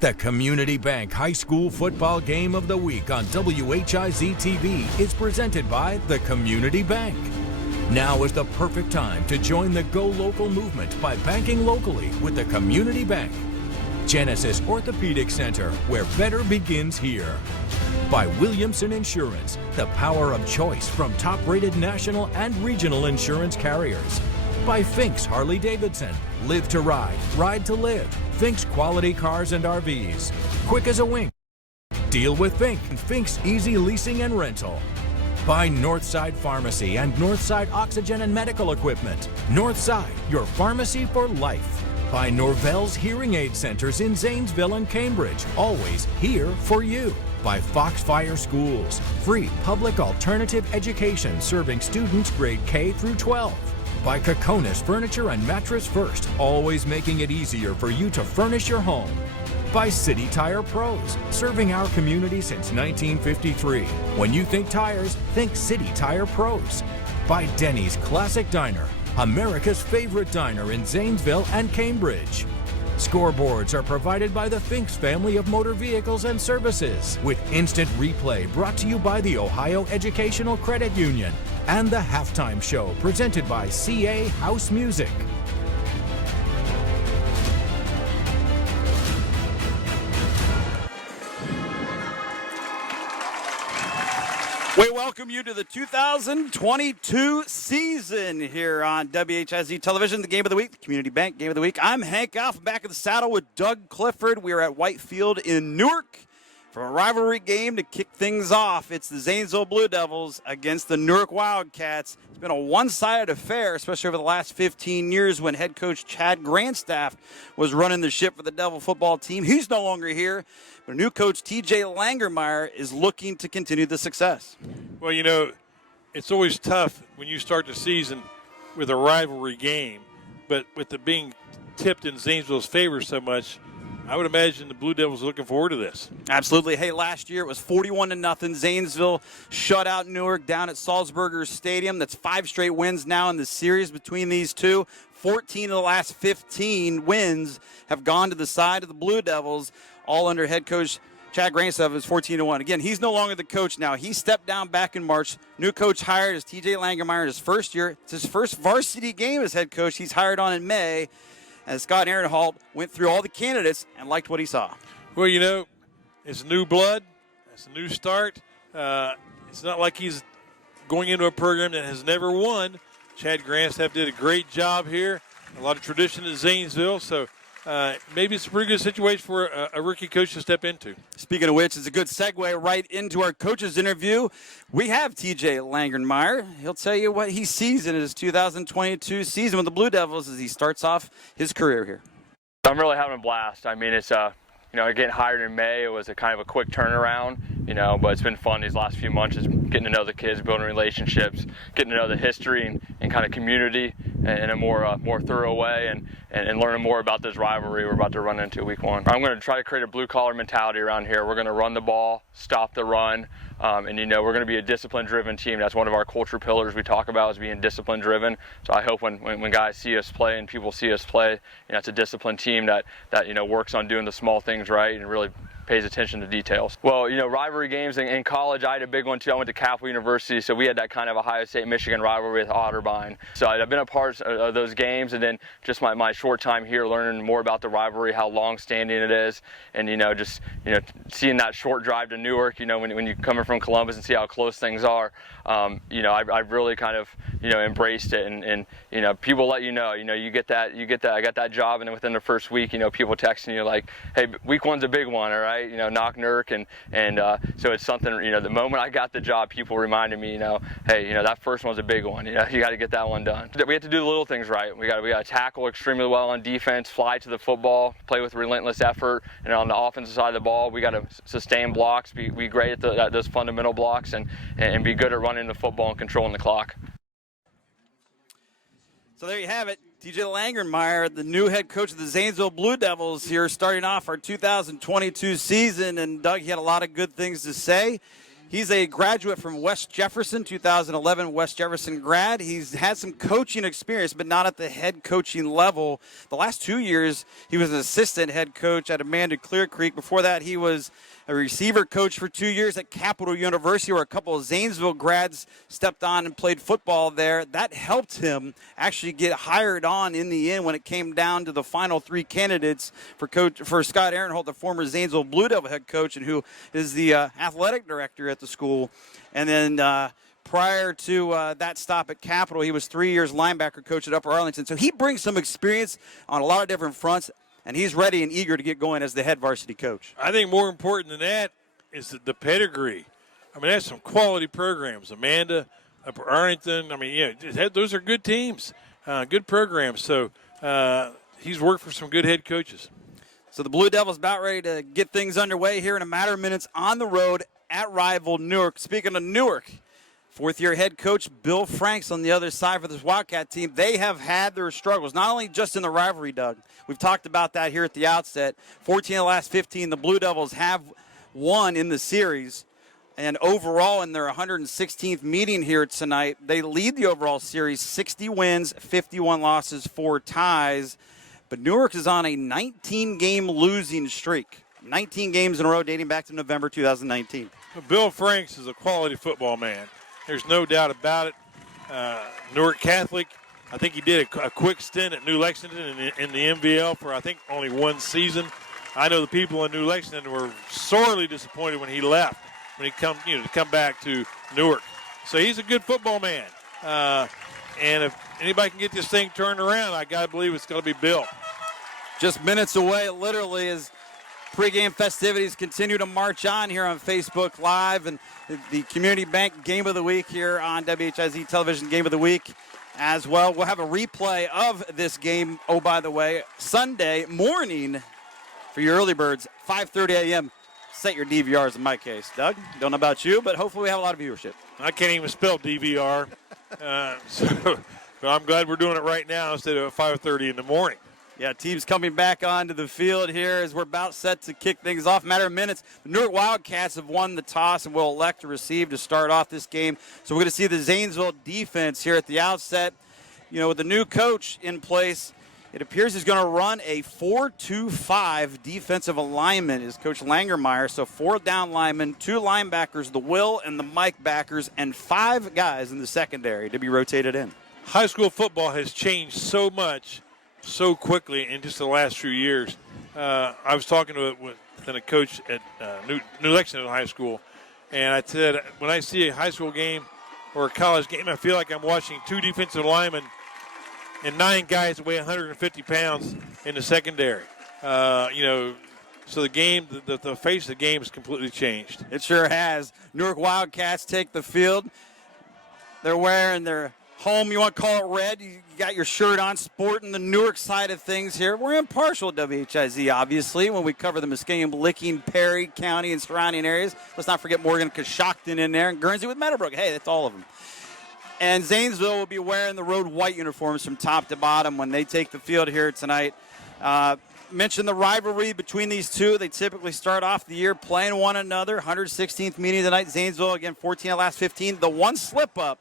The Community Bank High School Football Game of the Week on WHIZ-TV is presented by the Community Bank. Now is the perfect time to join the Go Local movement by banking locally with the Community Bank. Genesis Orthopedic Center, where better begins here. By Williamson Insurance, the power of choice from top-rated national and regional insurance carriers. By Fink's Harley-Davidson, live to ride, ride to live. Fink's Quality Cars and RVs. Quick as a wink. Deal with Fink. Fink's Easy Leasing and Rental. By Northside Pharmacy and Northside Oxygen and Medical Equipment. Northside, your pharmacy for life. By Norvell's Hearing Aid Centers in Zanesville and Cambridge, always here for you. By Foxfire Schools, free public alternative education serving students grade K through 12. By Kokonis Furniture and Mattress First, always making it easier for you to furnish your home. By City Tire Pros, serving our community since 1953. When you think tires, think City Tire Pros. By Denny's Classic Diner, America's favorite diner in Zanesville and Cambridge. Scoreboards are provided by the Finks family of motor vehicles and services, with instant replay brought to you by the Ohio Educational Credit Union and the Halftime Show presented by CA House Music. We welcome you to the 2022 season here on WHIZ Television, the Game of the Week, the Community Bank Game of the Week. I'm Hank Goff, back in the saddle with Doug Clifford. We are at Whitefield in Newark for a rivalry game to kick things off. It's the Zanesville Blue Devils against the Newark Wildcats. It's been a one-sided affair, especially over the last 15 years when head coach Chad Grandstaff was running the ship for the Devil football team. He's no longer here. But new coach T.J. Langermeyer is looking to continue the success. Well, you know, it's always tough when you start the season with a rivalry game. But with it being tipped in Zanesville's favor so much, I would imagine the Blue Devils are looking forward to this. Absolutely. Hey, last year it was 41-0. Zanesville shut out Newark down at Salzburger Stadium. That's 5 straight wins now in the series between these two. 14 of the last 15 wins have gone to the side of the Blue Devils, all under head coach Chad Grandstaff is 14-1. Again, he's no longer the coach now. He stepped down back in March. New coach hired is T.J. Langermeyer in his first year. It's his first varsity game as head coach. He's hired on in May. As Scott Aaronholt went through all the candidates and liked what he saw. Well, you know, it's new blood. It's a new start. It's not like he's going into a program that has never won. Chad Grandstaff did a great job here. A lot of tradition in Zanesville, so maybe it's a pretty good situation for a rookie coach to step into. Speaking of which, it's a good segue right into our coaches interview. We have T.J. Langermeyer. He'll tell you what he sees in his 2022 season with the Blue Devils as he starts off his career here. I'm really having a blast. I mean, it's getting hired in May, it was a kind of a quick turnaround, but it's been fun these last few months, just getting to know the kids, building relationships, getting to know the history and kind of community in a more thorough way, and learning more about this rivalry we're about to run into week 1. I'm going to try to create a blue-collar mentality around here. We're going to run the ball, stop the run, and we're going to be a discipline-driven team. That's one of our culture pillars we talk about, is being discipline-driven. So I hope when guys see us play and people see us play, it's a disciplined team that works on doing the small things right and really pays attention to details. Well, rivalry games in college, I had a big one too. I went to Capital University, so we had that kind of Ohio State-Michigan rivalry with Otterbein. So I've been a part of those games, and then just my short time here learning more about the rivalry, how long-standing it is, and just seeing that short drive to Newark, when you're coming from Columbus and see how close things are, I've really kind of embraced it, and people let you know, you get that, I got that job, and then within the first week, people texting you like, hey, week 1's a big one, all right, knock Newark, and so it's something, the moment I got the job, people reminded me, hey, that first one's a big one, you got to get that one done. We have to do the little things right. We got to tackle extremely well on defense, fly to the football, play with relentless effort, and on the offensive side of the ball, we got to sustain blocks, be great at those fundamental blocks, and be good at running the football and controlling the clock. So there you have it. T.J. Langermeyer, the new head coach of the Zanesville Blue Devils here, starting off our 2022 season. And Doug, he had a lot of good things to say. He's a graduate from West Jefferson, 2011 West Jefferson grad. He's had some coaching experience, but not at the head coaching level. The last 2 years, he was an assistant head coach at Amanda Clear Creek. Before that, he was a receiver coach for 2 years at Capital University, where a couple of Zanesville grads stepped on and played football there. That helped him actually get hired on in the end when it came down to the final 3 candidates for Scott Aaronholt, the former Zanesville Blue Devil head coach, and who is the athletic director at the school. And then prior to that stop at Capital, he was 3 years linebacker coach at Upper Arlington. So he brings some experience on a lot of different fronts, and he's ready and eager to get going as the head varsity coach. I think more important than that is the pedigree. I mean, that's some quality programs. Amanda, Upper Arlington, I mean, yeah, those are good teams, good programs. So he's worked for some good head coaches. So the Blue Devils about ready to get things underway here in a matter of minutes on the road at rival Newark. Speaking of Newark, fourth-year head coach Bill Franks on the other side for this Wildcat team. They have had their struggles, not only just in the rivalry, Doug. We've talked about that here at the outset. 14 of the last 15, the Blue Devils have won in the series. And overall, in their 116th meeting here tonight, they lead the overall series 60 wins, 51 losses, 4 ties. But Newark is on a 19-game losing streak. 19 games in a row dating back to November 2019. Bill Franks is a quality football man. There's no doubt about it. Newark Catholic, I think he did a quick stint at New Lexington in the MVL for, I think, only 1 season. I know the people in New Lexington were sorely disappointed when he left, when he to come back to Newark. So he's a good football man. And if anybody can get this thing turned around, I got to believe it's going to be Bill. Just minutes away, literally, as pregame festivities continue to march on here on Facebook Live and the Community Bank Game of the Week here on WHIZ Television Game of the Week as well. We'll have a replay of this game, oh, by the way, Sunday morning for your early birds, 5:30 a.m. Set your DVRs in my case. Doug, don't know about you, but hopefully we have a lot of viewership. I can't even spell DVR, so I'm glad we're doing it right now instead of at 5:30 in the morning. Yeah, teams coming back onto the field here as we're about set to kick things off. Matter of minutes, the Newark Wildcats have won the toss and will elect to receive to start off this game. So we're going to see the Zanesville defense here at the outset. You know, with the new coach in place, it appears he's going to run a 4-2-5 defensive alignment, is Coach Langermeyer. So 4 down linemen, 2 linebackers, the Will and the Mike backers, and 5 guys in the secondary to be rotated in. High school football has changed so much so quickly in just the last few years. I was talking with a coach at New Lexington High School, and I said, when I see a high school game or a college game, I feel like I'm watching 2 defensive linemen and 9 guys that weigh 150 pounds in the secondary. So the game, the face of the game has completely changed. It sure has. Newark Wildcats take the field. They're wearing their home, you want to call it red. You got your shirt on, sporting the Newark side of things here. We're impartial at WHIZ, obviously, when we cover the Muskingum, Licking, Perry County, and surrounding areas. Let's not forget Morgan Coshocton in there, and Guernsey with Meadowbrook. Hey, that's all of them. And Zanesville will be wearing the road white uniforms from top to bottom when they take the field here tonight. Mentioned the rivalry between these two. They typically start off the year playing one another. 116th meeting tonight. Zanesville, again, 14 of the last 15. The one slip-up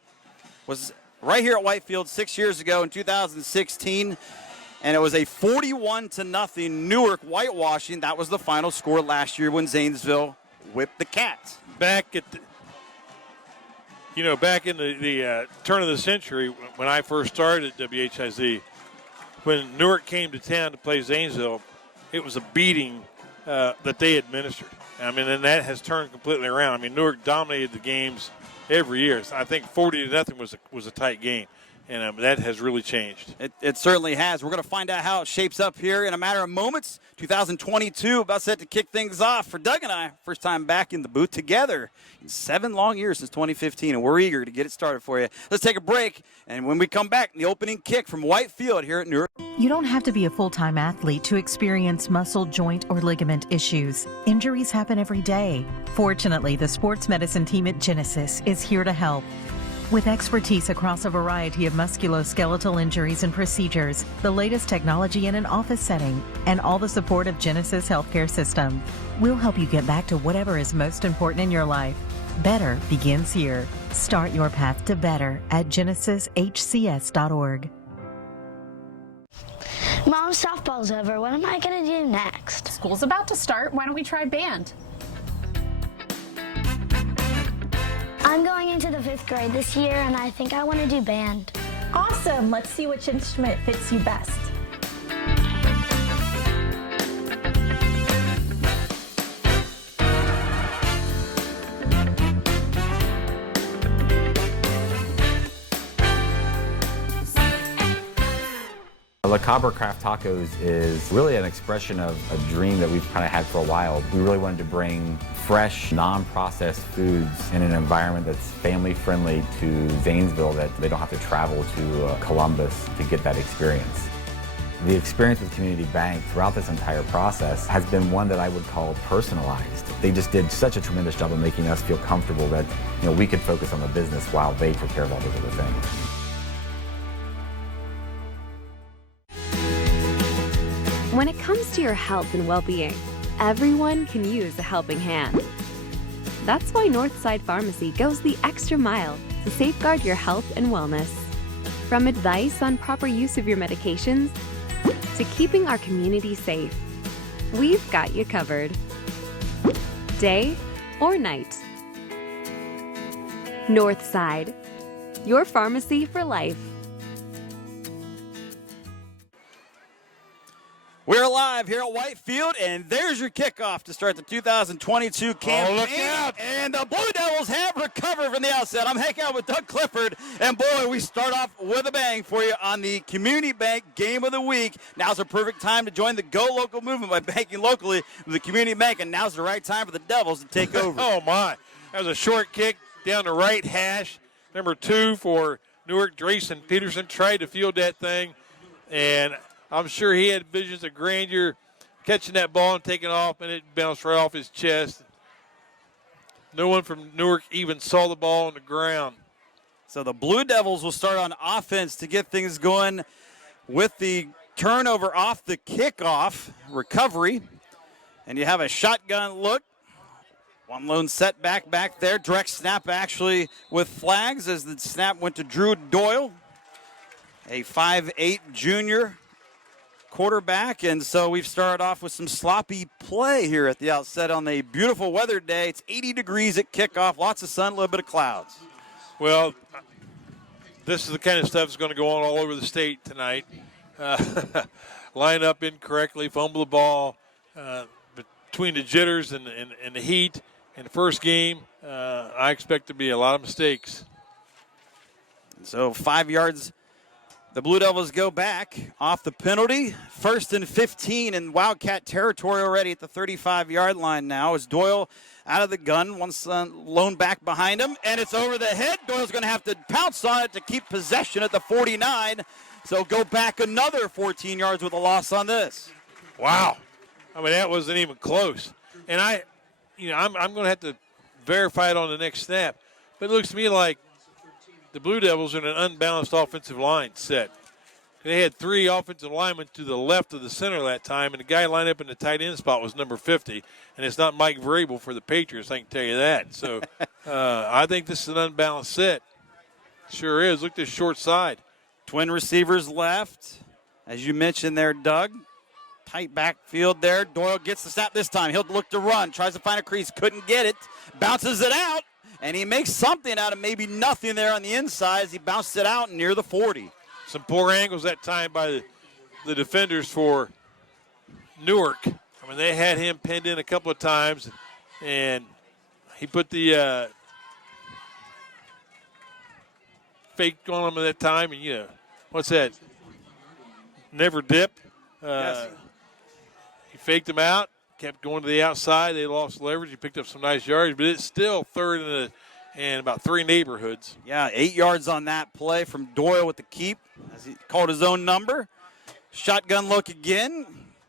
was right here at Whitefield 6 years ago in 2016, and it was a 41-0 Newark whitewashing. That was the final score last year when Zanesville whipped the Cats. Back in the turn of the century, when I first started at WHIZ, when Newark came to town to play Zanesville, it was a beating that they administered. I mean, and that has turned completely around. I mean, Newark dominated the games every year. I think 40-0 was a tight game, and that has really changed. It certainly has. We're going to find out how it shapes up here in a matter of moments. 2022 about set to kick things off for Doug and I. First time back in the booth together in 7 long years since 2015, and we're eager to get it started for you. Let's take a break, and when we come back, the opening kick from Whitefield here at Newark. You don't have to be a full-time athlete to experience muscle, joint, or ligament issues. Injuries happen every day. Fortunately, the sports medicine team at Genesis is here to help. With expertise across a variety of musculoskeletal injuries and procedures, the latest technology in an office setting, and all the support of Genesis Healthcare System, we'll help you get back to whatever is most important in your life. Better begins here. Start your path to better at genesishcs.org. Mom, softball's over. What am I going to do next? School's about to start. Why don't we try band? I'm going into the 5th grade this year, and I think I want to do band. Awesome. Let's see which instrument fits you best. La Cabra Craft Tacos is really an expression of a dream that we've kind of had for a while. We really wanted to bring fresh, non-processed foods in an environment that's family-friendly to Zanesville, that they don't have to travel to Columbus to get that experience. The experience with Community Bank throughout this entire process has been one that I would call personalized. They just did such a tremendous job of making us feel comfortable that we could focus on the business while they took care of all those other things. When it comes to your health and well-being, everyone can use a helping hand. That's why Northside Pharmacy goes the extra mile to safeguard your health and wellness. From advice on proper use of your medications to keeping our community safe, we've got you covered. Day or night. Northside, your pharmacy for life. We're live here at Whitefield, and there's your kickoff to start the 2022 campaign. Oh, look out. And the Blue Devils have recovered from the outset. I'm hanging out with Doug Clifford, and boy, we start off with a bang for you on the Community Bank Game of the Week. Now's a perfect time to join the Go Local movement by banking locally with the Community Bank, and now's the right time for the Devils to take over. Oh, my. That was a short kick down the right hash. Number 2 for Newark. Drayson Peterson tried to field that thing, and I'm sure he had visions of grandeur, catching that ball and taking off, and it bounced right off his chest. No one from Newark even saw the ball on the ground. So the Blue Devils will start on offense to get things going with the turnover off the kickoff recovery. And you have a shotgun look. One lone setback back there. Direct snap actually with flags as the snap went to Drew Doyle, a 5'8" junior quarterback, and so we've started off with some sloppy play here at the outset on a beautiful weather day. It's 80 degrees at kickoff, lots of sun, a little bit of clouds. Well, this is the kind of stuff that's going to go on all over the state tonight. Line up incorrectly, fumble the ball, between the jitters and the heat in the first game. I expect there to be a lot of mistakes. So 5 yards. The Blue Devils go back off the penalty. 1st and 15 in Wildcat territory already at the 35-yard line now as Doyle out of the gun. One lone back behind him, and it's over the head. Doyle's going to have to pounce on it to keep possession at the 49. So go back another 14 yards with a loss on this. Wow. I mean, that wasn't even close. And I'm going to have to verify it on the next snap. But it looks to me like the Blue Devils are in an unbalanced offensive line set. They had 3 offensive linemen to the left of the center that time, and the guy lined up in the tight end spot was number 50, and it's not Mike Vrabel for the Patriots, I can tell you that. So I think this is an unbalanced set. Sure is. Look at this short side. Twin receivers left. As you mentioned there, Doug. Tight backfield there. Doyle gets the snap this time. He'll look to run. Tries to find a crease. Couldn't get it. Bounces it out. And he makes something out of maybe nothing there on the inside as he bounced it out near the 40. Some poor angles that time by the defenders for Newark. I mean, they had him pinned in a couple of times, and he put the fake on him at that time. And, what's that? Never dip. Yes. He faked him out. Kept going to the outside. They lost leverage. He picked up some nice yards, but it's still 3rd and about 3 neighborhoods. Yeah, 8 yards on that play from Doyle with the keep as he called his own number. Shotgun look again.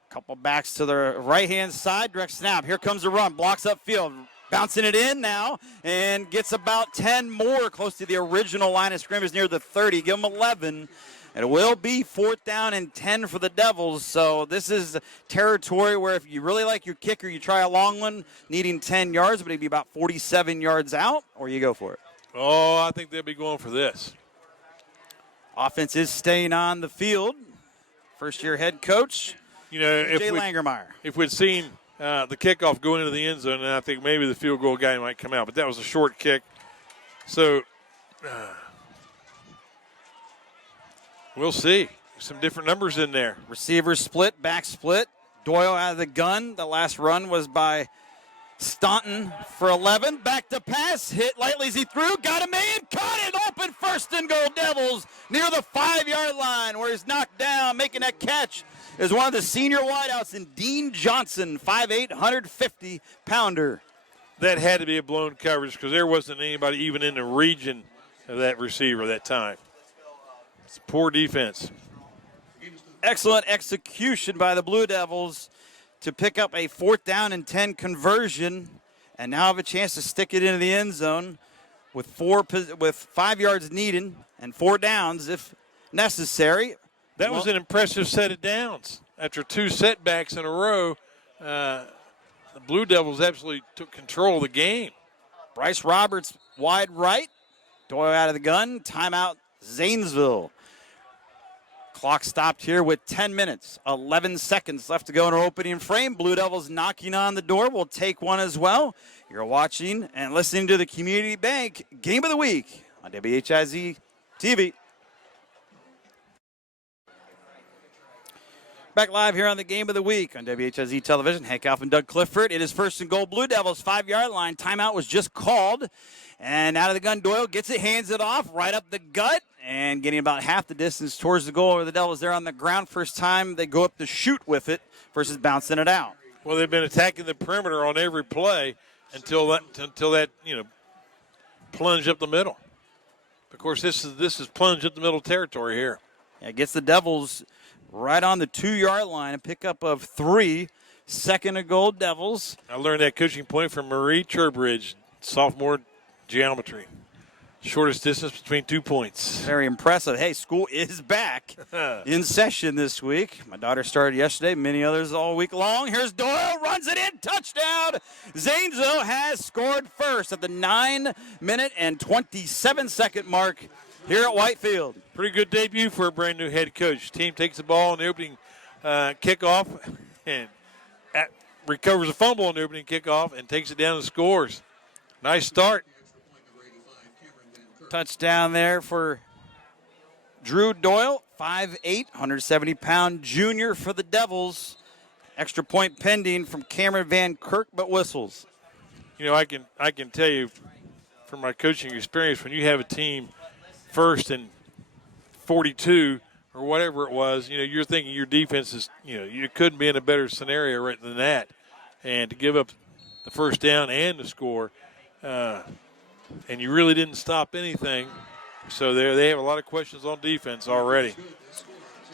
Couple backs to the right-hand side. Direct snap. Here comes the run. Blocks upfield. Bouncing it in now and gets about 10 more close to the original line of scrimmage near the 30. Give him 11. It will be 4th down and 10 for the Devils, so this is territory where if you really like your kicker, you try a long one, needing 10 yards, but it'd be about 47 yards out, or you go for it. Oh, I think they'll be going for this. Offense is staying on the field. First-year head coach, Jay Langermeyer. If we'd seen the kickoff going into the end zone, then I think maybe the field goal guy might come out, but that was a short kick. So we'll see. Some different numbers in there. Receiver split, back split. Doyle out of the gun. The last run was by Staunton for 11. Back to pass. Hit lightly as he threw. Got a man. Caught it. Open 1st and goal Devils near the 5-yard line where he's knocked down. Making that catch is one of the senior wideouts in Dean Johnson, 5'8", 150-pounder. That had to be a blown coverage because there wasn't anybody even in the region of that receiver that time. It's poor defense. Excellent execution by the Blue Devils to pick up a 4th down and 10 conversion, and now have a chance to stick it into the end zone with 5 yards needed and 4 downs if necessary. That was an impressive set of downs. After 2 setbacks in a row, the Blue Devils absolutely took control of the game. Bryce Roberts wide right. Doyle out of the gun. Timeout, Zanesville. Clock stopped here with 10 minutes, 11 seconds left to go in our opening frame. Blue Devils knocking on the door. We'll take one as well. You're watching and listening to the Community Bank Game of the Week on WHIZ-TV. Back live here on the Game of the Week on WHIZ Television. Hank Alf and Doug Clifford. It is 1st and goal. Blue Devils, 5-yard line. Timeout was just called. And out of the gun, Doyle gets it, hands it off, right up the gut, and getting about half the distance towards the goal. Where the Devils there on the ground. First time they go up to shoot with it versus bouncing it out. Well, they've been attacking the perimeter on every play until that plunge up the middle. Of course, this is plunge up the middle territory here. Yeah, it gets the Devils right on the 2-yard line, a pickup of 3. 2nd and goal, Devils. I learned that coaching point from Marie Churbridge, sophomore geometry. Shortest distance between 2 points. Very impressive. Hey, school is back in session this week. My daughter started yesterday, many others all week long. Here's Doyle, runs it in, touchdown. Zanesville has scored first at the 9-minute and 27-second mark here at Whitefield. Pretty good debut for a brand new head coach. Team takes the ball in the opening kickoff and recovers a fumble on the opening kickoff and takes it down and scores. Nice start. Touchdown there for Drew Doyle, 5'8", 170-pound junior for the Devils. Extra point pending from Cameron Van Kirk, but whistles. I can tell you from my coaching experience, when you have a team 1st and 42 or whatever it was, you're thinking your defense is, you couldn't be in a better scenario right than that. And to give up the 1st down and the score, and you really didn't stop anything. So they have a lot of questions on defense already.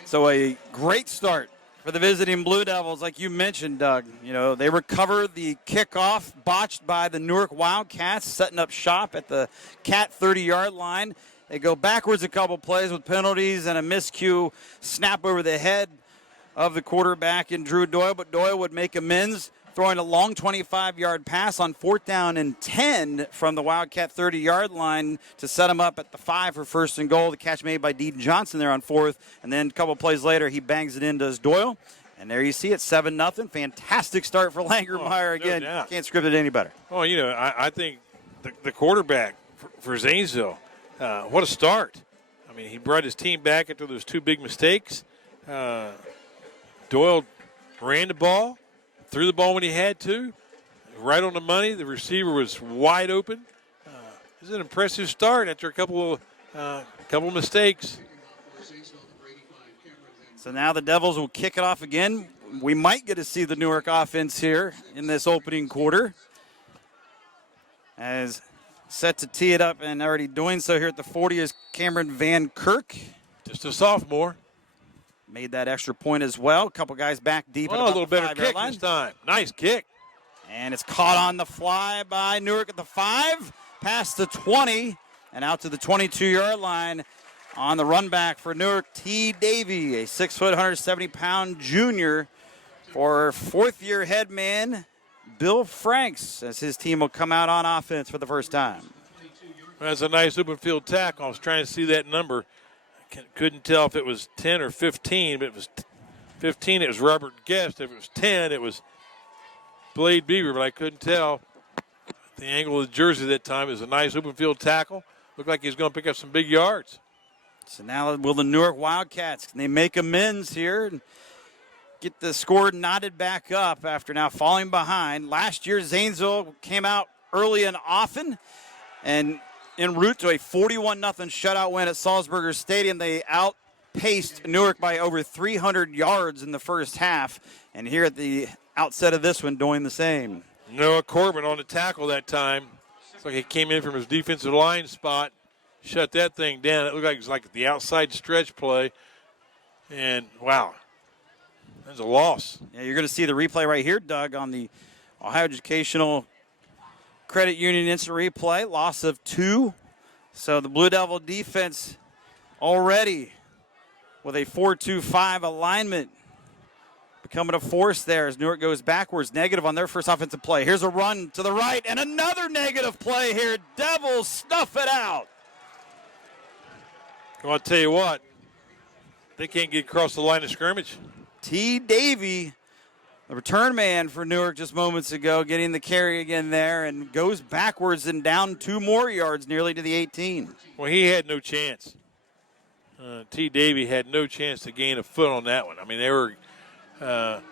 So a great start for the visiting Blue Devils, like you mentioned, Doug. They recover the kickoff botched by the Newark Wildcats, setting up shop at the Cat 30-yard line. They go backwards a couple plays with penalties and a miscue snap over the head of the quarterback in Drew Doyle, but Doyle would make amends, throwing a long 25-yard pass on 4th down and 10 from the Wildcat 30-yard line to set him up at the 5 for 1st and goal. The catch made by Dean Johnson there on 4th, and then a couple plays later, he bangs it in, does Doyle. And there you see it, 7-0. Fantastic start for Langermeyer again. No doubt. Can't script it any better. Oh, I think the quarterback for Zanesville, what a start. I mean, he brought his team back after those 2 big mistakes. Doyle ran the ball, threw the ball when he had to, right on the money. The receiver was wide open. It was an impressive start after a couple of mistakes. So now the Devils will kick it off again. We might get to see the Newark offense here in this opening quarter. As set to tee it up and already doing so here at the 40 is Cameron Van Kirk. Just a sophomore. Made that extra point as well. A couple guys back deep. Oh, a little better kick this time. Nice kick. And it's caught on the fly by Newark at the 5. Past the 20 and out to the 22-yard line On the run back for Newark, T. Davey, a 6 foot, 170-pound junior for fourth-year head man Bill Franks, as his team will come out on offense for the first time. That's a nice open field tackle. I was trying to see that number. Couldn't tell if it was 10 or 15, but if it was 15, it was Robert Guest. If it was 10, it was Blade Beaver, but I couldn't tell. The angle of the jersey that time is a nice open field tackle. Looked like he's going to pick up some big yards. So now will the Newark Wildcats, can they make amends here and get the score knotted back up after now falling behind? Last year, Zanesville came out early and often, and en route to a 41-0 shutout win at Salzburger Stadium, they outpaced Newark by over 300 yards in the first half. And here at the outset of this one, doing the same. Noah Corbin on the tackle that time. It's like he came in from his defensive line spot, shut that thing down. It looked like it was like the outside stretch play. And, wow, that's a loss. Yeah, you're going to see the replay right here, Doug, on the Ohio Educational Credit Union instant replay. Loss of 2. So the Blue Devil defense already with a 4-2-5 alignment, becoming a force there as Newark goes backwards. Negative on their first offensive play. Here's a run to the right and another negative play here. Devils snuff it out. Well, I'll tell you what, they can't get across the line of scrimmage. T. Davey, the return man for Newark just moments ago, getting the carry again there and goes backwards and down 2 more yards nearly to the 18. Well, he had no chance. T. Davey had no chance to gain a foot on that one. I mean, they were the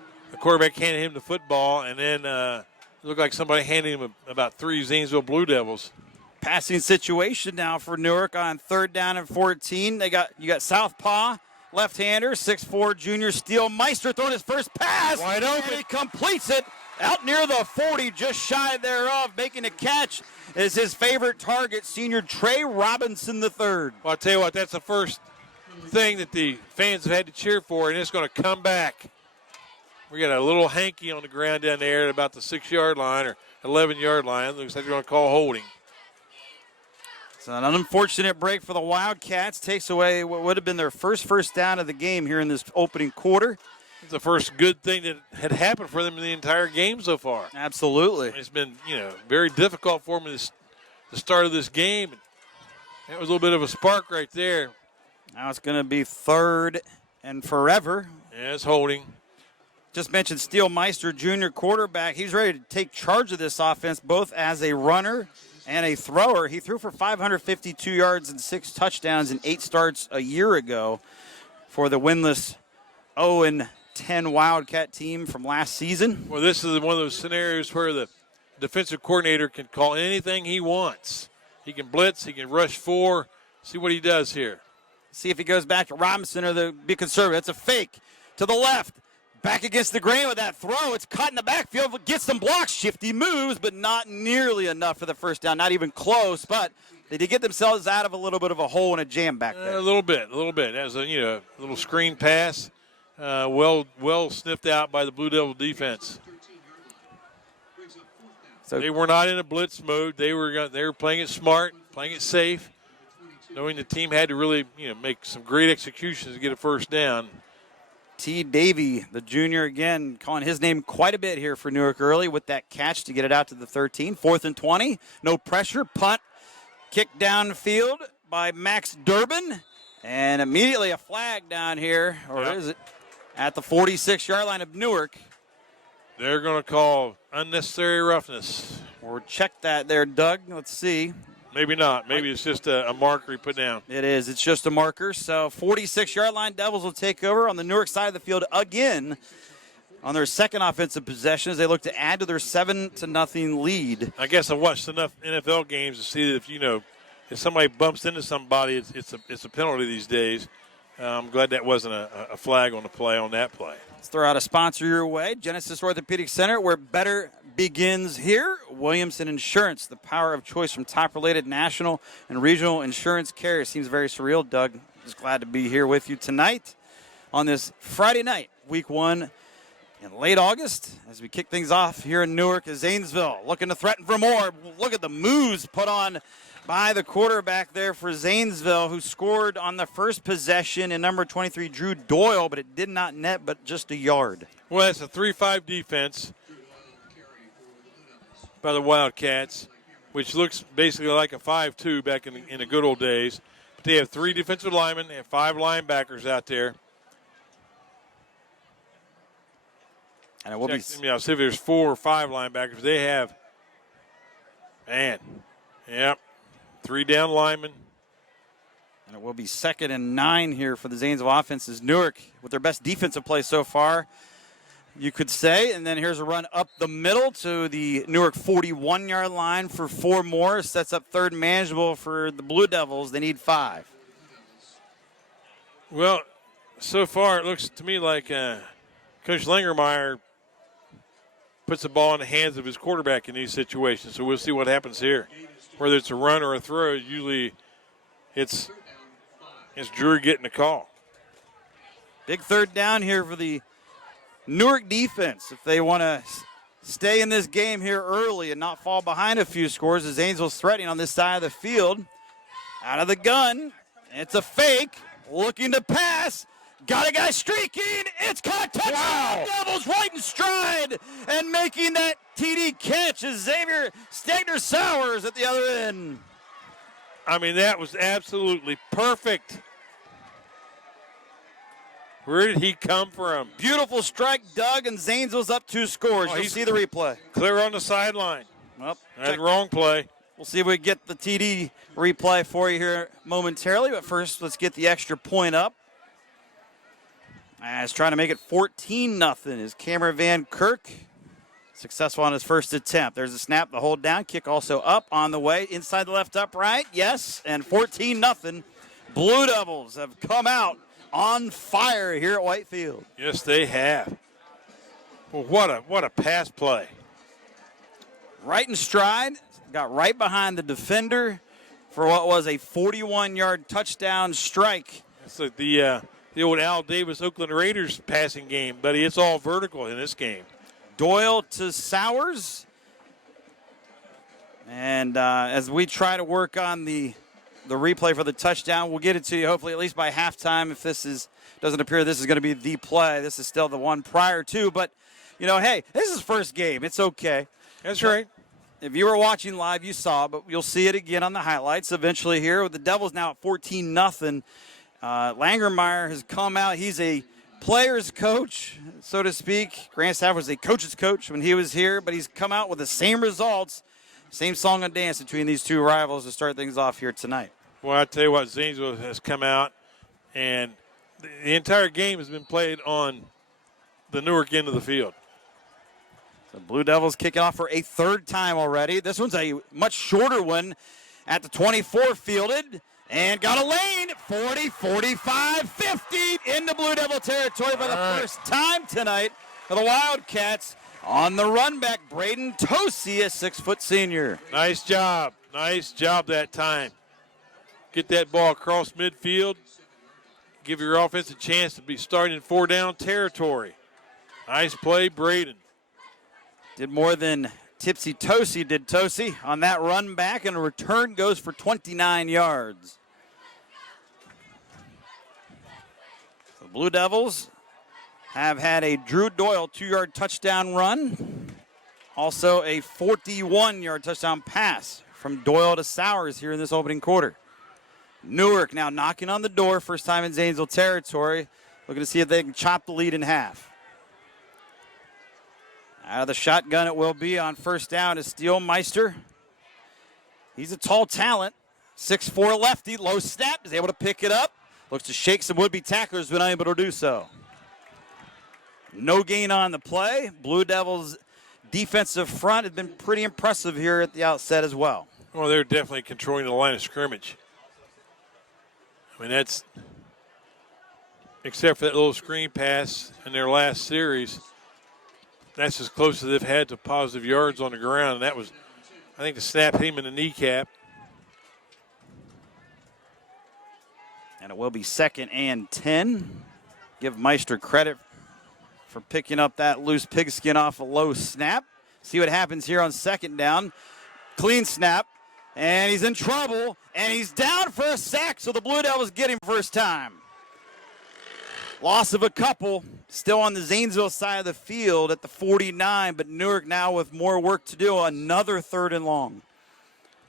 quarterback handed him the football, and then it looked like somebody handed him about 3 Zanesville Blue Devils. Passing situation now for Newark on 3rd down and 14. You got southpaw, left-hander, 6'4" junior Steele Meister throwing his first pass. Wide open. And he completes it out near the 40, just shy thereof. Making a catch is his favorite target, senior Trey Robinson III. Well, I'll tell you what, that's the first thing that the fans have had to cheer for, and it's going to come back. We got a little hanky on the ground down there at about the 6-yard line or 11-yard line. Looks like they're going to call holding. So an unfortunate break for the Wildcats. Takes away what would have been their first down of the game here in this opening quarter. It's the first good thing that had happened for them in the entire game so far. Absolutely. It's been, very difficult for them the start of this game. That was a little bit of a spark right there. Now it's going to be 3rd and forever. Yeah, it's holding. Just mentioned Steele Meister, junior quarterback. He's ready to take charge of this offense, both as a runner and a thrower. He threw for 552 yards and 6 touchdowns in 8 starts a year ago for the winless 0-10 Wildcat team from last season. Well, this is one of those scenarios where the defensive coordinator can call anything he wants. He can blitz, he can rush 4. See what he does here. See if he goes back to Robinson or the big conservative. It's a fake to the left. Back against the grain with that throw. It's caught in the backfield. Gets some blocks. Shifty moves, but not nearly enough for the first down. Not even close, but they did get themselves out of a little bit of a hole and a jam back there. A little bit. That was a little screen pass. Well sniffed out by the Blue Devil defense. So they were not in a blitz mode. They were playing it smart, playing it safe, knowing the team had to really make some great executions to get a first down. T. Davey, the junior, again, calling his name quite a bit here for Newark early with that catch to get it out to the 13. 4th and 20. No pressure. Punt. Kick downfield by Max Durbin. And immediately a flag down here, or is it, at the 46-yard line of Newark. They're going to call unnecessary roughness. Or check that there, Doug. Let's see. Maybe not. Maybe it's just a marker he put down. It is. It's just a marker. So 46-yard line, Devils will take over on the Newark side of the field again on their second offensive possession as they look to add to their 7-0 lead. I guess I've watched enough NFL games to see that if somebody bumps into somebody, it's a penalty these days. I'm glad that wasn't a flag on the play on that play. Let's throw out a sponsor your way. Genesis Orthopedic Center, where better begins here. Williamson Insurance, the power of choice from top-related national and regional insurance carriers. Seems very surreal, Doug. Just glad to be here with you tonight on this Friday night, week 1 in late August, as we kick things off here in Newark as Zanesville looking to threaten for more. Look at the moves put on by the quarterback there for Zanesville, who scored on the first possession in number 23, Drew Doyle, but it did not net but just a yard. Well, it's a 3-5 defense by the Wildcats, which looks basically like a 5-2 back in the good old days. But they have 3 defensive linemen and 5 linebackers out there. And it will be. See if there's 4 or 5 linebackers. They have, man, yep, 3 down linemen. And it will be 2nd and 9 here for the Zanesville offense as Newark with their best defensive play so far, you could say. And then here's a run up the middle to the Newark 41-yard line for 4 more. Sets up 3rd and manageable for the Blue Devils. They need 5. Well, so far it looks to me like Coach Langermeyer puts the ball in the hands of his quarterback in these situations. So we'll see what happens here. Whether it's a run or a throw, usually it's Drury getting the call. Big 3rd down here for the Newark defense. If they want to stay in this game here early and not fall behind a few scores, as Zanesville's threatening on this side of the field. Out of the gun. It's a fake. Looking to pass. Got a guy streaking. It's caught. Touchdown. Wow. Devils right in stride. And making that TD catch is Xavier Stegner-Sowers at the other end. I mean, that was absolutely perfect. Where did he come from? Beautiful strike, Doug, and Zanesville's up 2 scores. You'll see the replay. Clear on the sideline. Well, that's wrong play. We'll see if we get the TD replay for you here momentarily. But first, let's get the extra point up. He's trying to make it 14-0 is Cameron Van Kirk. Successful on his first attempt. There's a snap, the hold down. Kick also up on the way. Inside the left upright, yes. And 14-0. Blue Devils have come out on fire here at Whitefield. Yes, they have. Well, what a pass play. Right in stride. Got right behind the defender for what was a 41-yard touchdown strike. It's like the old Al Davis Oakland Raiders passing game, buddy. It's all vertical in this game. Doyle to Sowers. And as we try to work on the replay for the touchdown, we'll get it to you hopefully at least by halftime. If this doesn't appear this is going to be the play, this is still the one prior to. But, hey, this is first game. It's okay. That's right. If you were watching live, you saw, but you'll see it again on the highlights eventually here. With the Devils now at 14-0. Langermeyer has come out. He's a player's coach, so to speak. Grant Stafford was a coach's coach when he was here, but he's come out with the same results, same song and dance between these 2 rivals to start things off here tonight. Well, I tell you what, Zanesville has come out, and the entire game has been played on the Newark end of the field. The Blue Devils kicking off for a 3rd time already. This one's a much shorter one at the 24 fielded. And got a lane, 40, 45, 50 into Blue Devil territory for the first time tonight for the Wildcats. On the run back, Braden Tosi, a 6-foot senior. Nice job that time. Get that ball across midfield. Give your offense a chance to be starting in 4-down territory. Nice play, Braden. Did more than Tipsy Tosi did Tosi on that run back, and a return goes for 29 yards. The Blue Devils have had a Drew Doyle 2-yard touchdown run. Also a 41-yard touchdown pass from Doyle to Sowers here in this opening quarter. Newark now knocking on the door, first time in Zanesville territory, looking to see if they can chop the lead in half. Out of the shotgun it will be on first down is Steelmeister. He's a tall talent, 6'4" lefty, low snap, is able to pick it up. Looks to shake some would-be tacklers, but unable to do so. No gain on the play. Blue Devils' defensive front has been pretty impressive here at the outset as well. Well, they're definitely controlling the line of scrimmage. I mean, that's, except for that little screen pass in their last series, that's as close as they've had to positive yards on the ground. And that was, I think, the snap hit him in the kneecap. And it will be 2nd and 10. Give Meister credit for picking up that loose pigskin off a low snap. See what happens here on 2nd down. Clean snap. And he's in trouble, and he's down for a sack, so the Blue Devils get him first time. Loss of a couple, still on the Zanesville side of the field at the 49, but Newark now with more work to do, another 3rd and long.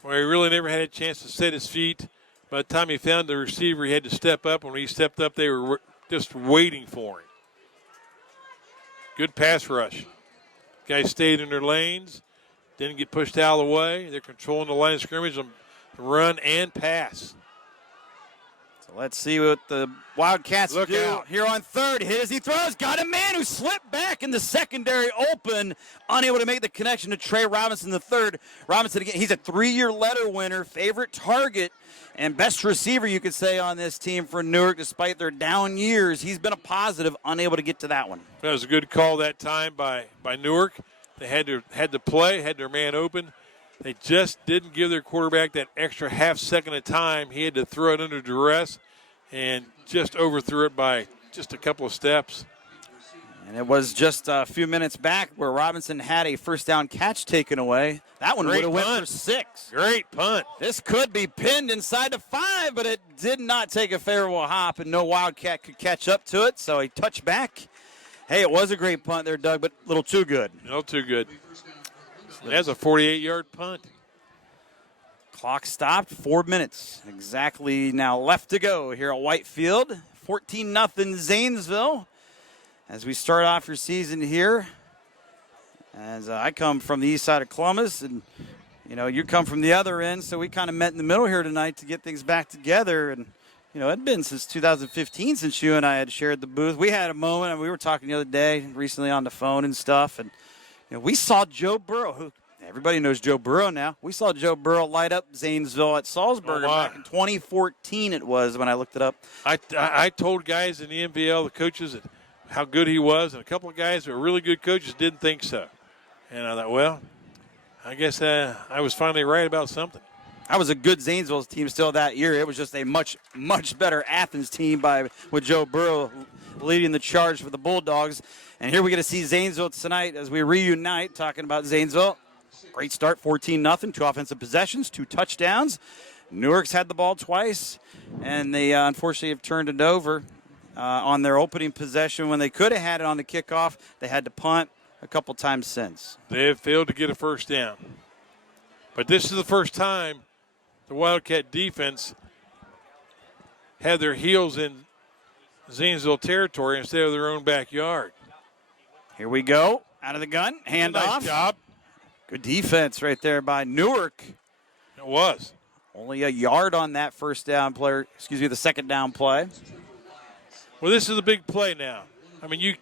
Well, he really never had a chance to set his feet. By the time he found the receiver, he had to step up. When he stepped up, they were just waiting for him. Good pass rush. Guys stayed in their lanes, didn't get pushed out of the way. They're controlling the line of scrimmage on run and pass. So let's see what the Wildcats Look do out. here on 3rd. Hit as he throws. Got a man who slipped back in the secondary open, unable to make the connection to Trey Robinson the 3rd. Robinson, again, he's a 3-year letter winner, favorite target, and best receiver, you could say, on this team for Newark, despite their down years. He's been a positive, unable to get to that one. That was a good call that time by Newark. They had to play, had their man open. They just didn't give their quarterback that extra half second of time. He had to throw it under duress and just overthrew it by just a couple of steps. And it was just a few minutes back where Robinson had a first down catch taken away. That one would have went for 6. Great punt. This could be pinned inside the 5, but it did not take a favorable hop, and no Wildcat could catch up to it, so he touched back. Hey, it was a great punt there, Doug, but a little too good. A little too good. That's a 48-yard punt. Clock stopped, 4 minutes exactly now left to go here at Whitefield. 14-0 Zanesville as we start off your season here. As I come from the east side of Columbus, and you come from the other end, so we kind of met in the middle here tonight to get things back together. And it had been since 2015 since you and I had shared the booth. We had a moment, and we were talking the other day recently on the phone and stuff, and we saw Joe Burrow, who everybody knows Joe Burrow now. We saw Joe Burrow light up Zanesville at Salzburg back in 2014 it was when I looked it up. I told guys in the MVL, the coaches, how good he was, and a couple of guys who were really good coaches didn't think so. And I thought, well, I guess I was finally right about something. That was a good Zanesville team still that year. It was just a much, much better Athens team with Joe Burrow leading the charge for the Bulldogs. And here we get to see Zanesville tonight as we reunite, talking about Zanesville. Great start, 14-0, 2 offensive possessions, 2 touchdowns. Newark's had the ball twice, and they unfortunately have turned it over on their opening possession. When they could have had it on the kickoff, they had to punt a couple times since. They have failed to get a first down. But this is the first time the Wildcat defense had their heels in Zanesville territory instead of their own backyard. Here we go. Out of the gun. Handoff. Nice job. Good defense right there by Newark. It was. Only a yard on that first down player. The second down play. Well, this is a big play now. I mean, you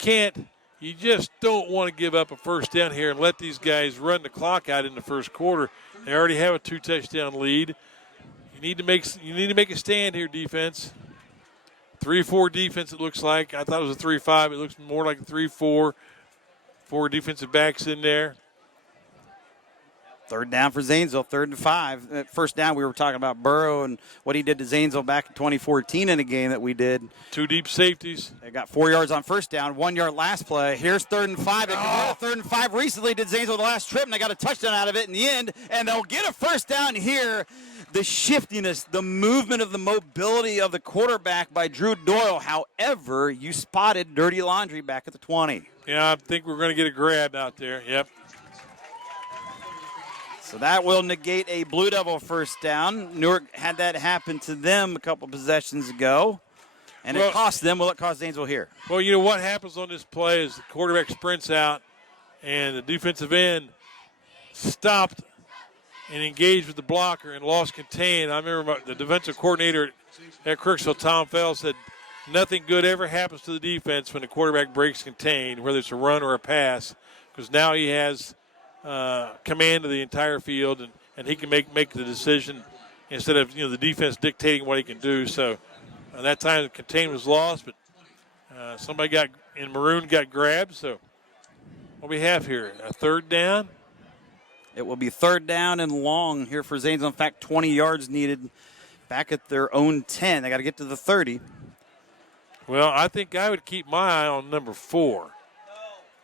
just don't want to give up a first down here and let these guys run the clock out in the first quarter. They already have a 2-touchdown lead. You need to make a stand here, defense. 3-4 defense, it looks like. I thought it was a 3-5. It looks more like a 3-4. 4 defensive backs in there. Third down for Zanesville, 3rd and 5. First down, we were talking about Burrow and what he did to Zanesville back in 2014 in a game that we did. 2 deep safeties. They got 4 yards on first down, 1 yard last play. Here's 3rd and 5. They converted 3rd and 5 recently, did Zanesville the last trip, and they got a touchdown out of it in the end. And they'll get a first down here. The shiftiness, the movement of the mobility of the quarterback by Drew Doyle. However, you spotted dirty laundry back at the 20. Yeah, I think we're going to get a grab out there. Yep. So that will negate a Blue Devil first down. Newark had that happen to them a couple possessions ago, and it cost them. Will it cost Zanesville here? Well, you know what happens on this play is the quarterback sprints out, and the defensive end stopped and engaged with the blocker and lost contain. I remember the defensive coordinator at Kirksville, Tom Fell, said nothing good ever happens to the defense when the quarterback breaks contain, whether it's a run or a pass, because now he has command of the entire field, and he can make the decision instead of the defense dictating what he can do. So that time the contain was lost, but somebody got in maroon got grabbed. So what we have here, a 3rd down. It will be 3rd down and long here for Zanesville. In fact, 20 yards needed back at their own 10. They got to get to the 30. Well, I think I would keep my eye on number 4.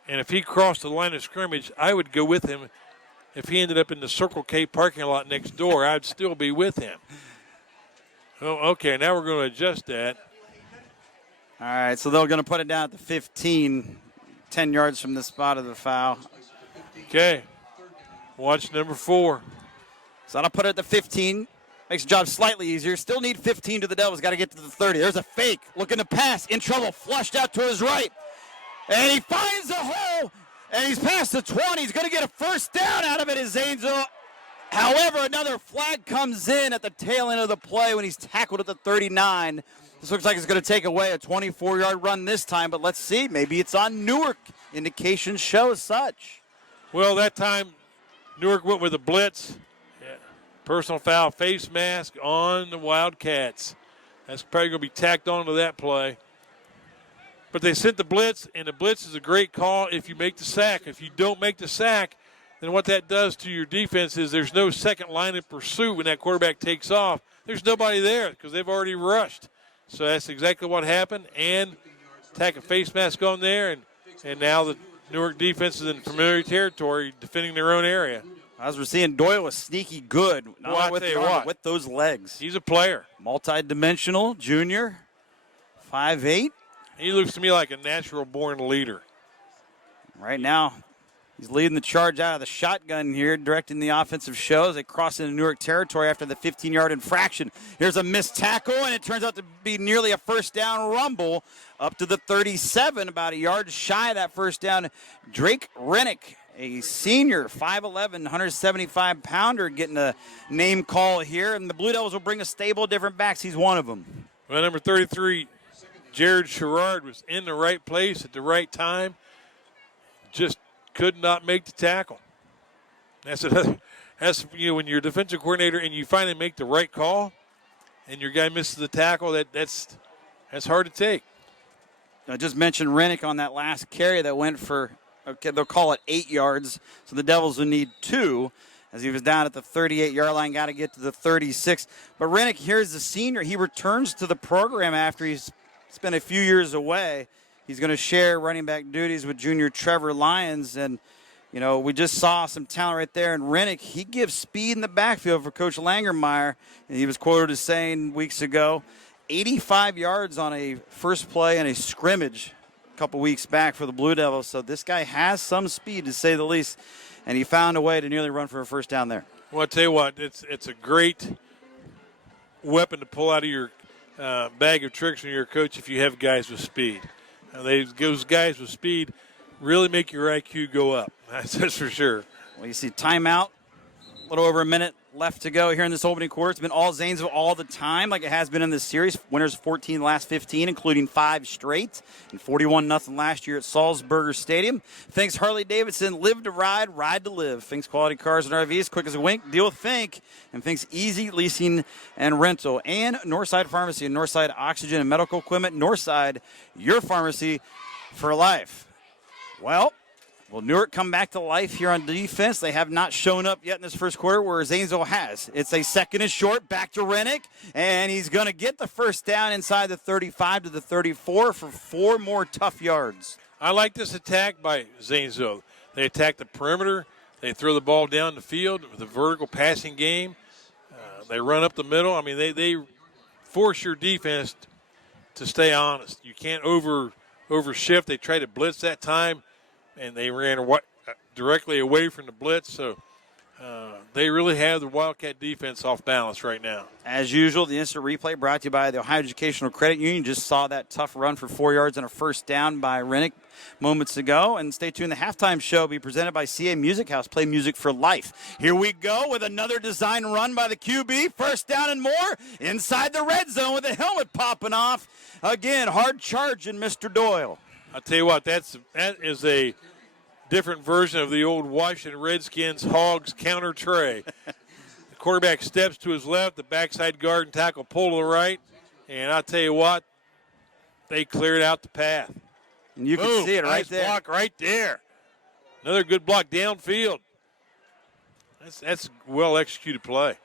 And if he crossed the line of scrimmage, I would go with him if he ended up in the Circle K parking lot next door, I'd still be with him. Oh, okay, now we're going to adjust that. All right, so they're going to put it down at the 15, 10 yards from the spot of the foul. Okay, watch number 4. So that'll put it at the 15. Makes the job slightly easier. Still need 15 to the Devils. Got to get to the 30. There's a fake. Looking to pass. In trouble. Flushed out to his right. And he finds a hole. And he's past the 20. He's going to get a first down out of it as Zanesville. However, another flag comes in at the tail end of the play when he's tackled at the 39. This looks like it's going to take away a 24-yard run this time. But let's see. Maybe it's on Newark. Indications show as such. Well, that time Newark went with a blitz. Personal foul, face mask on the Wildcats. That's probably going to be tacked onto that play. But they sent the blitz, and the blitz is a great call if you make the sack. If you don't make the sack, then what that does to your defense is there's no second line of pursuit when that quarterback takes off. There's nobody there because they've already rushed. So that's exactly what happened. And tack a face mask on there, and now the Newark defense is in familiar territory defending their own area. As we're seeing, Doyle was sneaky good. Not Well, only with the arm, but with those legs. He's a player. Multi-dimensional junior, 5'8". He looks to me like a natural-born leader. Right now, he's leading the charge out of the shotgun here, directing the offensive show as they cross into Newark territory after the 15-yard infraction. Here's a missed tackle, and it turns out to be nearly a first down rumble up to the 37, about a yard shy of that first down. Drake Rennick, a senior, 5'11", 175-pounder, getting a name call here. And the Blue Devils will bring a stable of different backs. He's one of them. Well, number 33, Jared Sherrard, was in the right place at the right time. Just could not make the tackle. That's when you're a defensive coordinator and you finally make the right call and your guy misses the tackle, that's hard to take. I just mentioned Rennick on that last carry that went for, okay, they'll call it 8 yards. So the Devils will need 2 as he was down at the 38-yard line, got to get to the 36. But Rennick, here's the senior. He returns to the program after he's spent a few years away. He's going to share running back duties with junior Trevor Lyons. And, you know, we just saw some talent right there. And Rennick, he gives speed in the backfield for Coach Langermeyer. And he was quoted as saying weeks ago, 85 yards on a first play and a scrimmage a couple weeks back for the Blue Devils. So this guy has some speed, to say the least. And he found a way to nearly run for a first down there. Well, I'll tell you what, it's a great weapon to pull out of your bag of tricks when you're a coach if you have guys with speed. Those guys with speed really make your IQ go up. That's for sure. Well, you see timeout, a little over a minute left to go here in this opening quarter. It's been all Zanesville all the time, like it has been in this series. Winners 14 last 15, including 5 straight, and 41-0 last year at Salzburger Stadium. Thanks Harley-Davidson, live to ride, ride to live. Thanks Quality Cars and RVs, quick as a wink, deal with Fink. And thanks Easy Leasing and Rental. And Northside Pharmacy and Northside Oxygen and Medical Equipment. Northside, your pharmacy for life. Well, will Newark come back to life here on defense? They have not shown up yet in this first quarter, where Zanesville has. It's a second and short, back to Rennick, and he's going to get the first down inside the 35 to the 34 for 4 more tough yards. I like this attack by Zanesville. They attack the perimeter. They throw the ball down the field with a vertical passing game. They run up the middle. I mean, they force your defense to stay honest. You can't overshift. They tried to blitz that time, and they ran directly away from the blitz. So they really have the Wildcat defense off balance right now. As usual, the instant replay brought to you by the Ohio Educational Credit Union. Just saw that tough run for 4 yards and a first down by Rennick moments ago. And stay tuned. The halftime show will be presented by CA Music House. Play music for life. Here we go with another design run by the QB. First down and more inside the red zone with the helmet popping off. Again, hard charging Mr. Doyle. I'll tell you what, that is a different version of the old Washington Redskins Hogs counter tray. The quarterback steps to his left, the backside guard and tackle pull to the right, and I'll tell you what, they cleared out the path. And you can see it right there. Nice block right there. Another good block downfield. That's well-executed play.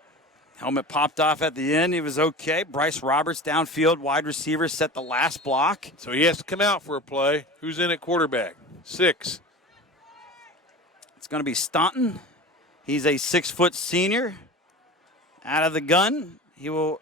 Helmet popped off at the end. He was okay. Bryce Roberts downfield, wide receiver, set the last block. So he has to come out for a play. Who's in at quarterback? 6. It's going to be Staunton. He's a 6-foot senior. Out of the gun. He will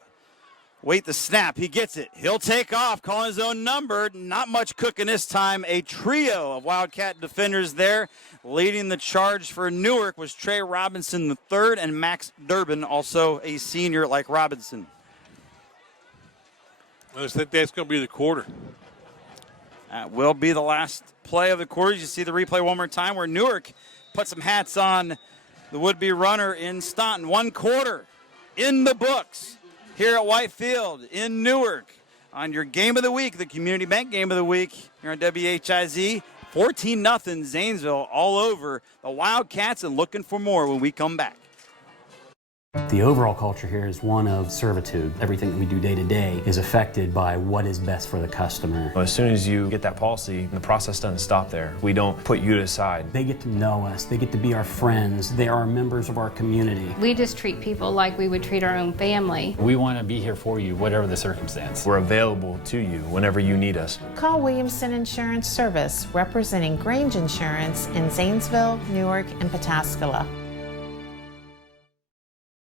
wait the snap. He gets it. He'll take off, calling his own number. Not much cooking this time. A trio of Wildcat defenders there. Leading the charge for Newark was Trey Robinson III and Max Durbin, also a senior like Robinson. I think that's going to be the quarter. That will be the last play of the quarter. You see the replay one more time where Newark put some hats on the would-be runner in Staunton. 1 quarter in the books here at Whitefield in Newark on your game of the week, the Community Bank game of the week here on WHIZ. 14-0 Zanesville all over the Wildcats, and looking for more when we come back. The overall culture here is one of servitude. Everything that we do day to day is affected by what is best for the customer. As soon as you get that policy, the process doesn't stop there. We don't put you to the side. They get to know us. They get to be our friends. They are members of our community. We just treat people like we would treat our own family. We want to be here for you, whatever the circumstance. We're available to you whenever you need us. Call Williamson Insurance Service, representing Grange Insurance in Zanesville, Newark, and Pataskala.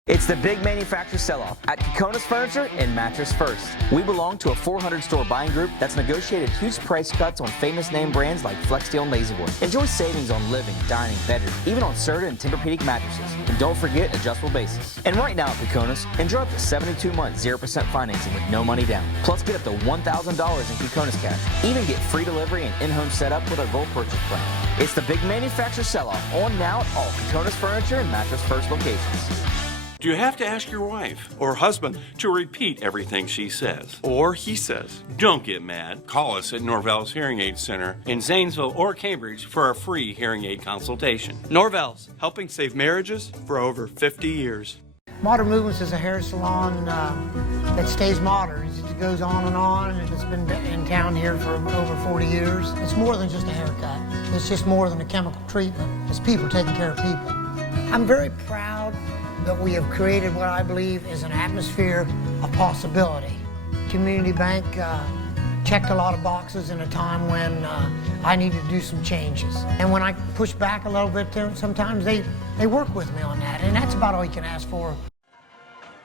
It's the big manufacturer sell-off at Kokona's Furniture and Mattress First. We belong to a 400-store buying group that's negotiated huge price cuts on famous name brands like FlexSteel and La-Z-Boy. Enjoy savings on living, dining, bedroom, even on Serta and Tempur-Pedic mattresses. And don't forget adjustable bases. And right now at Kokona's, enjoy up to 72-month 0% financing with no money down. Plus get up to $1,000 in Kokona's cash. Even get free delivery and in-home setup with our Gold Purchase Plan. It's the big manufacturer sell-off on now at all Kokona's Furniture and Mattress First locations. Do you have to ask your wife or husband to repeat everything she says or he says? Don't get mad. Call us at Norvell's Hearing Aid Center in Zanesville or Cambridge for a free hearing aid consultation. Norvell's, helping save marriages for over 50 years. Modern Movements is a hair salon that stays modern. It goes on, and it's been in town here for over 40 years. It's more than just a haircut. It's just more than a chemical treatment. It's people taking care of people. I'm very proud that we have created what I believe is an atmosphere of possibility. Community Bank checked a lot of boxes in a time when I needed to do some changes. And when I push back a little bit, sometimes they work with me on that, and that's about all you can ask for.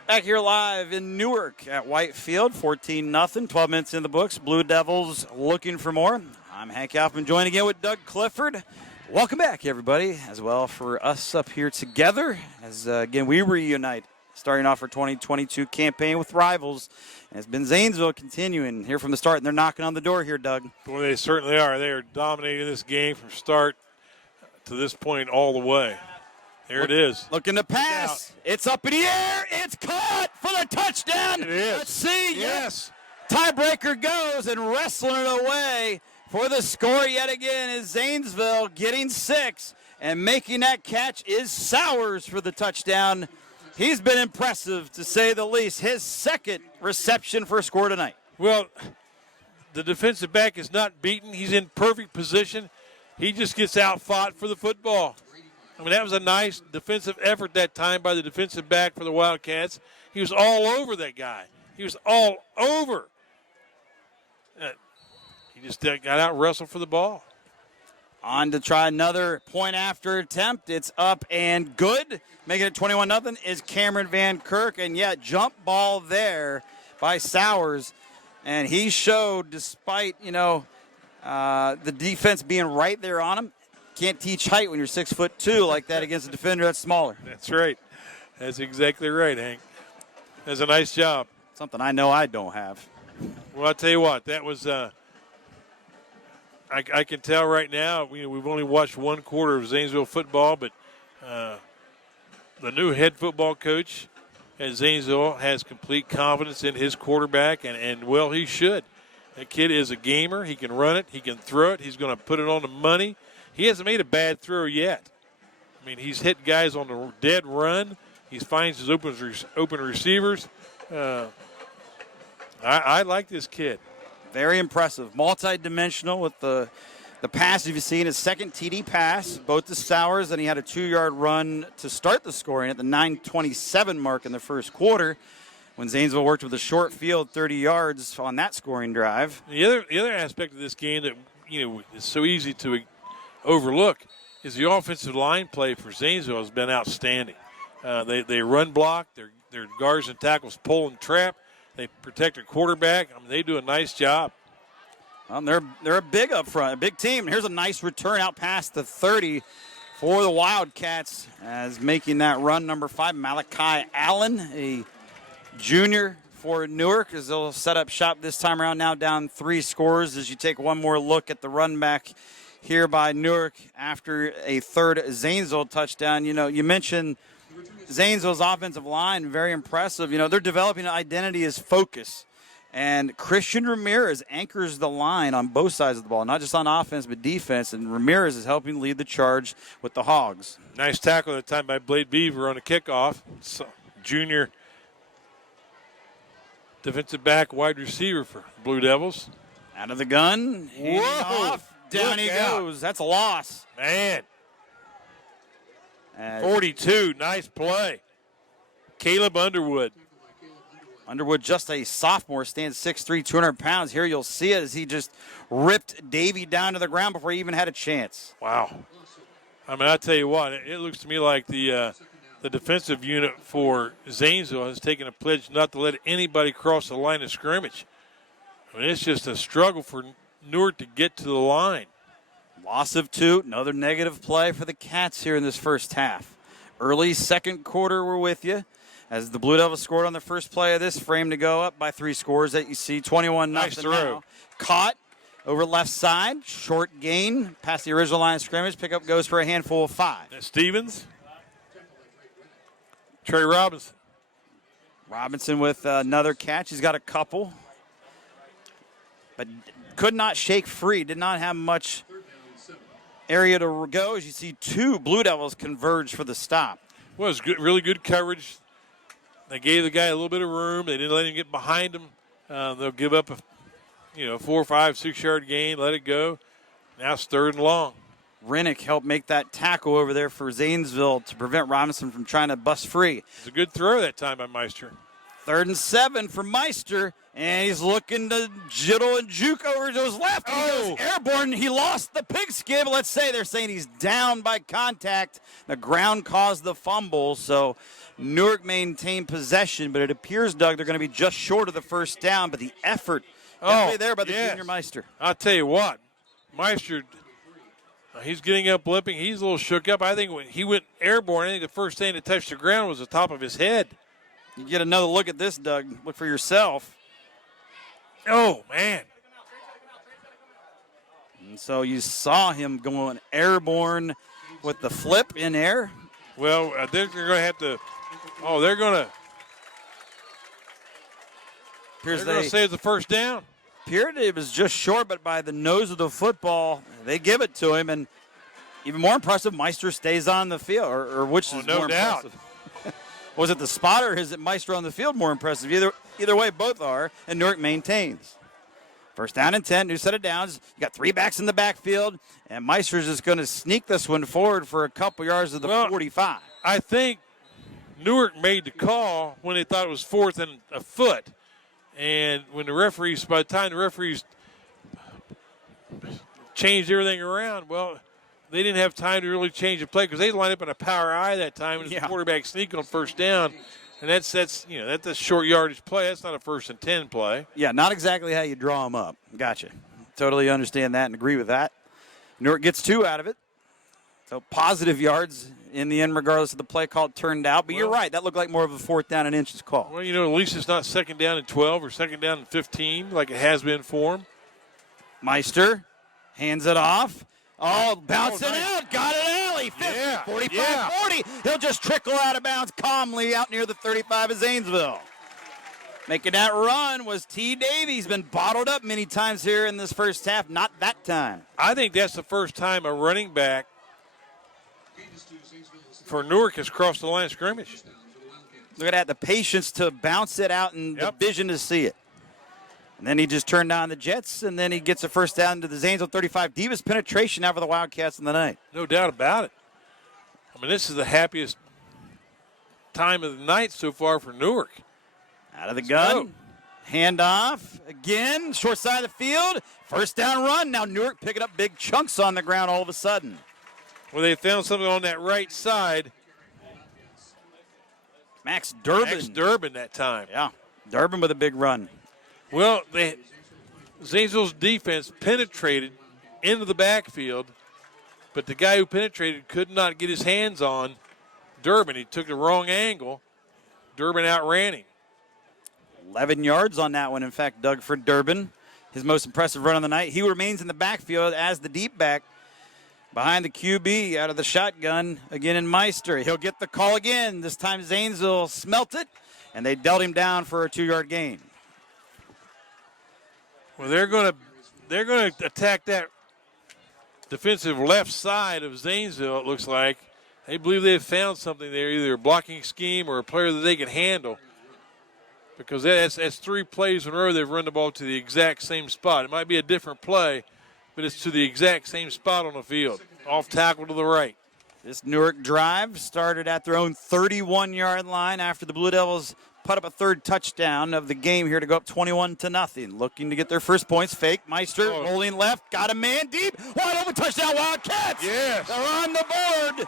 Back here live in Newark at Whitefield, 14-0, 12 minutes in the books. Blue Devils looking for more. I'm Hank Alfman, joined again with Doug Clifford. Welcome back, everybody, as well for us up here together as, again, we reunite, starting off our 2022 campaign with rivals. And it's been Zanesville continuing here from the start, and they're knocking on the door here, Doug. Boy, they certainly are. They are dominating this game from start to this point all the way. There it is. Looking to pass. It's up in the air. It's caught for the touchdown. It is. Let's see. Yes. Tiebreaker goes, and wrestling it away for the score yet again is Zanesville getting 6, and making that catch is Sowers for the touchdown. He's been impressive, to say the least. His second reception for a score tonight. Well, the defensive back is not beaten. He's in perfect position. He just gets out-fought for the football. I mean, that was a nice defensive effort that time by the defensive back for the Wildcats. He was all over that guy. He was all over. He just got out wrestled for the ball. On to try another point after attempt. It's up and good. Making it 21-0 is Cameron Van Kirk. And yet, jump ball there by Sowers. And he showed, despite, the defense being right there on him, can't teach height when you're 6'2" like that against a defender that's smaller. That's right. That's exactly right, Hank. That's a nice job. Something I know I don't have. Well, I'll tell you what, that was I can tell right now, we've only watched 1 quarter of Zanesville football, but the new head football coach at Zanesville has complete confidence in his quarterback, and well, he should. That kid is a gamer. He can run it. He can throw it. He's going to put it on the money. He hasn't made a bad throw yet. I mean, he's hit guys on the dead run. He finds his open receivers. I like this kid. Very impressive. Multi-dimensional with the pass. You've seen his second TD pass, both to Sowers, and he had a 2-yard run to start the scoring at the 9:27 mark in the first quarter when Zanesville worked with a short field, 30 yards on that scoring drive. The other aspect of this game that is so easy to overlook is the offensive line play for Zanesville has been outstanding. They run block, their guards and tackles pull and trap. They protect their quarterback. I mean, they do a nice job. They're a big up front, a big team. Here's a nice return out past the 30 for the Wildcats as making that run, number 5, Malachi Allen, a junior for Newark, as they'll set up shop this time around, now down 3 scores as you take one more look at the run back here by Newark after a third Zanesville touchdown. You know, you mentioned Zanesville's offensive line, very impressive. You know, they're developing an identity as focus. And Christian Ramirez anchors the line on both sides of the ball, not just on offense but defense. And Ramirez is helping lead the charge with the Hogs. Nice tackle that time by Blade Beaver on a kickoff. So, junior defensive back, wide receiver for Blue Devils. Out of the gun. Off. Down he goes. That's a loss. Man. 42. Nice play. Caleb Underwood. Underwood, just a sophomore, stands 6'3", 200 pounds. Here you'll see it as he just ripped Davey down to the ground before he even had a chance. Wow. I mean, I tell you what, it looks to me like the defensive unit for Zanesville has taken a pledge not to let anybody cross the line of scrimmage. I mean, it's just a struggle for Newark to get to the line. Loss of 2, another negative play for the Cats here in this first half. Early second quarter, we're with you. As the Blue Devils scored on the first play of this frame to go up by 3 scores that you see, 21-0 nice throw. Now. Caught over left side, short gain past the original line of scrimmage. Pickup goes for a handful of 5. That's Stevens. Trey Robinson. Robinson with another catch. He's got a couple, but could not shake free. Did not have much area to go. As you see, 2 Blue Devils converge for the stop. Well, it was good, really good coverage. They gave the guy a little bit of room. They didn't let him get behind him. They'll give up a 4, 5, 6-yard gain, let it go. Now it's 3rd and long. Rennick helped make that tackle over there for Zanesville to prevent Robinson from trying to bust free. It's a good throw that time by Meister. 3rd and 7 for Meister, and he's looking to jittle and juke over to his left. He goes airborne. He lost the pigskin. Let's say they're saying he's down by contact. The ground caused the fumble, so Newark maintained possession, but it appears, Doug, they're going to be just short of the first down, but the effort definitely there by the junior Meister. I'll tell you what, Meister, he's getting up limping. He's a little shook up. I think when he went airborne, I think the first thing that touched the ground was the top of his head. You get another look at this, Doug. Look for yourself. Oh, man. And so you saw him going airborne with the flip in air. Well, they're going to have to – they're going to say it's the first down. Appeared it was just short, but by the nose of the football, they give it to him. And even more impressive, Meister stays on the field, or which is more impressive. Was it the spot or is it Meister on the field more impressive? Either way, both are, and Newark maintains. First down and 10, new set of downs. You got 3 backs in the backfield, and Meister's just going to sneak this one forward for a couple yards of the 45. I think Newark made the call when they thought it was 4th and a foot. And when by the time the referees changed everything around, well, they didn't have time to really change the play because they lined up in a power eye that time and the quarterback sneak on first down. And that's a short yardage play. That's not a 1st and 10 play. Yeah, not exactly how you draw them up. Gotcha. Totally understand that and agree with that. Newark gets 2 out of it. So positive yards in the end regardless of the play call turned out. But you're right. That looked like more of a 4th down and inches call. Well, at least it's not 2nd down and 12 or 2nd down and 15 like it has been for him. Meister hands it off. Bouncing out. Got it alley. 50, 45, 40. He'll just trickle out of bounds calmly out near the 35 of Zanesville. Making that run was T. Davey. He's been bottled up many times here in this first half. Not that time. I think that's the first time a running back for Newark has crossed the line of scrimmage. Look at that. The patience to bounce it out and the vision to see it. And then he just turned down the Jets, and then he gets a first down to the Zanesville 35. Deepest penetration out for the Wildcats in the night. No doubt about it. I mean, this is the happiest time of the night so far for Newark. Out of the gun. Handoff again. Short side of the field. First down run. Now Newark picking up big chunks on the ground all of a sudden. Well, they found something on that right side. Max Durbin. Max Durbin that time. Yeah, Durbin with a big run. Well, Zanesville's defense penetrated into the backfield, but the guy who penetrated could not get his hands on Durbin. He took the wrong angle. Durbin outran him. 11 yards on that one, in fact, Doug, for Durbin. His most impressive run of the night. He remains in the backfield as the deep back behind the QB out of the shotgun, again in Meister. He'll get the call again. This time Zanesville smelt it, and they dealt him down for a 2-yard gain. Well, they're going to attack that defensive left side of Zanesville, it looks like. They believe they've found something there, either a blocking scheme or a player that they can handle. Because that's 3 plays in a row they've run the ball to the exact same spot. It might be a different play, but it's to the exact same spot on the field. Off tackle to the right. This Newark drive started at their own 31-yard line after the Blue Devils put up a 3rd touchdown of the game here to go up 21-0. Looking to get their first points. Fake. Meister rolling left. Got a man deep. Wide open touchdown, Wildcats. Yes. They're on the board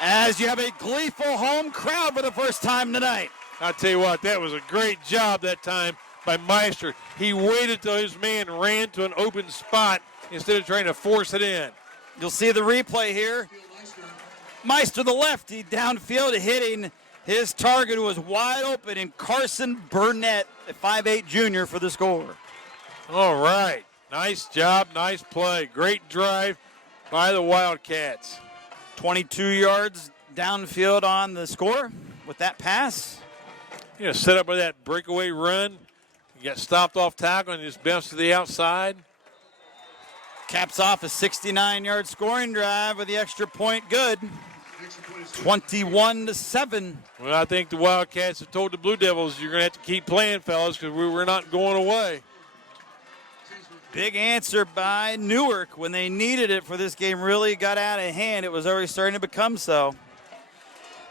as you have a gleeful home crowd for the first time tonight. I'll tell you what, that was a great job that time by Meister. He waited till his man ran to an open spot instead of trying to force it in. You'll see the replay here. Meister, the lefty, downfield, hitting his target, who was wide open, in Carson Burnett, a 5'8 junior, for the score. All right. Nice job, nice play. Great drive by the Wildcats. 22 yards downfield on the score with that pass. Set up by that breakaway run. You got stopped off tackle and just bounced to the outside. Caps off a 69-yard scoring drive with the extra point good. 21-7. Well, I think the Wildcats have told the Blue Devils, you're going to have to keep playing, fellas, because we're not going away. Big answer by Newark when they needed it for this game. Really got out of hand. It was already starting to become so.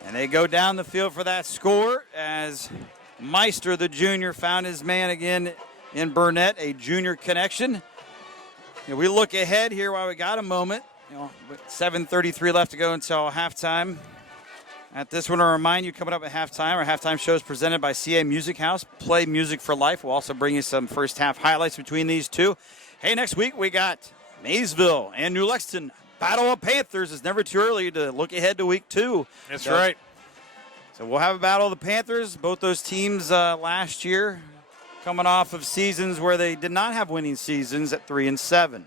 And they go down the field for that score as Meister, the junior, found his man again in Burnett, a junior connection. We look ahead here while we got a moment. With 7:33 left to go until halftime. At this one, I'll remind you, coming up at halftime, our halftime show is presented by CA Music House. Play music for life. We'll also bring you some first half highlights between these two. Hey, next week we got Maysville and New Lexington. Battle of Panthers. It's never too early to look ahead to week 2. That's right. So we'll have a battle of the Panthers. Both those teams last year coming off of seasons where they did not have winning seasons at 3-7.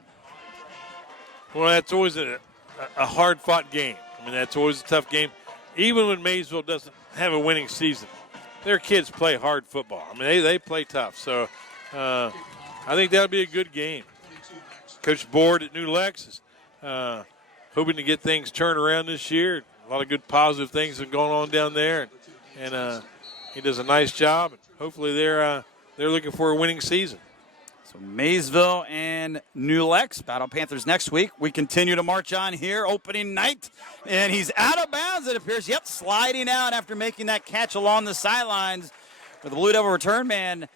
Well, that's always a hard-fought game. I mean, that's always a tough game. Even when Maysville doesn't have a winning season, their kids play hard football. I mean, they play tough. So I think that'll be a good game. Coach Board at New Lex is hoping to get things turned around this year. A lot of good positive things have gone on down there, and he does a nice job. And hopefully they're looking for a winning season. So Maysville and New Lex, Battle Panthers next week. We continue to march on here, opening night, and he's out of bounds, it appears. Yep, sliding out after making that catch along the sidelines for the Blue Devil return man,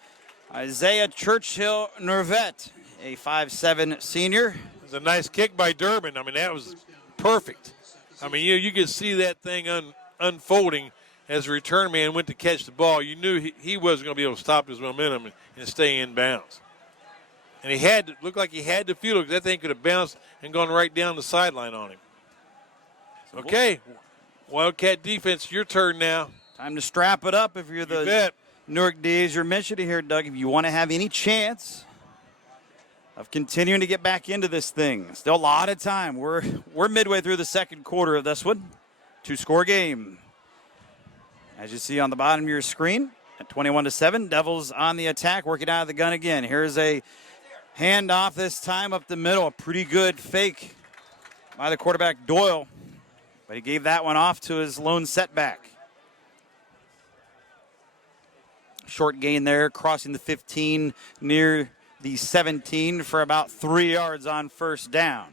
Isaiah Churchill Nervette, a 5'7 senior. It was a nice kick by Durbin. I mean, that was perfect. I mean, you could see that thing unfolding as the return man went to catch the ball. You knew he wasn't going to be able to stop his momentum and stay in bounds. And looked like he had to feel it, because that thing could have bounced and gone right down the sideline on him. Okay, Wildcat defense, your turn now. Time to strap it up if you're the Newark D's. You're mentioning here, Doug, if you want to have any chance of continuing to get back into this thing. Still a lot of time. We're midway through the second quarter of this one. 2-score game. As you see on the bottom of your screen, at 21-7, Devils on the attack, working out of the gun again. Here's a handoff this time up the middle. A pretty good fake by the quarterback, Doyle. But he gave that one off to his lone setback. Short gain there, crossing the 15 near the 17 for about 3 yards on first down.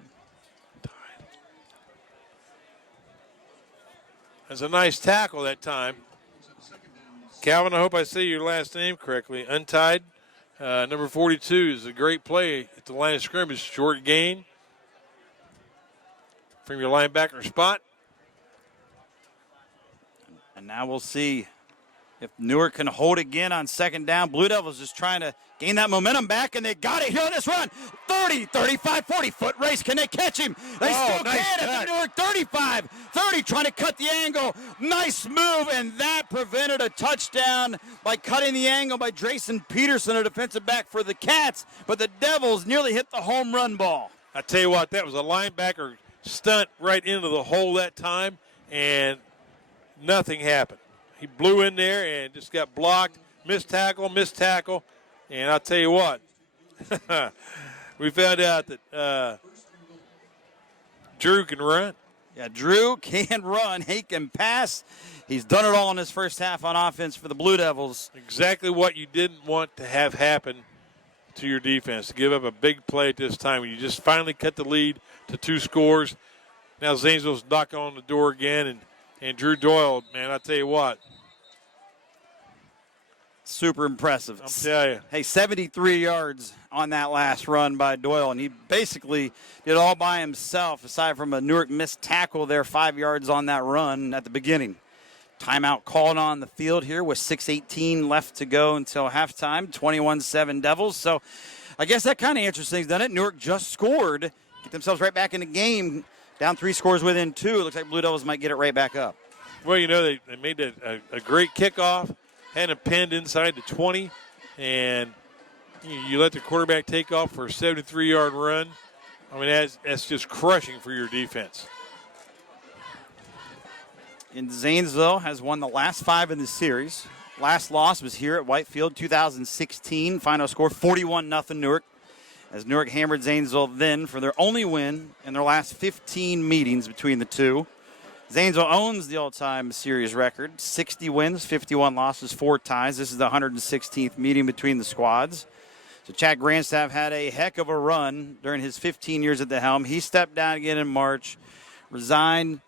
That's a nice tackle that time. Calvin, I hope I say your last name correctly. Untied, number 42 is a great play at the line of scrimmage. Short gain. from your linebacker spot. And now we'll see if Newark can hold again on second down. Blue Devils just trying to gain that momentum back, and they got it here on this run. 30, 35, 40-foot race. Can they catch him? They still can at the Newark 35, 30, trying to cut the angle. Nice move, and that prevented a touchdown by cutting the angle by Drayson Peterson, a defensive back for the Cats. But the Devils nearly hit the home run ball. I tell you what, that was a linebacker stunt right into the hole that time, and nothing happened. He blew in there and just got blocked. Missed tackle. And I'll tell you what, we found out that Drew can run. Yeah, Drew can run. He can pass. He's done it all in his first half on offense for the Blue Devils. Exactly what you didn't want to have happen to your defense, to give up a big play at this time when you just finally cut the lead to 2 scores. Now Zanesville's knocking on the door again, and Drew Doyle, man, I tell you what. Super impressive. I'm telling you. Hey, 73 yards on that last run by Doyle, and he basically did it all by himself, aside from a Newark missed tackle there, 5 yards on that run at the beginning. Timeout called on the field here with 6:18 left to go until halftime, 21-7 Devils. So I guess that kind of answers things, doesn't it? Newark just scored, get themselves right back in the game, down 3 scores within 2. It looks like Blue Devils might get it right back up. Well, you know, they made a great kickoff. Had him pinned inside the 20, and you let the quarterback take off for a 73-yard run. I mean, that's just crushing for your defense. And Zanesville has won the last 5 in the series. Last loss was here at Whitefield, 2016. Final score 41-0 Newark, as Newark hammered Zanesville then for their only win in their last 15 meetings between the two. Zanesville owns the all-time series record, 60 wins, 51 losses, 4 ties. This is the 116th meeting between the squads. So Chad Grandstaff had a heck of a run during his 15 years at the helm. He stepped down again in March, resigned.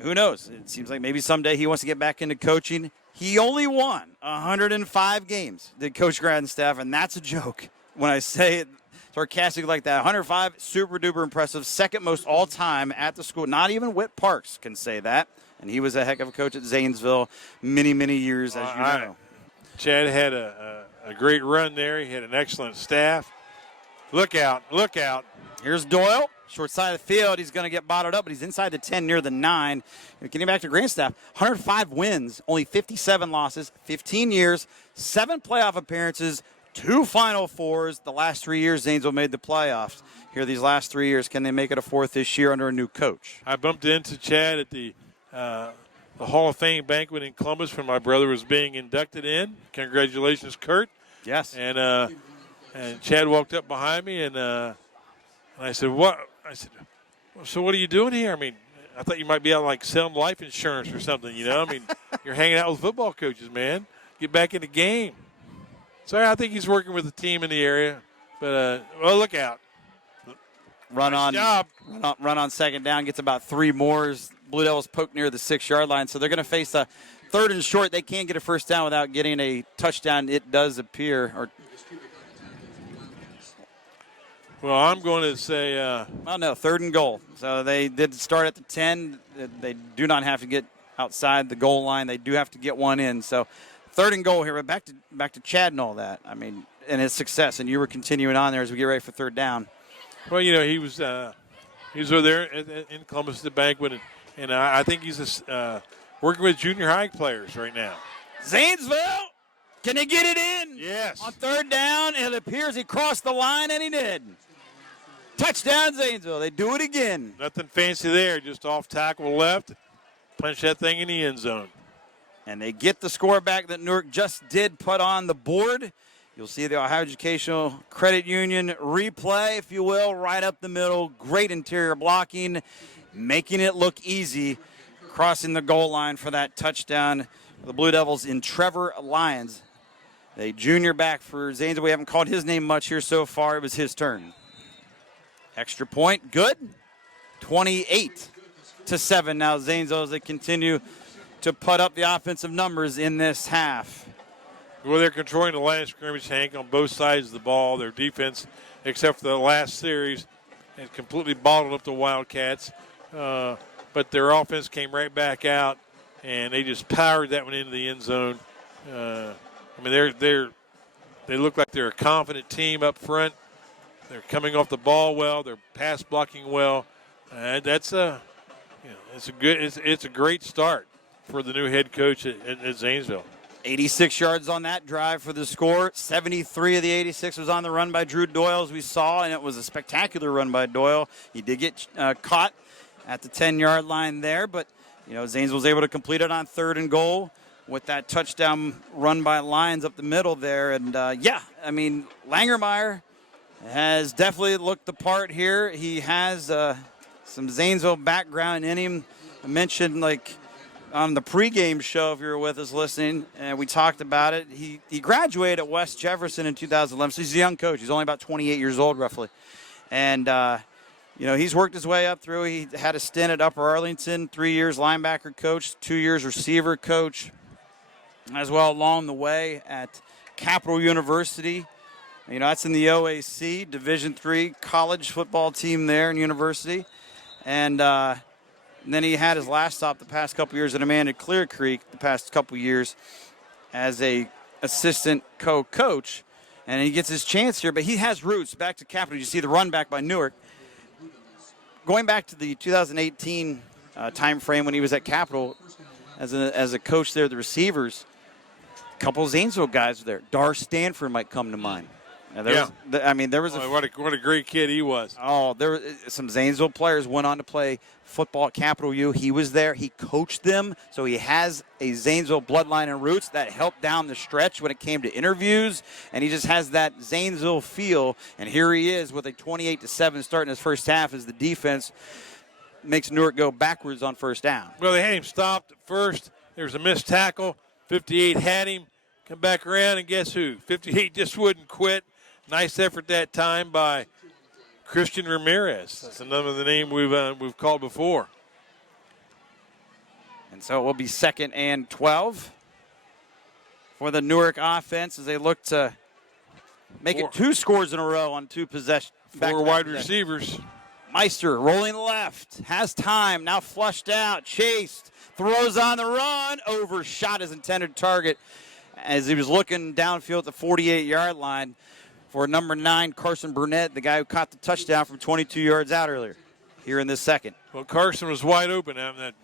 Who knows? It seems like maybe someday he wants to get back into coaching. He only won 105 games, did Coach Grandstaff, and that's a joke when I say it sarcastic like that. 105, super duper impressive, second most all time at the school. Not even Whit Parks can say that. And he was a heck of a coach at Zanesville many, many years, as you know. Chad had a great run there. He had an excellent staff. Look out. Here's Doyle, short side of the field. He's going to get bottled up, but he's inside the 10 near the 9. Getting back to Grandstaff, 105 wins, only 57 losses, 15 years, 7 playoff appearances, 2 Final Fours. The last 3 years, Zanesville made the playoffs. Here, these last 3 years, can they make it a 4th this year under a new coach? I bumped into Chad at the Hall of Fame banquet in Columbus when my brother was being inducted in. Congratulations, Kurt. Yes. And Chad walked up behind me, and I said, "What?" I said, "So what are you doing here? I mean, I thought you might be out like selling life insurance or something. You know, I mean, you're hanging out with football coaches, man. Get back in the game." So I think he's working with the team in the area. But, well, look out. Run job. on second down, gets about 3 more. Blue Devils poke near the 6-yard line. So they're going to face a 3rd and short. They can't get a first down without getting a touchdown, it does appear. Well, I'm going to say. Well, no, 3rd and goal. So they did start at the 10. They do not have to get outside the goal line. They do have to get one in. So 3rd and goal here. But back to Chad and all that. I mean, and his success. And you were continuing on there as we get ready for 3rd down. Well, you know, he was over there in Columbus at the banquet, and I think he's working with junior high players right now. Zanesville, can he get it in? Yes. On 3rd down, it appears he crossed the line, and he did. Touchdown, Zanesville. They do it again. Nothing fancy there, just off tackle left, punch that thing in the end zone. And they get the score back that Newark just did put on the board. You'll see the Ohio Educational Credit Union replay, if you will, right up the middle. Great interior blocking, making it look easy, crossing the goal line for that touchdown. The Blue Devils in Trevor Lyons, a junior back for Zanesville. We haven't called his name much here so far. It was his turn. Extra point, good. 28-7 now Zanesville as they continue to put up the offensive numbers in this half. Well, they're controlling the line of scrimmage, Hank, on both sides of the ball. Their defense, except for the last series, has completely bottled up the Wildcats. but their offense came right back out, and they just powered that one into the end zone. I mean, they look like they're a confident team up front. They're coming off the ball well. They're pass blocking well. It's a great start for the new head coach at Zanesville. 86 yards on that drive for the score. 73 of the 86 was on the run by Drew Doyle, as we saw, and it was a spectacular run by Doyle. He did get caught at the 10-yard line there, but Zanesville was able to complete it on 3rd and goal with that touchdown run by Lyons up the middle there. And, Langermeyer has definitely looked the part here. He has some Zanesville background in him. I mentioned, on the pregame show, if you were with us listening, and we talked about it, he graduated at West Jefferson in 2011, so he's a young coach. He's only about 28 years old, roughly. And, he's worked his way up through. He had a stint at Upper Arlington, 3 years linebacker coach, 2 years receiver coach, as well along the way at Capital University. That's in the OAC, Division III college football team there in university. And then he had his last stop the past couple years at Amanda Clear Creek the past couple years as a assistant co-coach. And he gets his chance here, but he has roots back to Capital. You see the run back by Newark. Going back to the 2018 time frame when he was at Capital as a coach there, the receivers, a couple of Zanesville guys were there. Dar Stanford might come to mind. There was what a great kid he was. Oh, there were some Zanesville players went on to play football at Capital U. He was there. He coached them, so he has a Zanesville bloodline and roots that helped down the stretch when it came to interviews, and he just has that Zanesville feel. And here he is with a 28-7 start in his first half as the defense makes Newark go backwards on first down. Well, they had him stopped at first. There was a missed tackle. 58 had him. Come back around, and guess who? 58 just wouldn't quit. Nice effort that time by Christian Ramirez. That's another name we've called before. And so it will be 2nd and 12 for the Newark offense as they look to make it 2 scores in a row on 2 possessions. 4 wide receivers. Meister rolling left, has time, now flushed out, chased, throws on the run, overshot his intended target as he was looking downfield at the 48-yard line for number 9, Carson Burnett, the guy who caught the touchdown from 22 yards out earlier here in this second. Well, Carson was wide open. That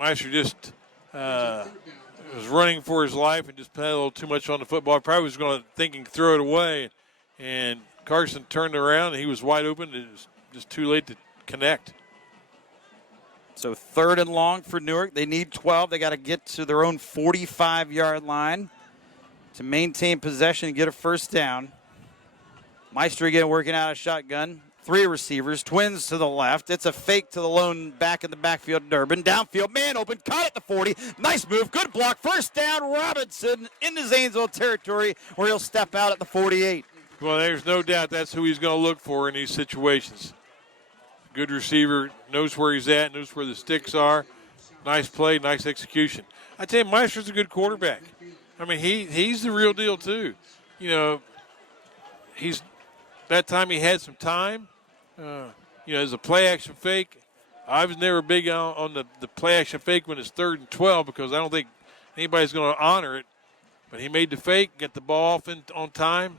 Meister just was running for his life and just played a little too much on the football. Probably was going to think he could throw it away. And Carson turned around, and he was wide open. It was just too late to connect. So 3rd and long for Newark. They need 12. They got to get to their own 45-yard line to maintain possession and get a first down. Meister again working out a shotgun. 3 receivers, twins to the left. It's a fake to the lone back in the backfield, Durbin. Downfield, man open, caught at the 40. Nice move, good block. First down, Robinson into Zanesville territory where he'll step out at the 48. Well, there's no doubt that's who he's going to look for in these situations. Good receiver, knows where he's at, knows where the sticks are. Nice play, nice execution. I tell you, Meister's a good quarterback. I mean, he's the real deal, too. That time he had some time. As a play-action fake, I was never big on the play-action fake when it's 3rd and 12 because I don't think anybody's going to honor it. But he made the fake, get the ball off on time.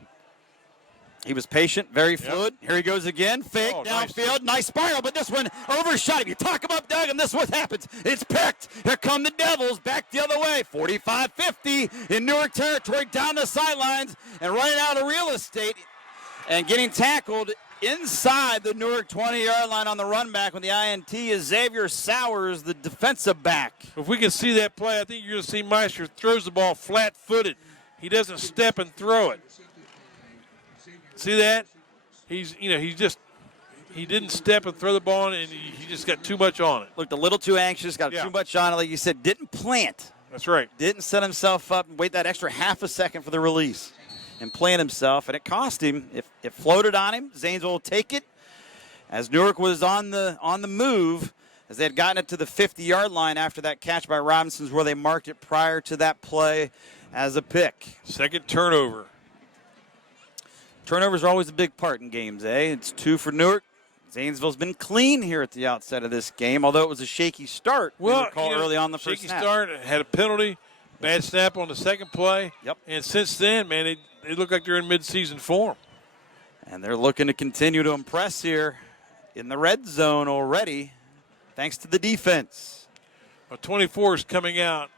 He was patient, very fluid. Yep. Here he goes again. Fake, downfield, nice spiral, but this one overshot him. You talk him up, Doug, and this is what happens. It's picked. Here come the Devils back the other way. 45-50 in Newark territory, down the sidelines and running out of real estate and getting tackled inside the Newark 20-yard line on the run back when the INT is Xavier Sowers, the defensive back. If we can see that play, I think you're going to see Meister throws the ball flat-footed. He doesn't step and throw it. See that? He didn't step and throw the ball, and he just got too much on it. Looked a little too anxious, got too much on it. Like you said, didn't plant. That's right. Didn't set himself up and wait that extra half a second for the release and plant himself, and it cost him. If it floated on him, Zanesville will take it. As Newark was on the move, as they had gotten it to the 50-yard line after that catch by Robinson's where they marked it prior to that play as a pick. Second turnover. Turnovers are always a big part in games, eh? It's 2 for Newark. Zanesville's been clean here at the outset of this game, although it was a shaky start. Well, early on the first shaky snap. start, had a penalty, bad snap on the second play. Yep. And since then, man, they look like they're in midseason form. And they're looking to continue to impress here in the red zone already, thanks to the defense. 24 is coming out.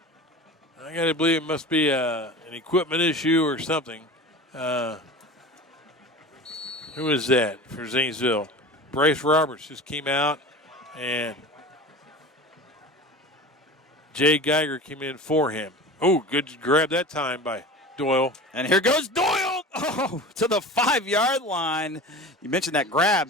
I got to believe it must be an equipment issue or something. Who is that for Zanesville? Bryce Roberts just came out, and Jay Geiger came in for him. Oh, good grab that time by Doyle. And here goes Doyle to the 5-yard line. You mentioned that grab.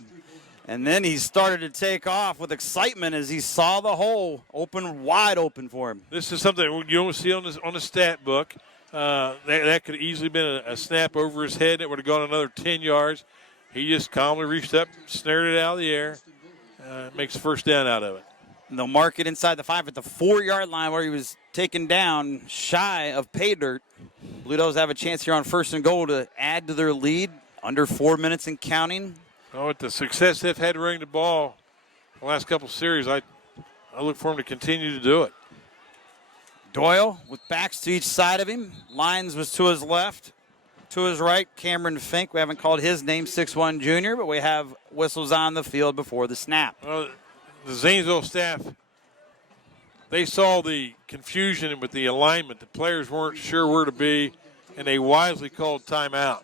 And then he started to take off with excitement as he saw the hole wide open for him. This is something you don't see on the stat book. That could have easily been a snap over his head. It would have gone another 10 yards. He just calmly reached up, snared it out of the air, makes the first down out of it. And they'll mark it inside the 5 at the 4-yard line where he was taken down shy of pay dirt. Blue Devils have a chance here on 1st and goal to add to their lead. Under 4 minutes and counting. Oh, with the success they've had running the ball the last couple series, I look for him to continue to do it. Doyle with backs to each side of him. Lyons was to his left. To his right, Cameron Fink. We haven't called his name, 6'1" junior, but we have whistles on the field before the snap. Well, the Zanesville staff, they saw the confusion with the alignment. The players weren't sure where to be, and they wisely called timeout.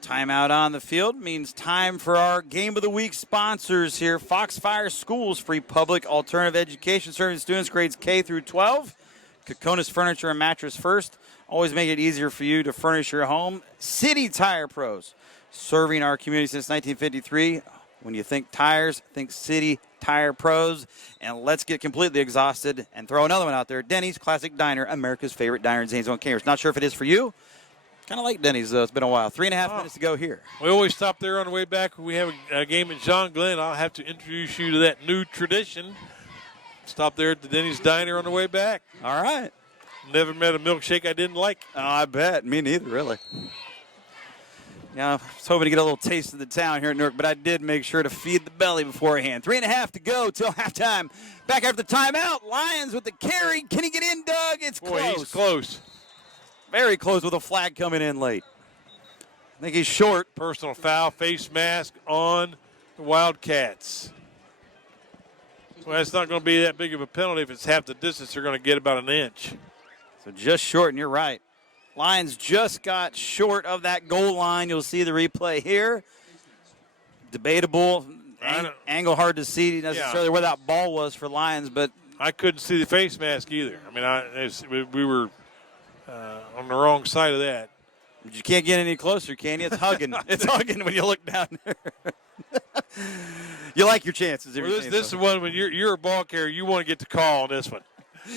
Timeout on the field means time for our Game of the Week sponsors here. Foxfire Schools, free public alternative education serving students grades K through 12. Kokonis Furniture and Mattress First. Always make it easier for you to furnish your home. City Tire Pros, serving our community since 1953. When you think tires, think City Tire Pros. And let's get completely exhausted and throw another one out there. Denny's Classic Diner, America's favorite diner in Zanesville and Cambridge. Not sure if it is for you. Kind of like Denny's, though. It's been a while. 3.5 minutes to go here. We always stop there on the way back. We have a game at John Glenn. I'll have to introduce you to that new tradition. Stop there at the Denny's Diner on the way back. All right. Never met a milkshake I didn't like. Oh, I bet. Me neither, really. Yeah, I was hoping to get a little taste of the town here at Newark, but I did make sure to feed the belly beforehand. 3.5 to go till halftime. Back after the timeout. Lions with the carry. Can he get in, Doug? It's close. Boy, he's close. Very close with a flag coming in late. I think he's short. Personal foul, face mask on the Wildcats. Well, that's not going to be that big of a penalty. If it's half the distance, they're going to get about an inch. So just short, and you're right. Lions just got short of that goal line. You'll see the replay here. Debatable. Angle hard to see necessarily where that ball was for Lions, but I couldn't see the face mask either. I mean, we were on the wrong side of that. But you can't get any closer, can you? It's hugging. It's hugging when you look down there. You like your chances. Well, this is one when you're a ball carrier, you want to get the call on this one.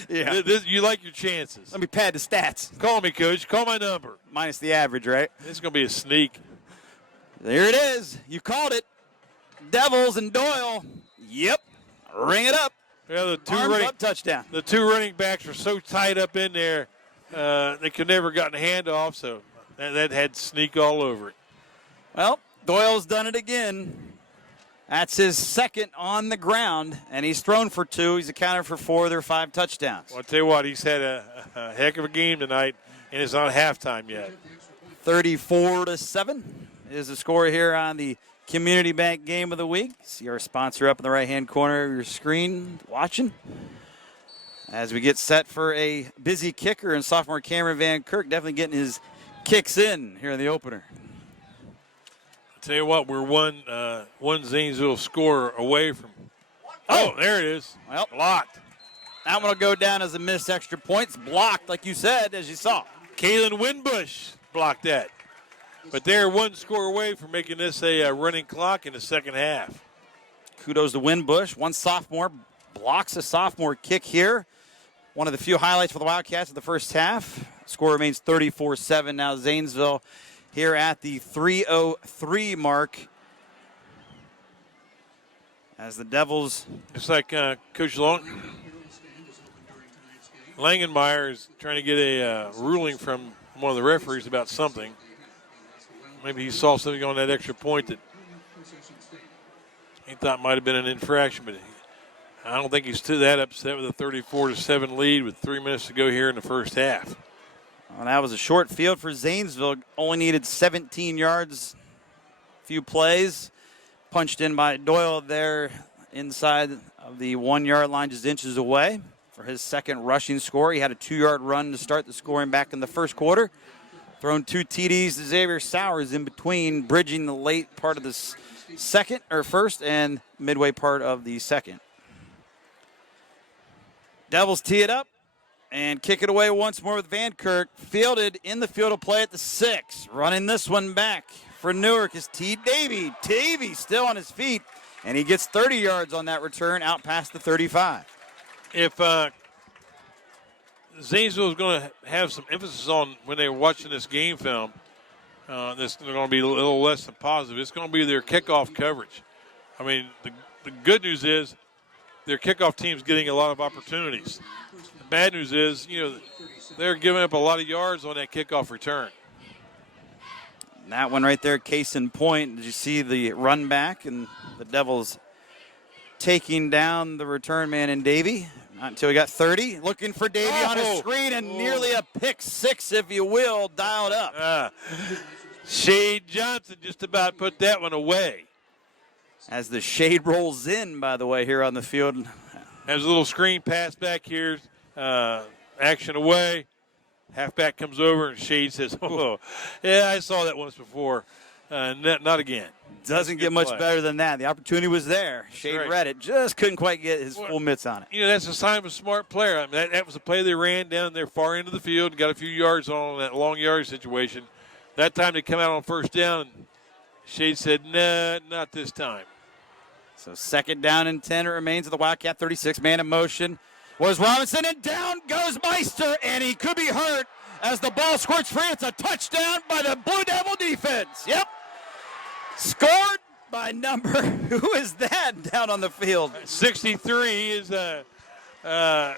Yeah. You like your chances. Let me pad the stats. Call me, Coach. Call my number. Minus the average, right? It's going to be a sneak. There it is. You called it. Devils and Doyle. Yep. Ring it up. Yeah, touchdown. The two running backs were so tied up in there, they could never gotten a handoff, so that had sneak all over it. Well, Doyle's done it again. That's his second on the ground, and he's thrown for 2. He's accounted for 4 of their 5 touchdowns. Well, I'll tell you what, he's had a heck of a game tonight, and it's not halftime yet. 34-7 is the score here on the Community Bank Game of the Week. See our sponsor up in the right-hand corner of your screen watching. As we get set for a busy kicker, and sophomore Cameron Van Kirk definitely getting his kicks in here in the opener. Tell you what, we're one Zanesville score away from. Oh, there it is. Well, blocked. That one will go down as a missed extra points. Blocked, like you said, as you saw. Kalen Winbush blocked that. But they're one score away from making this a running clock in the second half. Kudos to Winbush. One sophomore blocks a sophomore kick here. One of the few highlights for the Wildcats in the first half. Score remains 34-7 now. Zanesville here at the 3:03 mark. As the Devils. It's like Coach Langenmeyer is trying to get a ruling from one of the referees about something. Maybe he saw something on that extra point that He thought it might have been an infraction, but I don't think he's too that upset with a 34-7 lead with 3 minutes to go here in the first half. Well, that was a short field for Zanesville. Only needed 17 yards, few plays. Punched in by Doyle there inside of the 1 yard line, just inches away for his second rushing score. He had a 2 yard run to start the scoring back in the first quarter. Thrown 2 TDs to Xavier Sowers in between, bridging the late part of the first and midway part of the second. Devils tee it up and kick it away once more with Van Kirk. Fielded in the field of play at the 6. Running this one back for Newark is T. Davey. Davey still on his feet, and he gets 30 yards on that return out past the 35. If Zanesville is going to have some emphasis on when they're watching this game film, this is going to be a little less than positive. It's going to be their kickoff coverage. I mean, the good news is their kickoff team's getting a lot of opportunities. The bad news is, they're giving up a lot of yards on that kickoff return. And that one right there, case in point. Did you see the run back and the Devils taking down the return man in Davey? Not until he got 30. Looking for Davey on a screen and nearly a pick 6, if you will, dialed up. Shade Johnson just about put that one away. As the shade rolls in, by the way, here on the field. Has a little screen pass back here. Action away. Halfback comes over and Shade says, "Oh, yeah, I saw that once before. Not again." Doesn't get much better than that. The opportunity was there. Shade read it, just couldn't quite get his full mitts on it. That's a sign of a smart player. I mean, that was a play they ran down there far into the field and got a few yards on that long yardage situation. That time they come out on first down, and Shade said, "Nah, not this time." So 2nd down and 10 it remains at the Wildcat 36. Man in motion was Robinson, and down goes Meister, and he could be hurt as the ball squirts free. It's a touchdown by the Blue Devil defense. Yep. Scored by number, who is that down on the field? 63 is I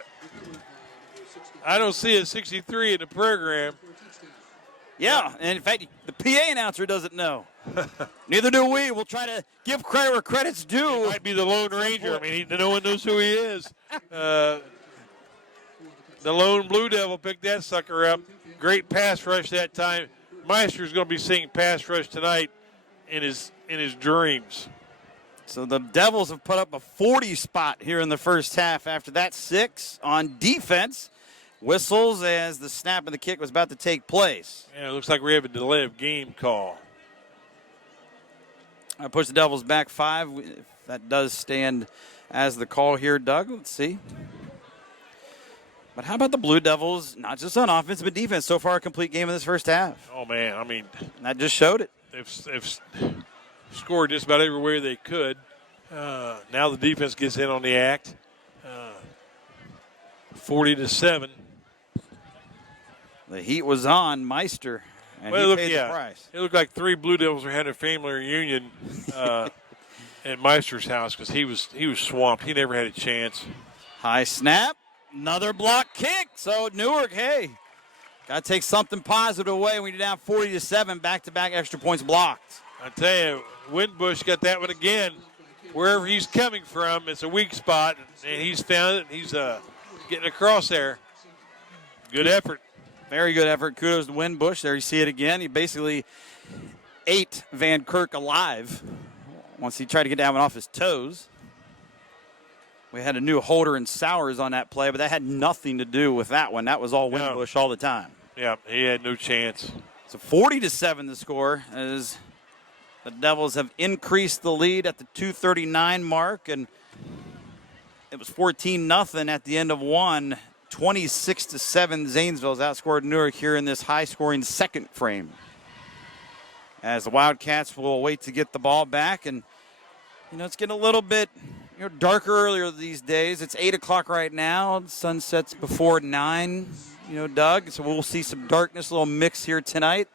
don't see a 63 in the program. Yeah, and in fact, the PA announcer doesn't know. Neither do we. We'll try to give credit where credit's due. He might be the Lone Ranger. I mean, no one knows who he is. The lone Blue Devil picked that sucker up. Great pass rush that time. Meister's going to be seeing pass rush tonight in his dreams. So the Devils have put up a 40 spot here in the first half. After that, 6 on defense. Whistles as the snap and the kick was about to take place. Yeah, it looks like we have a delay of game call. I push the Devils back 5. If that does stand as the call here, Doug. Let's see. But how about the Blue Devils, not just on offense, but defense? So far, a complete game in this first half. Oh, man, I mean. And that just showed it. They've scored just about everywhere they could. Now the defense gets in on the act. 40-7. The heat was on Meister, and he paid the price. It looked like 3 Blue Devils were having a family reunion at Meister's house because he was swamped. He never had a chance. High snap, another block kick. So Newark, hey, got to take something positive away when you're down 40-7, back-to-back extra points blocked. I tell you, Windbush got that one again. Wherever he's coming from, it's a weak spot, and he's found it. He's getting across there. Good effort. Very good effort. Kudos to Windbush. There you see it again. He basically ate Van Kirk alive once he tried to get that one off his toes. We had a new Holder and Sowers on that play, but that had nothing to do with that one. That was all Windbush all the time. Yeah, he had no chance. So 40-7 the score as the Devils have increased the lead at the 2:39 mark, and it was 14-0 at the end of one. 26-7, Zanesville's outscored Newark here in this high-scoring second frame. As the Wildcats will wait to get the ball back, and it's getting a little bit darker earlier these days. It's 8 o'clock right now. The sun sets before 9. Doug. So we'll see some darkness, a little mix here tonight.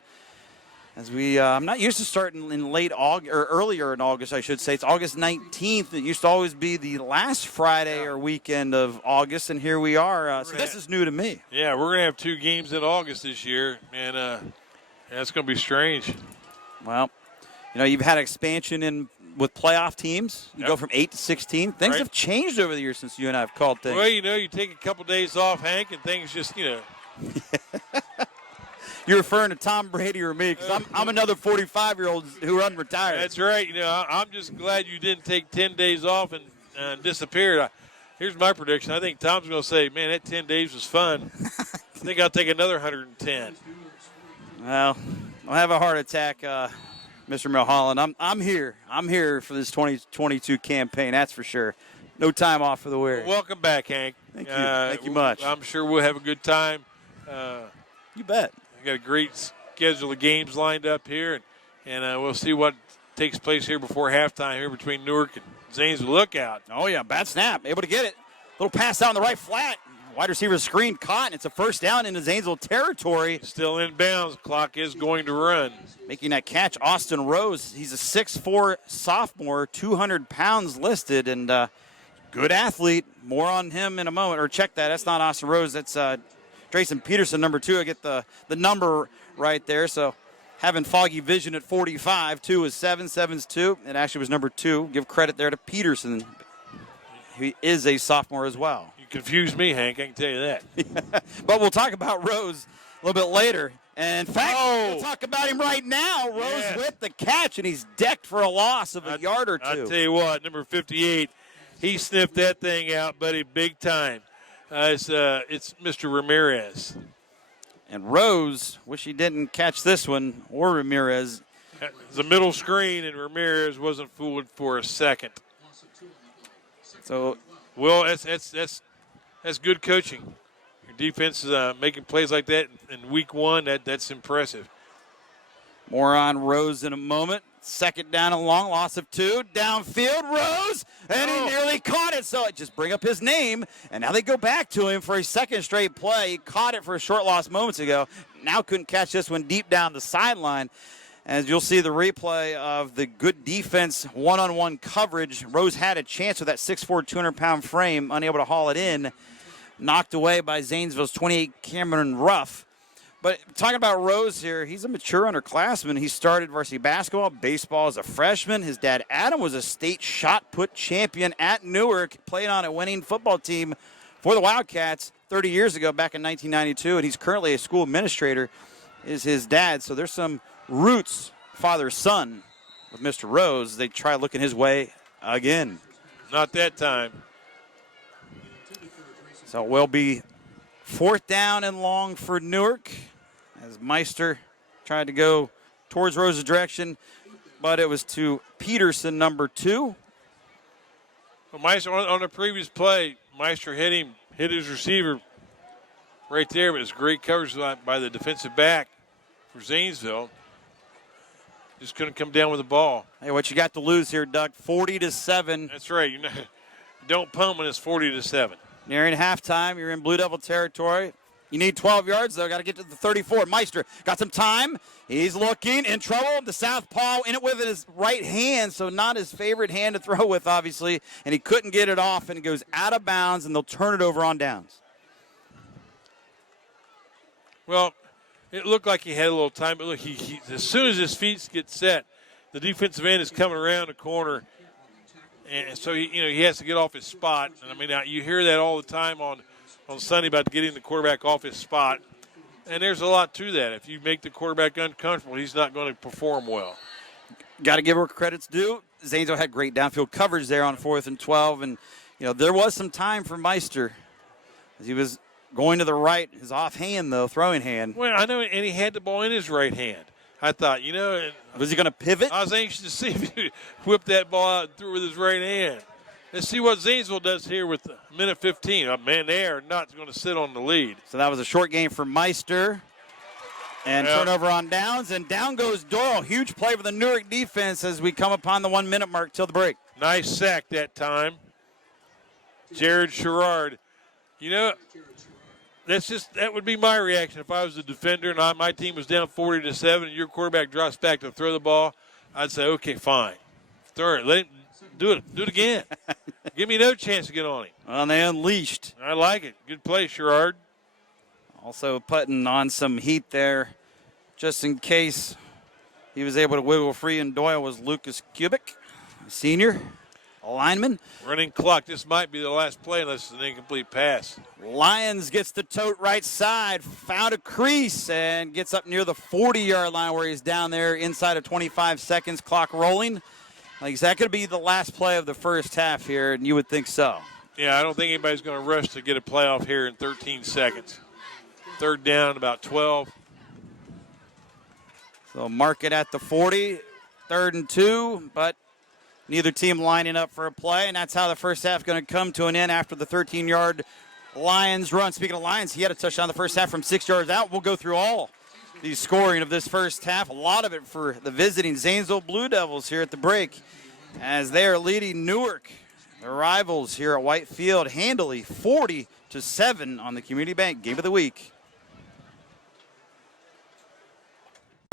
As I'm not used to starting in late August, or earlier in August, I should say. It's August 19th. It used to always be the last Friday or weekend of August, and here we are. So this is new to me. Yeah, we're going to have 2 games in August this year, and that's going to be strange. Well, you've had expansion in with playoff teams. You go from 8 to 16. Things have changed over the years since you and I have called things. Well, you take a couple days off, Hank, and things just, You're referring to Tom Brady or me, because I'm another 45-year-old who unretired. That's right. I'm just glad you didn't take 10 days off and disappeared. Here's my prediction. I think Tom's going to say, man, that 10 days was fun. I think I'll take another 110. Well, I'll have a heart attack, Mr. Milholland. I'm here. I'm here for this 2022 campaign, that's for sure. No time off for the weary. Well, welcome back, Hank. Thank you. Thank you much. I'm sure we'll have a good time. You bet. We got a great schedule of games lined up here, and we'll see what takes place here before halftime here between Newark and Zanesville. Look out. Oh, yeah, bad snap. Able to get it. Little pass down the right flat. Wide receiver screen caught, and it's a first down into Zanesville territory. Still in bounds. Clock is going to run. Making that catch, Austin Rose. He's a 6'4 sophomore, 200 pounds listed, and good athlete. More on him in a moment. Or check that. That's not Austin Rose. That's Drayson Peterson, number 2. I get the number right there. So having foggy vision at 45. 2 is 7. 7's 2. It actually was number 2. Give credit there to Peterson. He is a sophomore as well. You confused me, Hank. I can tell you that. But we'll talk about Rose a little bit later. And in fact, we'll talk about him right now. Rose with the catch, and he's decked for a loss of a yard or two. I'll tell you what, number 58, he sniffed that thing out, buddy, big time. It's Mr. Ramirez. And Rose, wish he didn't catch this one, or Ramirez. It's a middle screen, and Ramirez wasn't fooled for a second. So, well, that's good coaching. Your defense is making plays like that in week 1. That's impressive. More on Rose in a moment. Second down and long, loss of 2. Downfield, Rose, and he nearly caught it. So just bring up his name, and now they go back to him for a second straight play. He caught it for a short loss moments ago. Now couldn't catch this one deep down the sideline. As you'll see the replay of the good defense, one-on-one coverage. Rose had a chance with that 6'4", 200-pound frame, unable to haul it in. Knocked away by Zanesville's 28 Cameron Ruff. But talking about Rose here, he's a mature underclassman. He started varsity basketball, baseball as a freshman. His dad, Adam, was a state shot put champion at Newark, played on a winning football team for the Wildcats 30 years ago, back in 1992, and he's currently a school administrator, is his dad. So there's some roots, father-son, with Mr. Rose. They try looking his way again. Not that time. So it will be 4th down and long for Newark, as Meister tried to go towards Rose's direction, but it was to Peterson, number 2. Well, Meister, on the previous play, Meister hit his receiver right there, but it's great coverage by the defensive back for Zanesville. Just couldn't come down with the ball. Hey, what you got to lose here, Doug? 40-7. That's right. Don't pump when it's 40-7. Nearing halftime, you're in Blue Devil territory. You need 12 yards, though. Got to get to the 34. Meister got some time. He's looking in trouble. The southpaw in it with his right hand, so not his favorite hand to throw with, obviously. And he couldn't get it off, and it goes out of bounds, and they'll turn it over on downs. Well, it looked like he had a little time, but look, he as soon as his feet get set, the defensive end is coming around the corner, and so he has to get off his spot. And I mean, you hear that all the time on Sunday about getting the quarterback off his spot, and there's a lot to that. If you make the quarterback uncomfortable, he's not going to perform well. Got to give her credit's due. Zanesville had great downfield coverage there on 4th and 12, and there was some time for Meister as he was going to the right, his offhand, though, throwing hand. Well, I know, and he had the ball in his right hand. I thought, was he going to pivot? I was anxious to see if he whipped that ball out and threw it with his right hand. Let's see what Zanesville does here with a minute 15. Man, they are not going to sit on the lead. So that was a short game for Meister. And turnover on downs, and down goes Doyle. Huge play for the Newark defense as we come upon the 1 minute mark till the break. Nice sack that time. Jared Sherrard. That would be my reaction if I was the defender and my team was down 40-7 and your quarterback drops back to throw the ball. I'd say, okay, fine. Throw it. Let him do it again. Give me no chance to get on him. Well, they unleashed. I like it. Good play, Sherrard. Also putting on some heat there just in case he was able to wiggle free, and Doyle was Lucas Kubik. senior, a lineman. Running clock. This might be the last play unless it's an incomplete pass. Lyons gets the tote right side, found a crease, and gets up near the 40-yard line where he's down there inside of 25 seconds, clock rolling. Like, is that going to be the last play of the first half here? And you would think so. Yeah, I don't think anybody's going to rush to get a playoff here in 13 seconds. Third down, about 12. So mark it at the 40, 3rd and 2, but neither team lining up for a play, and that's how the first half is going to come to an end after the 13-yard Lions run. Speaking of Lions, he had a touchdown the first half from 6 yards out. We'll go through all the scoring of this first half, a lot of it for the visiting Zanesville Blue Devils here at the break as they are leading Newark, their rivals here at White Field, handily 40-7 on the Community Bank Game of the Week.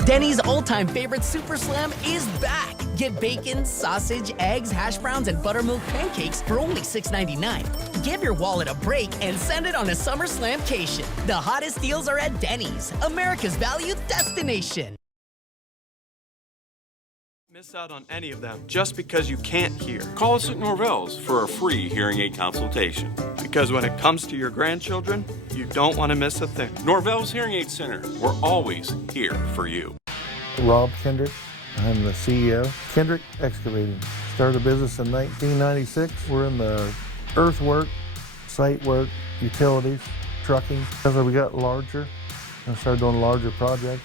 Denny's all-time favorite Super Slam is back. Get bacon, sausage, eggs, hash browns, and buttermilk pancakes for only $6.99. Give your wallet a break and send it on a Summer Slamcation. The hottest deals are at Denny's, America's value destination. Miss out on any of them just because you can't hear. Call us at Norvell's for a free hearing aid consultation. Because when it comes to your grandchildren, you don't want to miss a thing. Norvell's Hearing Aid Center, we're always here for you. Rob Kendrick, I'm the CEO. Kendrick Excavating. Started a business in 1996. We're in the earthwork, site work, utilities, trucking. As we got larger and started doing larger projects,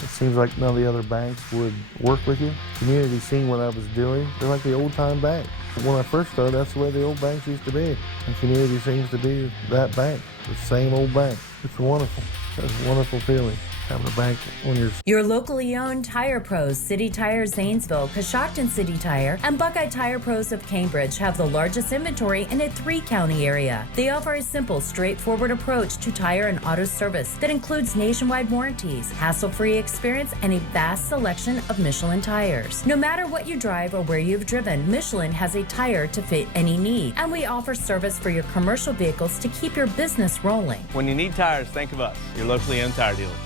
it seems like none of the other banks would work with you. Community seen what I was doing. They're like the old-time bank. When I first started, that's the way the old banks used to be. And Community seems to be that bank, the same old bank. It's wonderful. It's a wonderful feeling. Having a bank when you're... Your locally owned Tire Pros, City Tire Zanesville, Coshocton City Tire, and Buckeye Tire Pros of Cambridge have the largest inventory in a 3-county area. They offer a simple, straightforward approach to tire and auto service that includes nationwide warranties, hassle-free experience, and a vast selection of Michelin tires. No matter what you drive or where you've driven, Michelin has a tire to fit any need, and we offer service for your commercial vehicles to keep your business rolling. When you need tires, think of us, your locally owned tire dealers.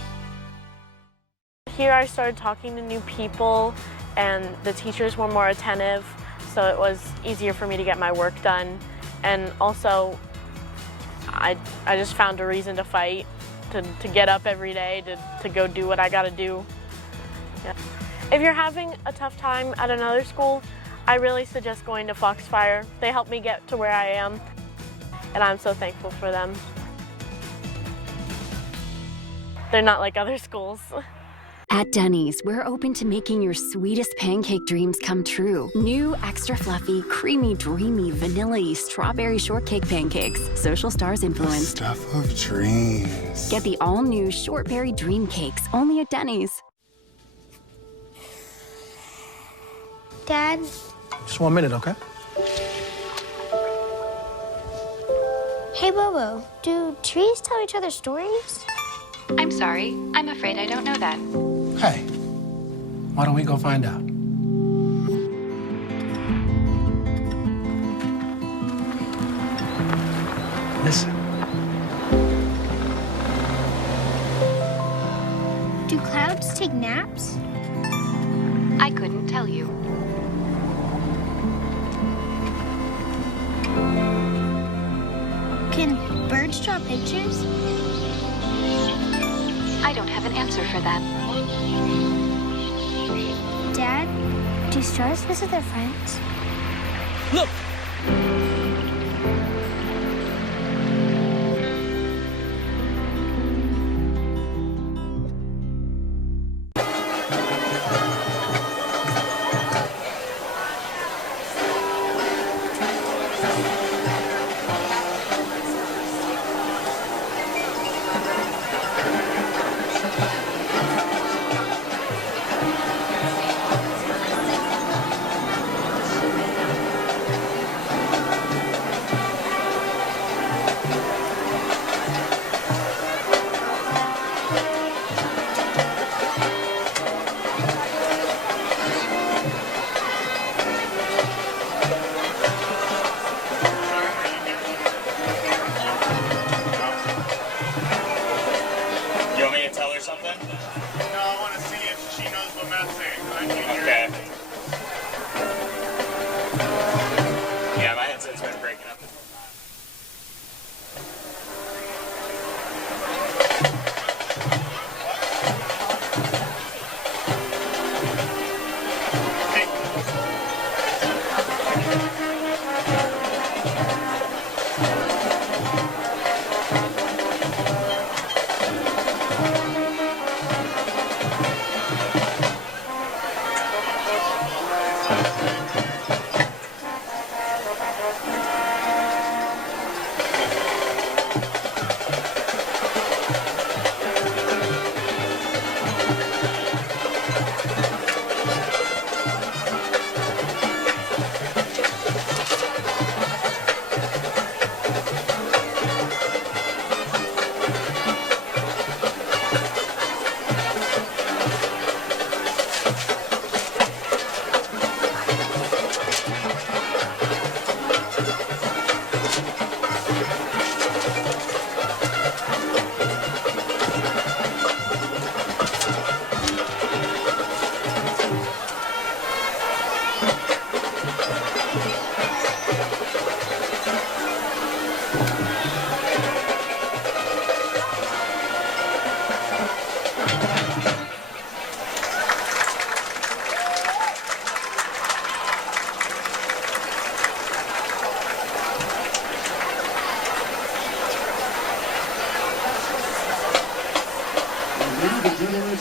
Here I started talking to new people and the teachers were more attentive, so it was easier for me to get my work done. And also, I just found a reason to fight, to get up every day, to go do what I gotta do. Yeah. If you're having a tough time at another school, I really suggest going to Foxfire. They helped me get to where I am, and I'm so thankful for them. They're not like other schools. At Denny's, we're open to making your sweetest pancake dreams come true. New, extra fluffy, creamy, dreamy, vanilla-y strawberry shortcake pancakes. Social Stars influenced. Stuff of dreams. Get the all-new shortberry dream cakes only at Denny's. Dad? Just 1 minute, okay? Hey, Bobo, do trees tell each other stories? I'm sorry. I'm afraid I don't know that. Hey, why don't we go find out? Listen. Do clouds take naps? I couldn't tell you. Can birds draw pictures? I don't have an answer for that. Dad, do stars visit their friends? Look! Yeah, my headset's been breaking up.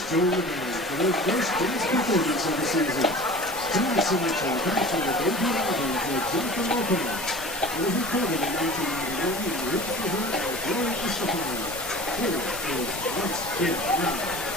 join the band for their first dance performance of the season. Tonight's selection comes from the debut album for Jennifer Lopez. It was recorded in 1999 and written for her by Gloria Estefan. Here is Let's Get Loud.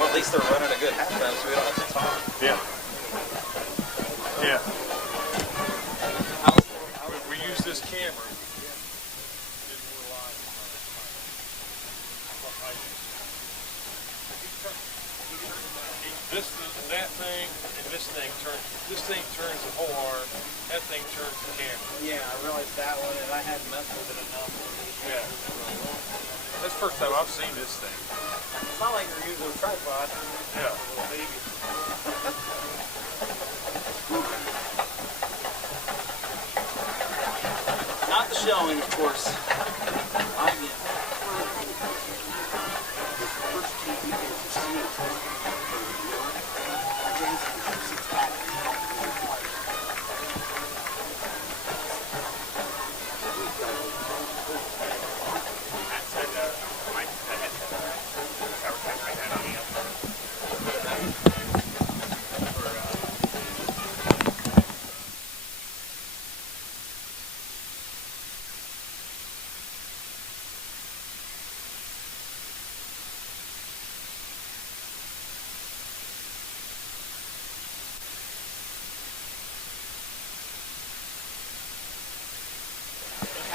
Well, at least they're running a good halftime, so we don't have to talk. Yeah. Yeah. We use this camera. That thing and this thing turns. This thing turns the whole arm. That thing turns the camera. Yeah, I realized that one, and I hadn't messed with it enough. Yeah. That's the first time I've seen this thing. It's not like you're using a tripod. Yeah. Little baby. Not the showing, of course. I mean, first TV to see it for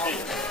Newark.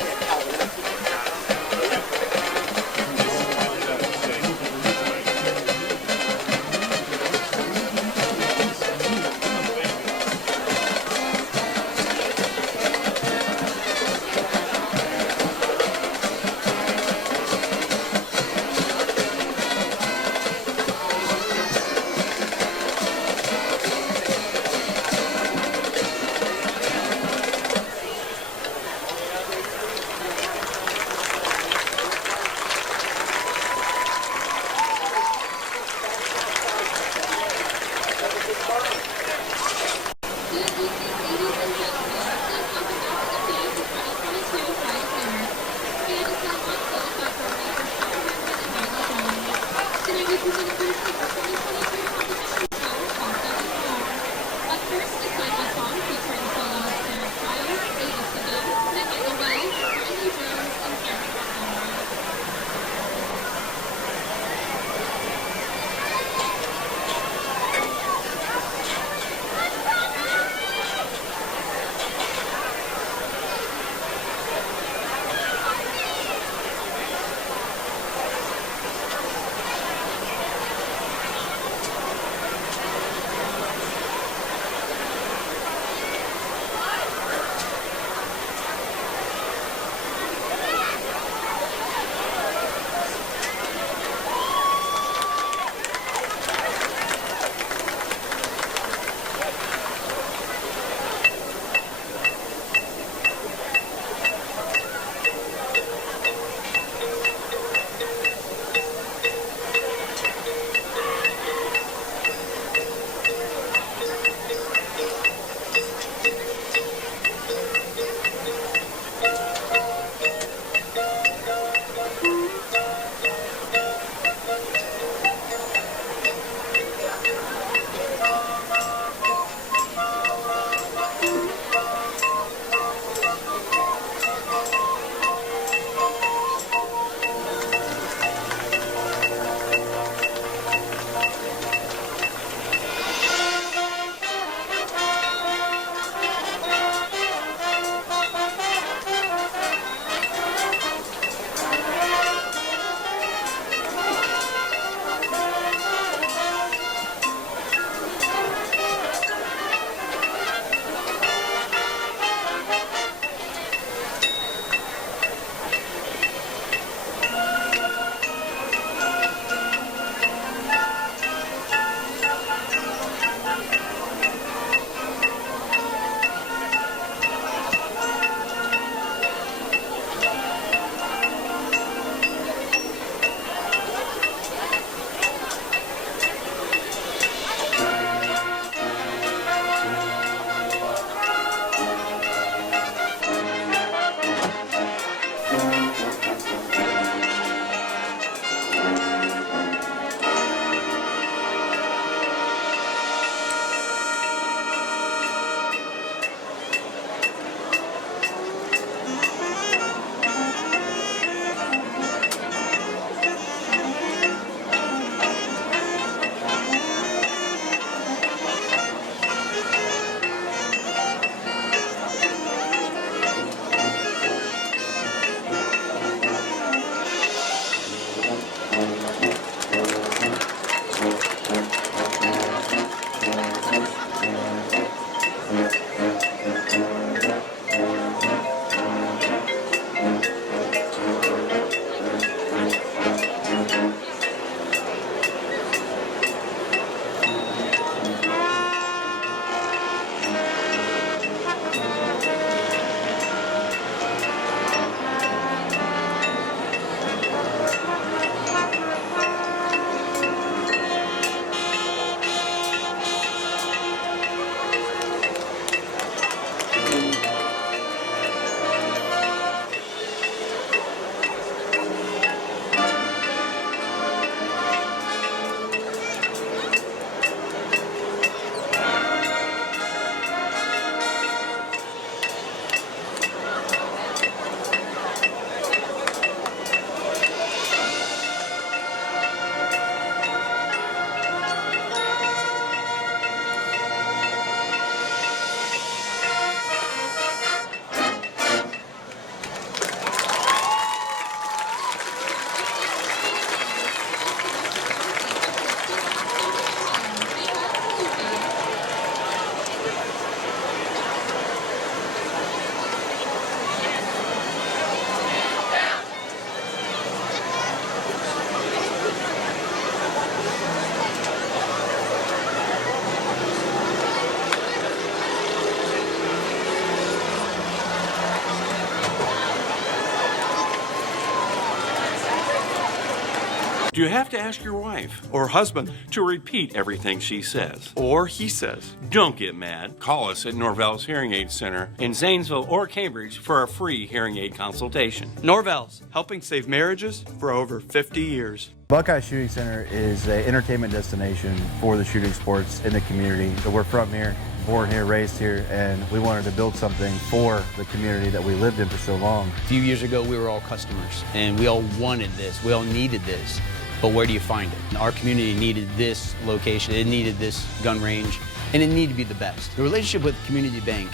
Do you have to ask your wife or husband to repeat everything she says? Or he says. Don't get mad. Call us at Norvell's Hearing Aid Center in Zanesville or Cambridge for a free hearing aid consultation. Norvell's, helping save marriages for over 50 years. Buckeye Shooting Center is an entertainment destination for the shooting sports in the community. So we're from here, born here, raised here, and we wanted to build something for the community that we lived in for so long. A few years ago, we were all customers, and we all wanted this. We all needed this. But where do you find it? Our community needed this location. It needed this gun range, and it needed to be the best. The relationship with Community Bank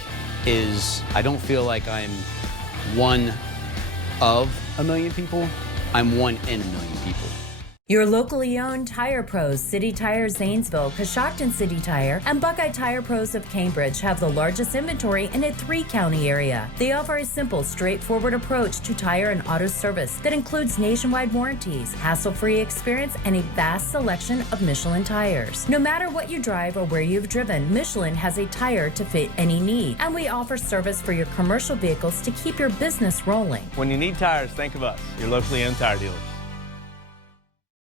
is, I don't feel like I'm one of a million people. I'm one in a million people. Your locally owned Tire Pros, City Tire Zanesville, Coshocton City Tire, and Buckeye Tire Pros of Cambridge have the largest inventory in a 3-county area. They offer a simple, straightforward approach to tire and auto service that includes nationwide warranties, hassle-free experience, and a vast selection of Michelin tires. No matter what you drive or where you've driven, Michelin has a tire to fit any need, and we offer service for your commercial vehicles to keep your business rolling. When you need tires, think of us, your locally owned tire dealers.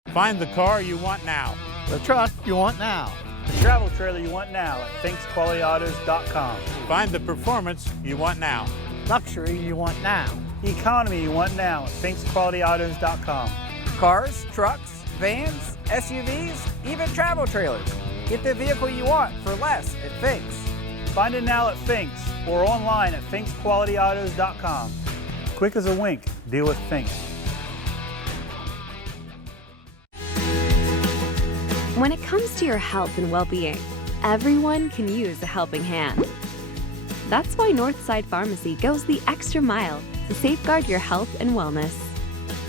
Find the car you want now. The truck you want now. The travel trailer you want now at ThinksQualityAutos.com. Find the performance you want now. Luxury you want now. Economy you want now at ThinksQualityAutos.com. Cars, trucks, vans, SUVs, even travel trailers. Get the vehicle you want for less at Thinks. Find it now at Thinks or online at ThinksQualityAutos.com. Quick as a wink, deal with Thinks. When it comes to your health and well-being, everyone can use a helping hand. That's why Northside Pharmacy goes the extra mile to safeguard your health and wellness.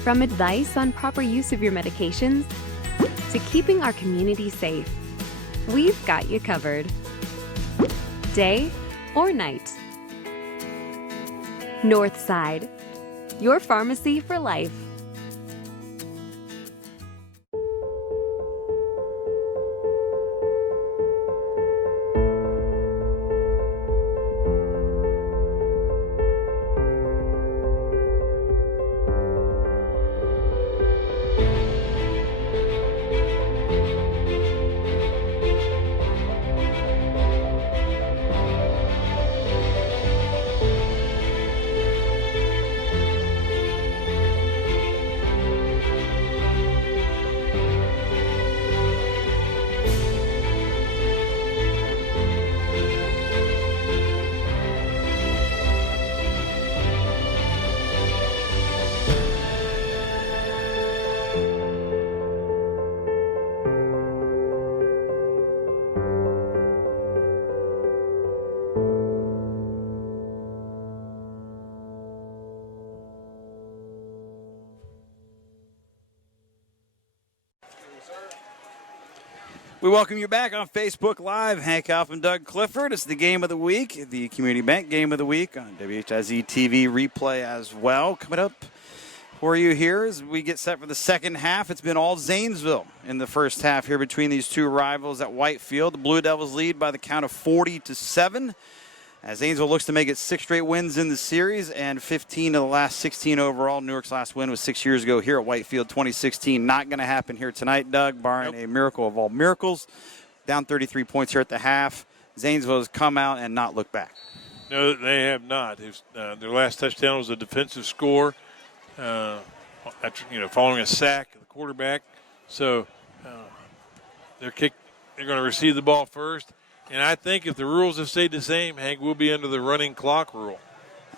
From advice on proper use of your medications to keeping our community safe, we've got you covered. Day or night. Northside, your pharmacy for life. We welcome you back on Facebook Live. Hank Alf and Doug Clifford. It's the game of the week, the Community Bank game of the week on WHIZ-TV replay as well. Coming up for you here as we get set for the second half. It's been all Zanesville in the first half here between these two rivals at Whitefield. The Blue Devils lead by the count of 40-7. As Zanesville looks to make it 6 straight wins in the series and 15 of the last 16 overall. Newark's last win was 6 years ago here at Whitefield, 2016. Not going to happen here tonight, Doug, barring a miracle of all miracles. Down 33 points here at the half. Zanesville has come out and not looked back. No, they have not. Their last touchdown was a defensive score, after, following a sack of the quarterback. So they're going to receive the ball first. And I think if the rules have stayed the same, Hank, we'll be under the running clock rule.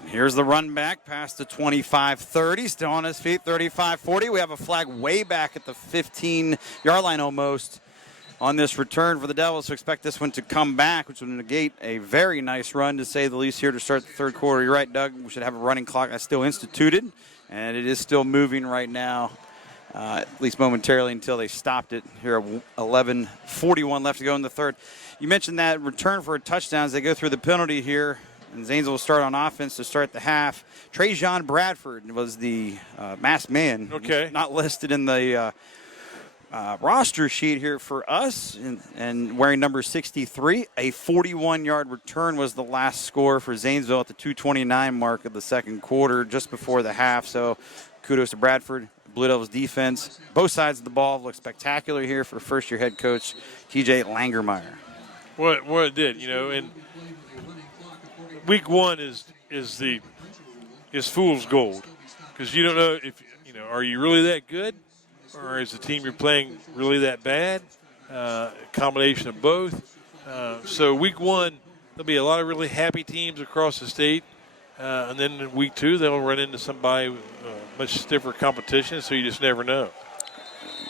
Here's the run back past the 25-30. Still on his feet, 35-40. We have a flag way back at the 15-yard line almost on this return for the Devils. So expect this one to come back, which would negate a very nice run, to say the least, here to start the third quarter. You're right, Doug. We should have a running clock that's still instituted, and it is still moving right now, at least momentarily, until they stopped it here at 11:41 left to go in the third. You mentioned that return for a touchdown as they go through the penalty here, and Zanesville will start on offense to start the half. Trajan Bradford was the masked man. Okay. Not listed in the roster sheet here for us, and wearing number 63. A 41-yard return was the last score for Zanesville at the 2:29 mark of the second quarter, just before the half. So kudos to Bradford. Blue Devils defense. Both sides of the ball look spectacular here for first-year head coach TJ Langermeyer. What it did, and week one is fool's gold, because you don't know if are you really that good, or is the team you're playing really that bad? Combination of both. So week one, there'll be a lot of really happy teams across the state, and then in week two they'll run into somebody with much stiffer competition. So you just never know.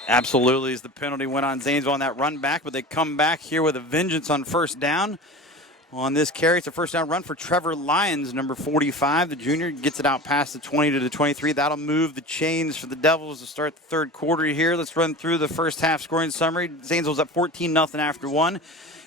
Absolutely, as the penalty went on Zanesville on that run back, but they come back here with a vengeance on first down. On this carry, it's a first down run for Trevor Lyons, number 45. The junior gets it out past the 20 to the 23. That'll move the chains for the Devils to start the third quarter here. Let's run through the first half scoring summary. Zanesville's up 14-0 after one.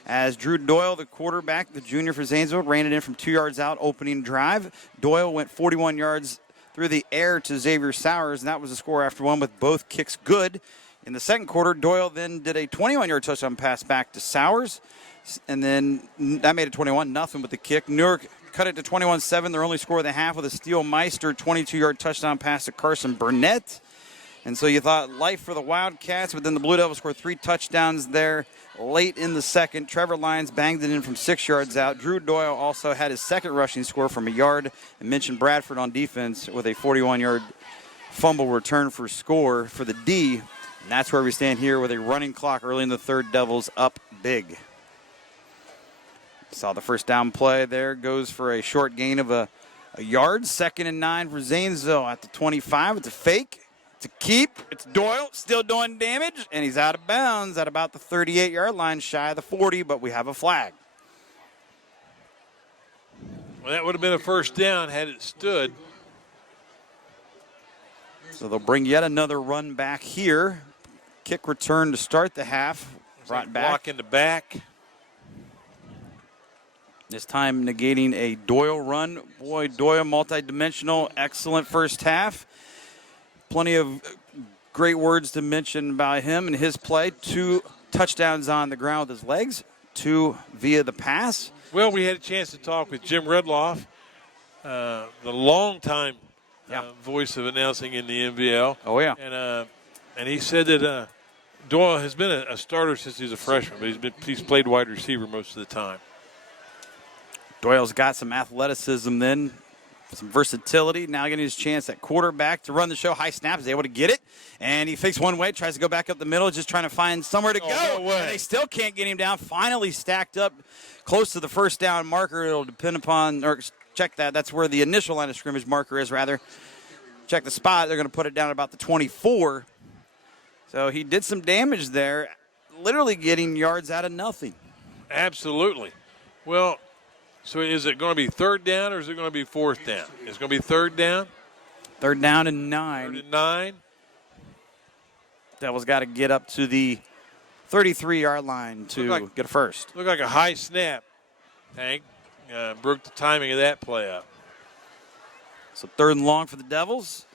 As Drew Doyle, the quarterback, the junior for Zanesville, ran it in from 2 yards out, opening drive. Doyle went 41 yards through the air to Xavier Sowers, and that was the score after one with both kicks good. In the second quarter, Doyle then did a 21-yard touchdown pass back to Sowers, and then that made it 21-0 with the kick. Newark cut it to 21-7, their only score of the half, with a Steele Meister 22-yard touchdown pass to Carson Burnett. And so you thought life for the Wildcats, but then the Blue Devils scored 3 touchdowns there late in the second. Trevor Lyons banged it in from 6 yards out. Drew Doyle also had his second rushing score from a yard, and mentioned Bradford on defense with a 41-yard fumble return for score for the D. And that's where we stand here with a running clock early in the third. Devils up big. Saw the first down play there. Goes for a short gain of a yard. 2nd and 9 for Zanesville at the 25. It's a fake. It's a keep. It's Doyle still doing damage, and he's out of bounds at about the 38-yard line, shy of the 40, but we have a flag. Well, that would have been a first down had it stood. So they'll bring yet another run back here. Kick return to start the half. Brought back. Block in the back. This time negating a Doyle run. Boy, Doyle, multi-dimensional, excellent first half. Plenty of great words to mention about him and his play. 2 touchdowns on the ground with his legs, 2 via the pass. Well, we had a chance to talk with Jim Redloff, the longtime voice of announcing in the NVL. Oh, yeah. And he said that Doyle has been a starter since he was a freshman, but he's played wide receiver most of the time. Doyle's got some athleticism then, some versatility. Now getting his chance at quarterback to run the show. High snap, is able to get it. And he fakes one way, tries to go back up the middle, just trying to find somewhere to go. No way. And they still can't get him down. Finally stacked up close to the first down marker. It'll depend upon, or check that. That's where the initial line of scrimmage marker is, rather. Check the spot. They're going to put it down at about the 24. So he did some damage there, literally getting yards out of nothing. Absolutely. Well, so is it going to be third down or is it going to be fourth down? It's going to be third down. 3rd down and 9. 3rd and 9. Devils got to get up to the 33-yard line to get a first. Looked like a high snap, Hank. Broke the timing of that play up. So 3rd and long for the Devils.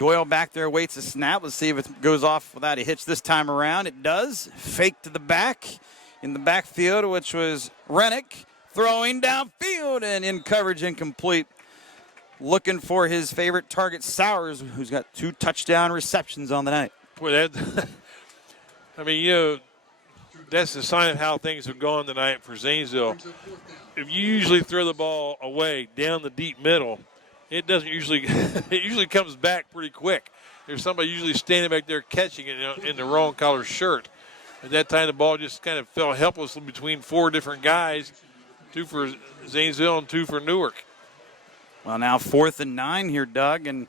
Doyle back there waits a snap. Let's see if it goes off without a hitch this time around. It does. Fake to the back in the backfield, which was Rennick. Throwing downfield and in coverage, incomplete. Looking for his favorite target, Sowers, who's got 2 touchdown receptions on the night. Boy, that, I mean, that's the sign of how things have gone tonight for Zanesville. If you usually throw the ball away down the deep middle, it doesn't usually, it usually comes back pretty quick. There's somebody usually standing back there catching it in the wrong color shirt. At that time, the ball just kind of fell helplessly between 4 different guys. 2 for Zanesville and 2 for Newark. Well, now 4th and 9 here, Doug, and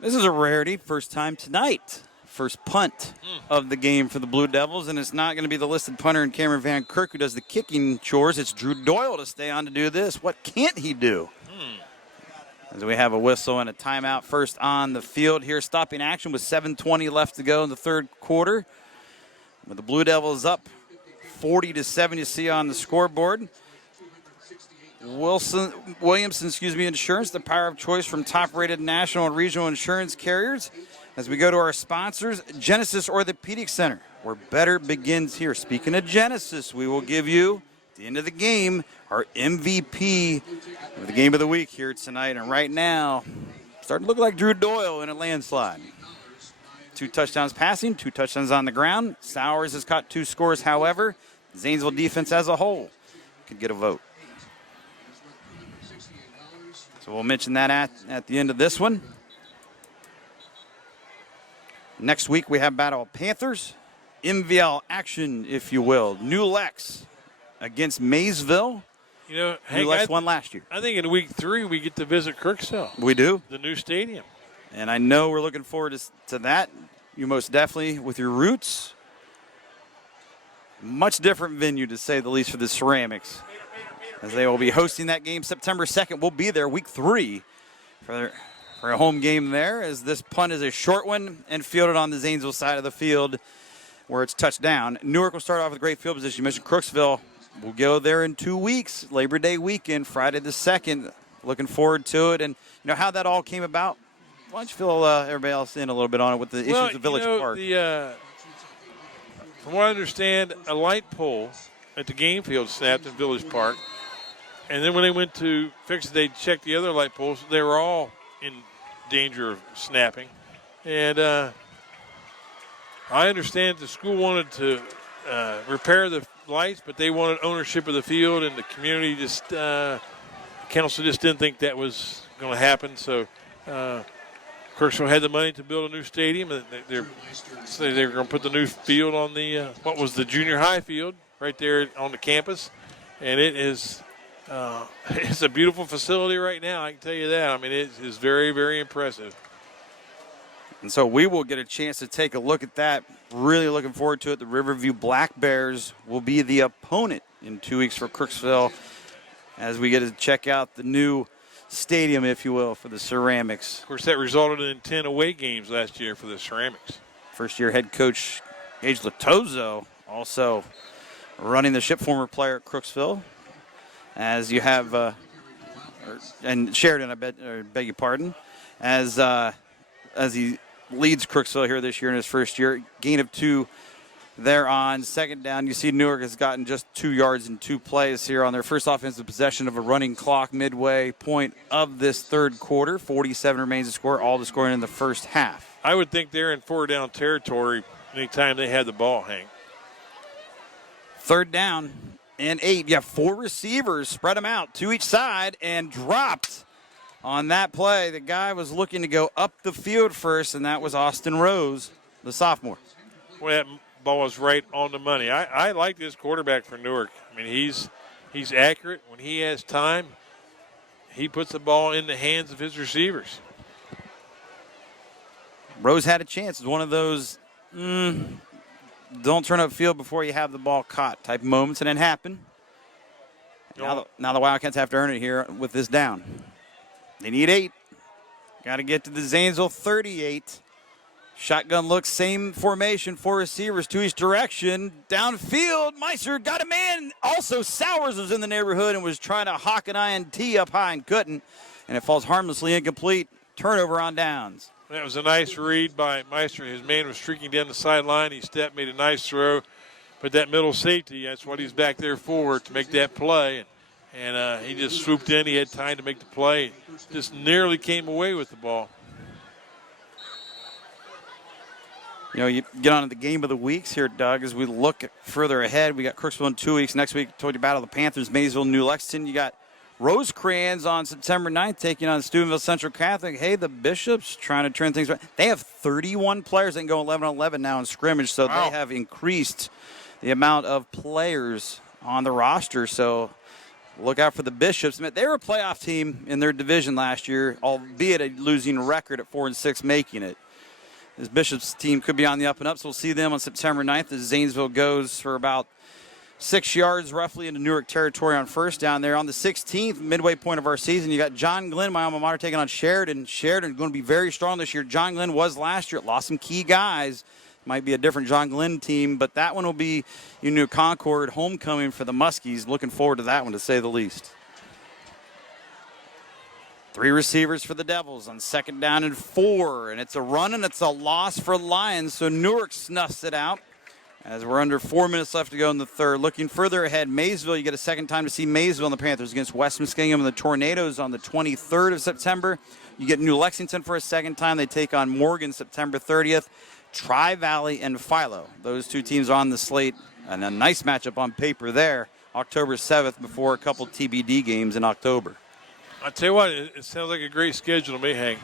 this is a rarity. First time tonight. First punt of the game for the Blue Devils, and it's not going to be the listed punter and Cameron Van Kirk who does the kicking chores. It's Drew Doyle to stay on to do this. What can't he do? As we have a whistle and a timeout first on the field here. Stopping action with 7:20 left to go in the third quarter. With the Blue Devils up 40-7, you see on the scoreboard. Williamson, Insurance, the power of choice from top-rated national and regional insurance carriers. As we go to our sponsors, Genesis Orthopedic Center, where better begins here. Speaking of Genesis, we will give you, at the end of the game, our MVP of the game of the week here tonight. And right now, starting to look like Drew Doyle in a landslide. 2 touchdowns passing, 2 touchdowns on the ground. Sowers has caught 2 scores, however. Zanesville defense as a whole could get a vote. So we'll mention that at the end of this one. Next week we have Battle of Panthers. MVL action, if you will. New Lex against Maysville. You know, New Lex won last year. I think in week 3 we get to visit Crooksville. We do. The new stadium. And I know we're looking forward to that. You most definitely, with your roots. Much different venue, to say the least, for the Ceramics, as they will be hosting that game September 2nd. We'll be there week 3 for a home game there, as this punt is a short one and fielded on the Zanesville side of the field where it's touched down. Newark will start off with a great field position. You mentioned Crooksville. We'll go there in 2 weeks, Labor Day weekend, Friday the 2nd. Looking forward to it. And you know how that all came about? Why don't you fill everybody else in a little bit on it with the issues of Village Park? From what I understand, a light pole at the game field snapped in Village Park. And then when they went to fix it, they checked the other light poles. They were all in danger of snapping. And I understand the school wanted to repair the lights, but they wanted ownership of the field, and the community just, council just didn't think that was going to happen. So Kirksville had the money to build a new stadium, and they're going to put the new field on the what was the junior high field right there on the campus, and it is it's a beautiful facility right now. I can tell you that. I mean, it is very, very impressive. And so we will get a chance to take a look at that. Really looking forward to it. The Riverview Black Bears will be the opponent in 2 weeks for Crooksville, as we get to check out the new stadium, if you will, for the Ceramics. Of course, that resulted in 10 away games last year for the Ceramics. First-year head coach Gage Latozo also running the ship, former player at Crooksville. As you have, and Sheridan, I beg your pardon, as he leads Crooksville here this year in his first year. Gain of 2 there on second down. You see Newark has gotten just 2 yards in 2 plays here on their first offensive possession of a running clock midway point of this third quarter. 47 remains to score, all the scoring in the first half. I would think they're in 4-down territory anytime they had the ball, Hank. Third down and 8. You have 4 receivers, spread them out to each side, and dropped on that play. The guy was looking to go up the field first, and that was Austin Rose, the sophomore. Well, that ball was right on the money. I like this quarterback for Newark. I mean, he's accurate. When he has time, he puts the ball in the hands of his receivers. Rose had a chance. It's one of those don't turn up field before you have the ball caught type moments, and it happened. Now the Wildcats have to earn it here with this down. They need 8. Got to get to the Zanesville 38. Shotgun look, same formation, 4 receivers to each direction. Downfield, Meister got a man. Also, Sowers was in the neighborhood and was trying to hawk an INT up high and couldn't. And it falls harmlessly incomplete. Turnover on downs. That was a nice read by Meister. His man was streaking down the sideline. He stepped, made a nice throw. But that middle safety, that's what he's back there for, to make that play. And he just swooped in. He had time to make the play. Just nearly came away with the ball. You know, you get on to the game of the weeks here, Doug, as we look further ahead. We got Crooksville in 2 weeks. Next week, I told you Battle of the Panthers, Maysville, New Lexington. You got Rosecrans on September 9th taking on Steubenville Central Catholic. Hey, the Bishops trying to turn things around. They have 31 players that can go 11-11 now in scrimmage, so They have increased the amount of players on the roster. So look out for the Bishops. They were a playoff team in their division last year, albeit a losing record at 4-6 making it. This Bishops team could be on the up and up, so we'll see them on September 9th as Zanesville goes for about 6 yards roughly into Newark territory on first down there. On the 16th, midway point of our season, you got John Glenn, my alma mater, taking on Sheridan. Sheridan going to be very strong this year. John Glenn was last year. Lost some key guys. Might be a different John Glenn team, but that one will be Concord homecoming for the Muskies. Looking forward to that one, to say the least. 3 receivers for the Devils on second down and 4. And it's a run and it's a loss for Lions. So Newark snuffs it out As we're under 4 minutes left to go in the third. Looking further ahead, Maysville, you get a second time to see Maysville and the Panthers against West Muskingum and the Tornadoes on the 23rd of September. You get New Lexington for a second time. They take on Morgan September 30th. Tri-Valley and Philo. Those two teams on the slate. And a nice matchup on paper there. October 7th before a couple TBD games in October. I'll tell you what, it sounds like a great schedule to me, Hank.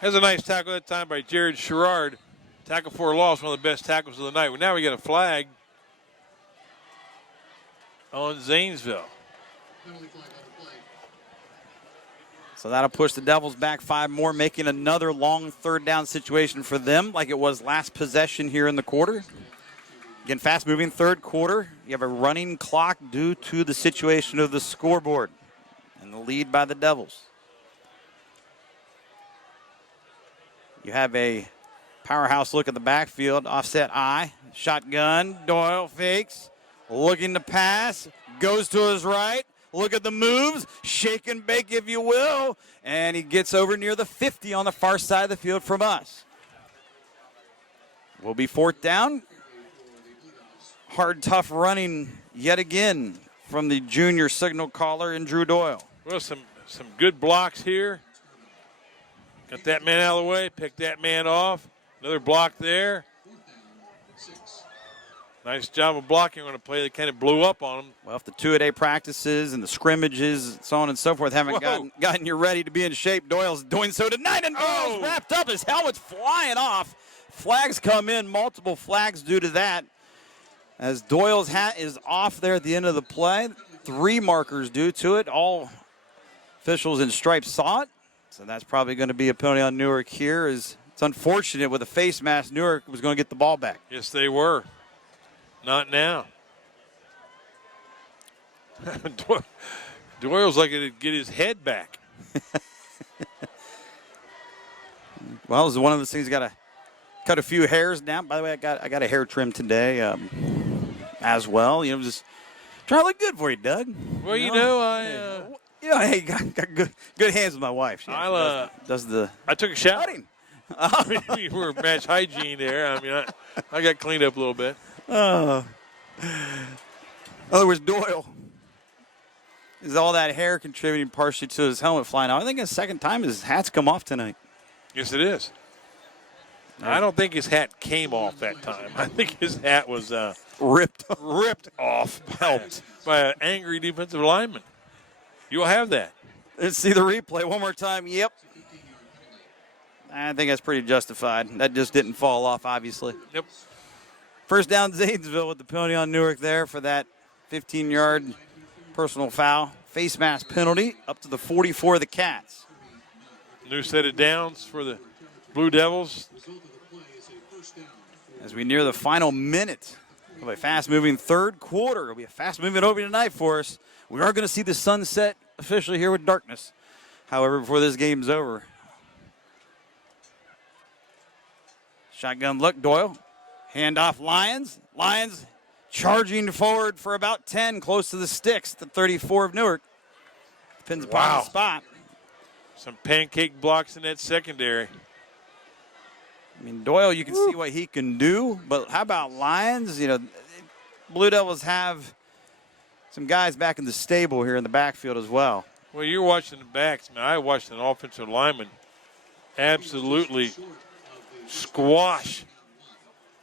Has a nice tackle that time by Jared Sherrard. Tackle for a loss, one of the best tackles of the night. Well, now we get a flag on Zanesville. So that'll push the Devils back 5 more, making another long third down situation for them like it was last possession here in the quarter. Again, fast-moving third quarter. You have a running clock due to the situation of the scoreboard and the lead by the Devils. You have a powerhouse look at the backfield, offset eye, shotgun, Doyle fakes, looking to pass, goes to his right, look at the moves, shake and bake if you will, and he gets over near the 50 on the far side of the field from us. Will be fourth down. Hard, tough running yet again from the junior signal caller in Drew Doyle. Well, some good blocks here. Got that man out of the way, picked that man off. Another block there. Nice job of blocking on a play that kind of blew up on him. Well, if the two-a-day practices and the scrimmages, so on and so forth, haven't gotten you ready to be in shape, Doyle's doing so tonight, and Doyle's wrapped up. His helmet's flying off. Flags come in, multiple flags due to that. As Doyle's hat is off there at the end of the play. 3 markers due to it. All officials in stripes saw it. So that's probably going to be a penalty on Newark here. It's unfortunate with a face mask, Newark was going to get the ball back. Yes, they were. Not now. Doyle's like to get his head back. Well, it was one of those things, got to cut a few hairs down. By the way, I got a hair trim today as well. You know, just trying to look good for you, Doug. Well, hey, got good hands with my wife. She does the. I took a shower. We were match hygiene there. I mean, I got cleaned up a little bit. In other words, Doyle is all that hair contributing partially to his helmet flying out. I think the second time his hat's come off tonight. Yes, it is. I don't think his hat came off that time. I think his hat was ripped off by an angry defensive lineman. You'll have that. Let's see the replay one more time. Yep. I think that's pretty justified. That just didn't fall off, obviously. Yep. First down, Zanesville with the penalty on Newark there for that 15-yard personal foul. Face mask penalty up to the 44 of the Cats. New set of downs for the Blue Devils. As we near the final minute of a fast-moving third quarter. It'll be a fast-moving opening tonight for us. We are going to see the sunset officially here with darkness. However, before this game's over. Shotgun look, Doyle. Handoff Lions. Lions charging forward for about 10, close to the sticks, the 34 of Newark. Depends upon the spot. Some pancake blocks in that secondary. I mean, Doyle, you can see what he can do, but how about Lions? You know, Blue Devils have some guys back in the stable here in the backfield as well. Well, you're watching the backs, man. I watched an offensive lineman absolutely squash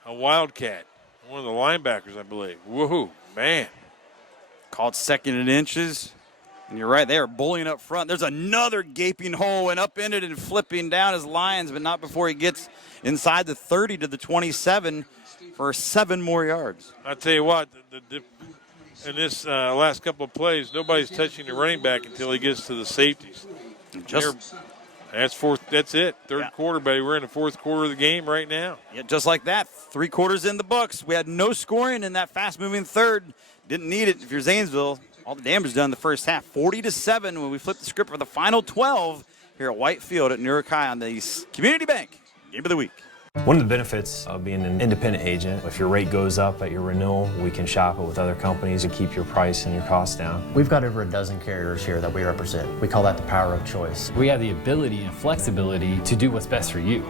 a Wildcat, one of the linebackers, I believe. Woohoo, man. Called second and inches. And you're right, they are bullying up front. There's another gaping hole and upended and flipping down his Lions, but not before he gets inside the 30 to the 27 for 7 more yards. I'll tell you what, in this last couple of plays, nobody's touching the running back until he gets to the safeties. That's it. Third quarter, baby. We're in the fourth quarter of the game right now. Yeah, just like that. 3 quarters in the books. We had no scoring in that fast-moving third. Didn't need it if you're Zanesville. All the damage done in the first half. 40-7 when we flip the script for the final 12 here at Whitefield at Newark High on the Community Bank Game of the Week. One of the benefits of being an independent agent, if your rate goes up at your renewal, we can shop it with other companies to keep your price and your costs down. We've got over a dozen carriers here that we represent. We call that the power of choice. We have the ability and flexibility to do what's best for you.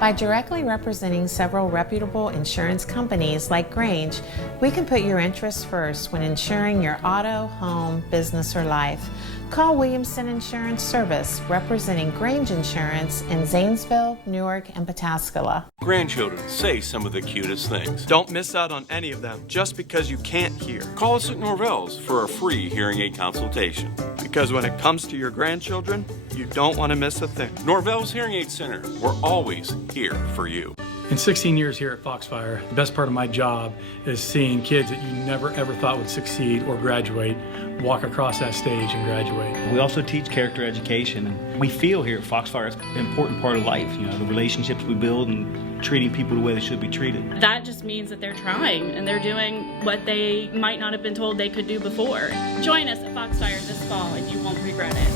By directly representing several reputable insurance companies like Grange, we can put your interests first when insuring your auto, home, business, or life. Call Williamson Insurance Service, representing Grange Insurance in Zanesville, Newark, and Pataskala. Grandchildren say some of the cutest things. Don't miss out on any of them just because you can't hear. Call us at Norvell's for a free hearing aid consultation. Because when it comes to your grandchildren, you don't want to miss a thing. Norvell's Hearing Aid Center, we're always here for you. In 16 years here at Foxfire, the best part of my job is seeing kids that you never ever thought would succeed or graduate walk across that stage and graduate. We also teach character education, and we feel here at Foxfire it's an important part of life, you know, the relationships we build and treating people the way they should be treated. That just means that they're trying and they're doing what they might not have been told they could do before. Join us at Foxfire this fall and you won't regret it.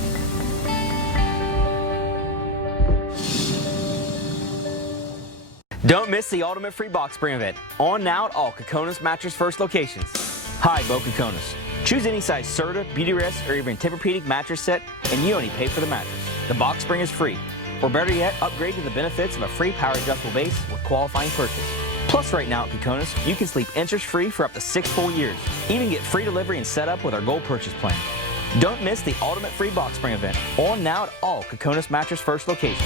Don't miss the Ultimate Free Box Spring event. On now at all Kokonas Mattress First locations. Hi, Bo Kokonas. Choose any size Serta, Beautyrest, or even Tempur-Pedic mattress set, and you only pay for the mattress. The box spring is free. Or better yet, upgrade to the benefits of a free power adjustable base with qualifying purchase. Plus, right now at Kokonas, you can sleep interest-free for up to 6 full years. Even get free delivery and setup with our Gold Purchase Plan. Don't miss the Ultimate Free Box Spring event. On now at all Kokonas Mattress First locations.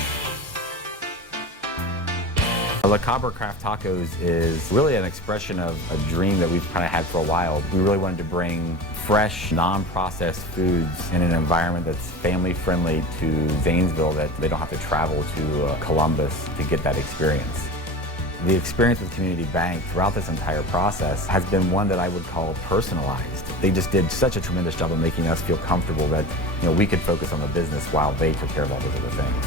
La Cabra Craft Tacos is really an expression of a dream that we've kind of had for a while. We really wanted to bring fresh, non-processed foods in an environment that's family-friendly to Zanesville, that they don't have to travel to Columbus to get that experience. The experience with Community Bank throughout this entire process has been one that I would call personalized. They just did such a tremendous job of making us feel comfortable that, you know, we could focus on the business while they took care of all those other things.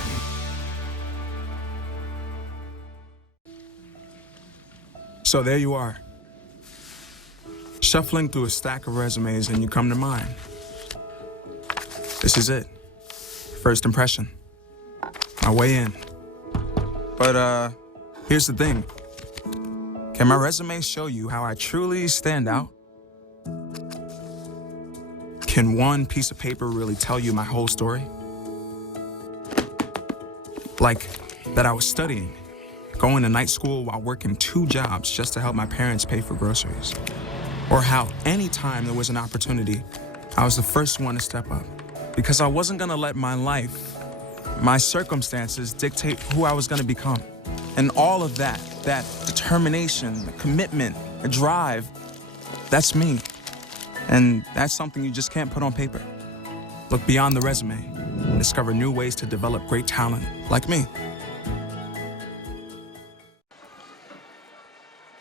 So there you are, shuffling through a stack of resumes and you come to mine. This is it, first impression, my way in. But here's the thing, can my resume show you how I truly stand out? Can one piece of paper really tell you my whole story? Like that I was studying, going to night school while working 2 jobs just to help my parents pay for groceries. Or how anytime there was an opportunity, I was the first one to step up. Because I wasn't gonna let my life, my circumstances dictate who I was gonna become. And all of that determination, the commitment, the drive, that's me. And that's something you just can't put on paper. Look beyond the resume, discover new ways to develop great talent like me.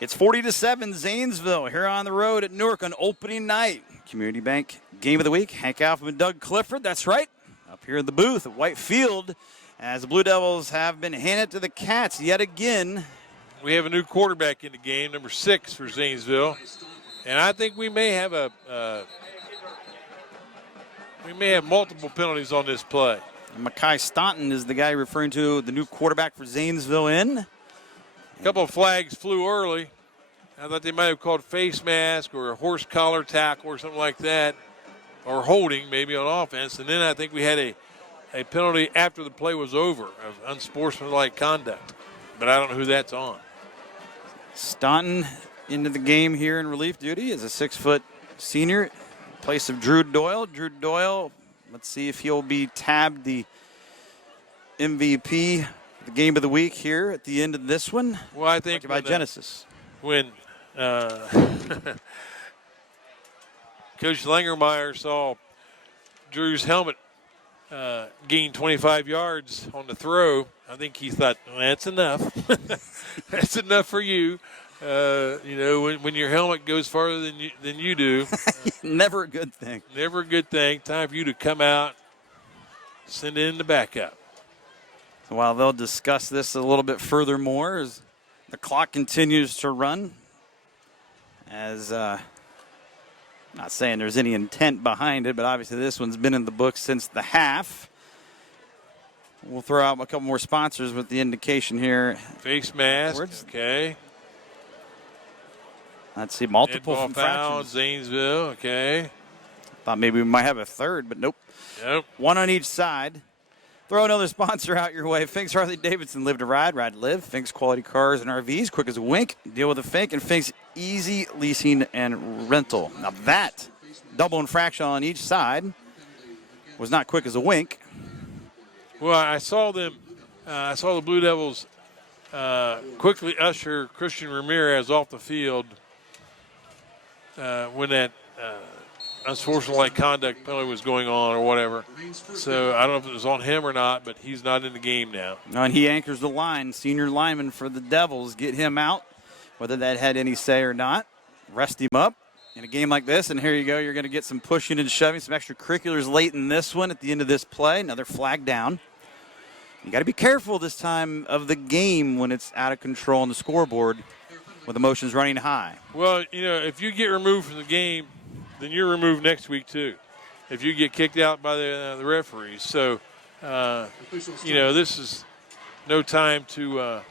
It's 40-7 Zanesville here on the road at Newark on opening night. Community Bank Game of the Week. Hank Alfman and Doug Clifford, that's right, up here in the booth at White Field as the Blue Devils have been handed to the Cats yet again. We have a new quarterback in the game, number 6 for Zanesville. And I think we may have multiple penalties on this play. And Makai Staunton is the guy referring to the new quarterback for Zanesville in. A couple of flags flew early. I thought they might have called face mask or a horse collar tackle or something like that, or holding maybe on offense. And then I think we had a penalty after the play was over of unsportsmanlike conduct. But I don't know who that's on. Staunton into the game here in relief duty as a 6-foot senior in place of Drew Doyle. Drew Doyle, let's see if he'll be tabbed the MVP, the game of the week here at the end of this one. Well, I think by Genesis. When Coach Langermeyer saw Drew's helmet gain 25 yards on the throw, I think he thought, well, that's enough. That's enough for you. You know, when your helmet goes farther than you do. Never a good thing. Never a good thing. Time for you to come out, send in the backup. So while they'll discuss this a little bit furthermore as the clock continues to run, as not saying there's any intent behind it, but obviously this one's been in the books since the half. We'll throw out a couple more sponsors with the indication here. Face mask, okay. Let's see, multiple Foul, infractions. Zanesville, okay. Thought maybe we might have a third, but nope. Nope. One on each side. Throw another sponsor out your way. Fink's Harley Davidson. Live to ride, ride to live. Fink's quality cars and RVs. Quick as a wink. Deal with a Fink. And Fink's easy leasing and rental. Now that double infraction on each side was not quick as a wink. Well, I saw them. I saw the Blue Devils quickly usher Christian Ramirez off the field when that unsportsmanlike conduct penalty was going on or whatever. So I don't know if it was on him or not, but he's not in the game now. And he anchors the line. Senior lineman for the Devils. Get him out, whether that had any say or not. Rest him up in a game like this. And here you go. You're going to get some pushing and shoving, some extracurriculars late in this one at the end of this play. Another flag down. You got to be careful this time of the game when it's out of control on the scoreboard with emotions running high. Well, if you get removed from the game, then you're removed next week too, if you get kicked out by the referees. So, this is no time to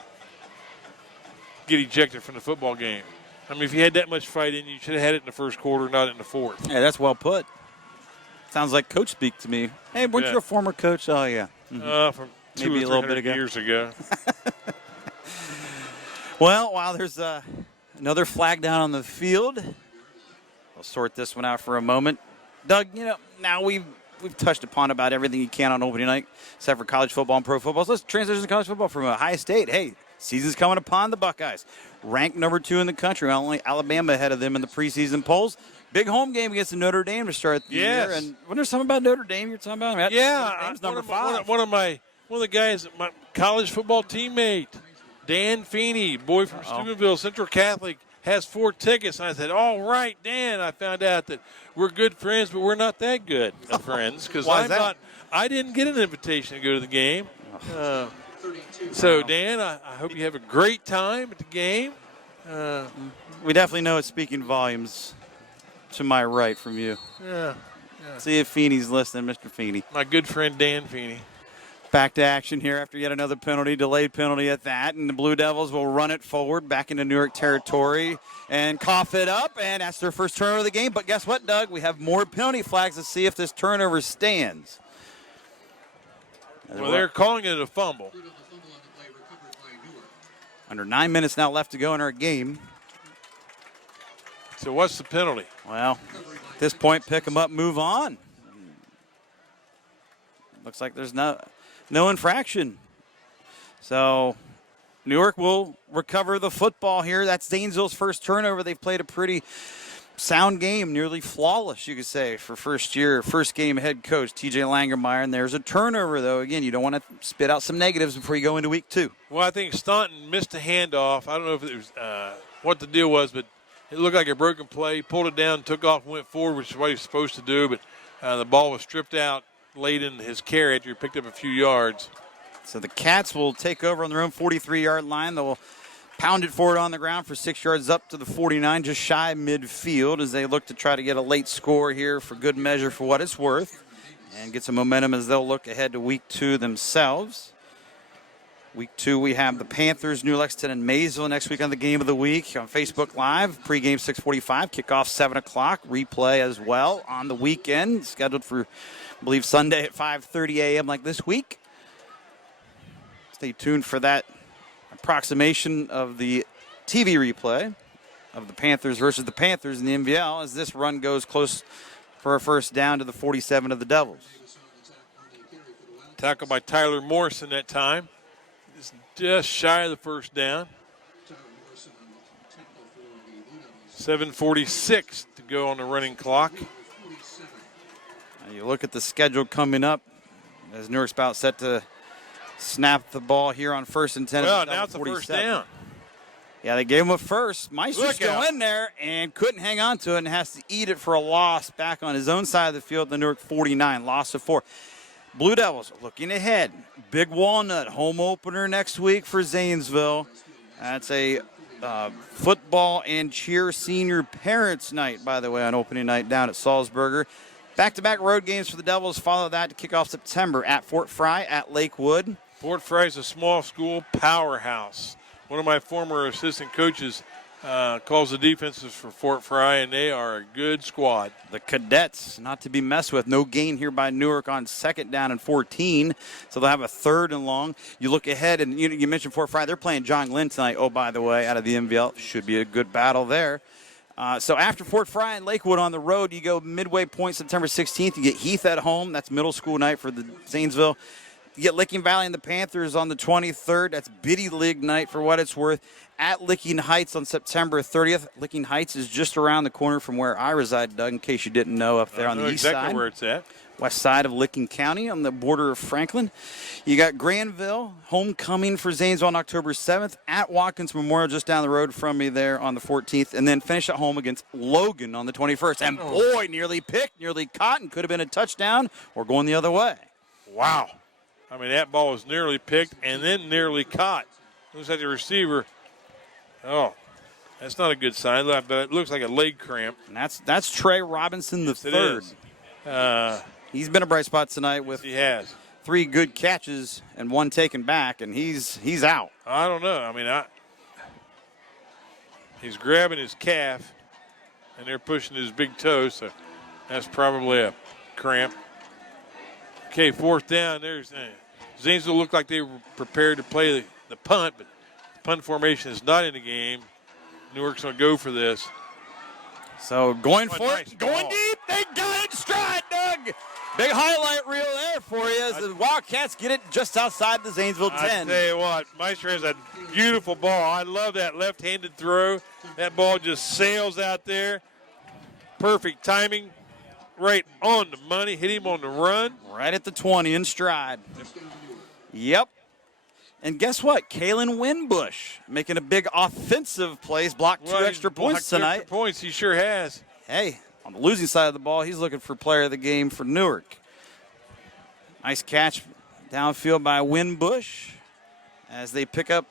get ejected from the football game. I mean, if you had that much fight in you, should have had it in the first quarter, not in the fourth. Yeah, that's well put. Sounds like coach speak to me. Hey, weren't you a former coach? Oh, yeah. From maybe a little bit ago. Years ago. Well, while there's another flag down on the field, we'll sort this one out for a moment. Doug, now we've touched upon about everything you can on opening night, except for college football and pro football. So let's transition to college football from Ohio State. Hey, season's coming upon the Buckeyes. Ranked number 2 in the country, only Alabama ahead of them in the preseason polls. Big home game against the Notre Dame to start the year. And wasn't there something about Notre Dame you're talking about? Yeah, Notre Dame's number 5. One of the guys, my college football teammate, Dan Feeney, boy from Steubenville Central Catholic, has 4 tickets. And I said, all right, Dan, I found out that we're good friends, but we're not that good of friends because I didn't get an invitation to go to the game. So, Dan, I hope you have a great time at the game. We definitely know it's speaking volumes to my right from you. Yeah. See if Feeney's listening, Mr. Feeney. My good friend Dan Feeney. Back to action here after yet another penalty, delayed penalty at that, and the Blue Devils will run it forward back into Newark territory and cough it up, and that's their first turnover of the game. But guess what, Doug? We have more penalty flags to see if this turnover stands. Well, they're calling it a fumble. Under 9 minutes now left to go in our game. So what's the penalty? Well, at this point, pick them up, move on. Looks like there's no infraction. So Newark will recover the football here. That's Zanesville's first turnover. They've played a pretty sound game, nearly flawless, you could say, for first game head coach TJ Langermeyer. And there's a turnover, though. Again, you don't want to spit out some negatives before you go into week 2. Well, I think Staunton missed a handoff. I don't know if it was what the deal was, but it looked like a broken play. Pulled it down, took off, and went forward, which is what he was supposed to do. But the ball was stripped out late in his carry after he picked up a few yards. So the Cats will take over on their own 43-yard line. They'll pound it forward on the ground for 6 yards up to the 49, just shy midfield as they look to try to get a late score here for good measure for what it's worth and get some momentum as they'll look ahead to week 2 themselves. Week 2, we have the Panthers, New Lexington, and Maysville next week on the Game of the Week on Facebook Live. Pregame 6:45, kickoff 7 o'clock, replay as well on the weekend, scheduled for, I believe, Sunday at 5:30 a.m. like this week. Stay tuned for that approximation of the TV replay of the Panthers versus the Panthers in the MVL as this run goes close for a first down to the 47 of the Devils. Tackled by Tyler Morrison that time. It's just shy of the first down. 7:46 to go on the running clock. Now you look at the schedule coming up as Newark's about set to snap the ball here on 1st and 10. Well, now it's a first down. Yeah, they gave him a first. Meister's still in there and couldn't hang on to it and has to eat it for a loss back on his own side of the field. The Newark 49, loss of 4. Blue Devils looking ahead. Big Walnut, home opener next week for Zanesville. That's a football and cheer senior parents night, by the way, on opening night down at Salzburger. Back-to-back road games for the Devils follow that to kick off September at Fort Fry, at Lakewood. Fort Fry is a small school powerhouse. One of my former assistant coaches calls the defenses for Fort Fry, and they are a good squad. The Cadets, not to be messed with. No gain here by Newark on 2nd down and 14, so they'll have a 3rd and long. You look ahead, and you mentioned Fort Fry. They're playing John Glenn tonight. Oh, by the way, out of the MVL. Should be a good battle there. So after Fort Fry and Lakewood on the road, you go midway point September 16th. You get Heath at home. That's middle school night for the Zanesville. You get Licking Valley and the Panthers on the 23rd. That's Biddy League night for what it's worth. At Licking Heights on September 30th. Licking Heights is just around the corner from where I reside, Doug, in case you didn't know, up there on the east exactly side. where it's at. West side of Licking County on the border of Franklin. You got Granville, homecoming for Zanesville on October 7th. At Watkins Memorial, just down the road from me there on the 14th. And then finish at home against Logan on the 21st. And boy, nearly picked, nearly caught, and could have been a touchdown or going the other way. Wow. I mean, that ball was nearly picked and then nearly caught. Looks like the receiver. Oh, that's not a good sign, but it looks like a leg cramp. And that's Trey Robinson the third. He's been a bright spot tonight with 3 good catches and 1 taken back, and he's out. I don't know. I mean, he's grabbing his calf, and they're pushing his big toe, so that's probably a cramp. Okay, 4th down. There's Zanesville looked like they were prepared to play the punt, but the punt formation is not in the game. Newark's going to go for this. So going for nice it, going deep. They got it in stride, Doug. Big highlight reel there for you as the Wildcats get it just outside the Zanesville 10. I tell you what, Meister has a beautiful ball. I love that left-handed throw. That ball just sails out there. Perfect timing. Right on the money. Hit him on the run. Right at the 20 in stride. Yep. And guess what? Kalen Winbush making a big offensive play. He's blocked 2 extra points tonight. Extra points, he sure has. Hey, on the losing side of the ball, he's looking for player of the game for Newark. Nice catch downfield by Winbush as they pick up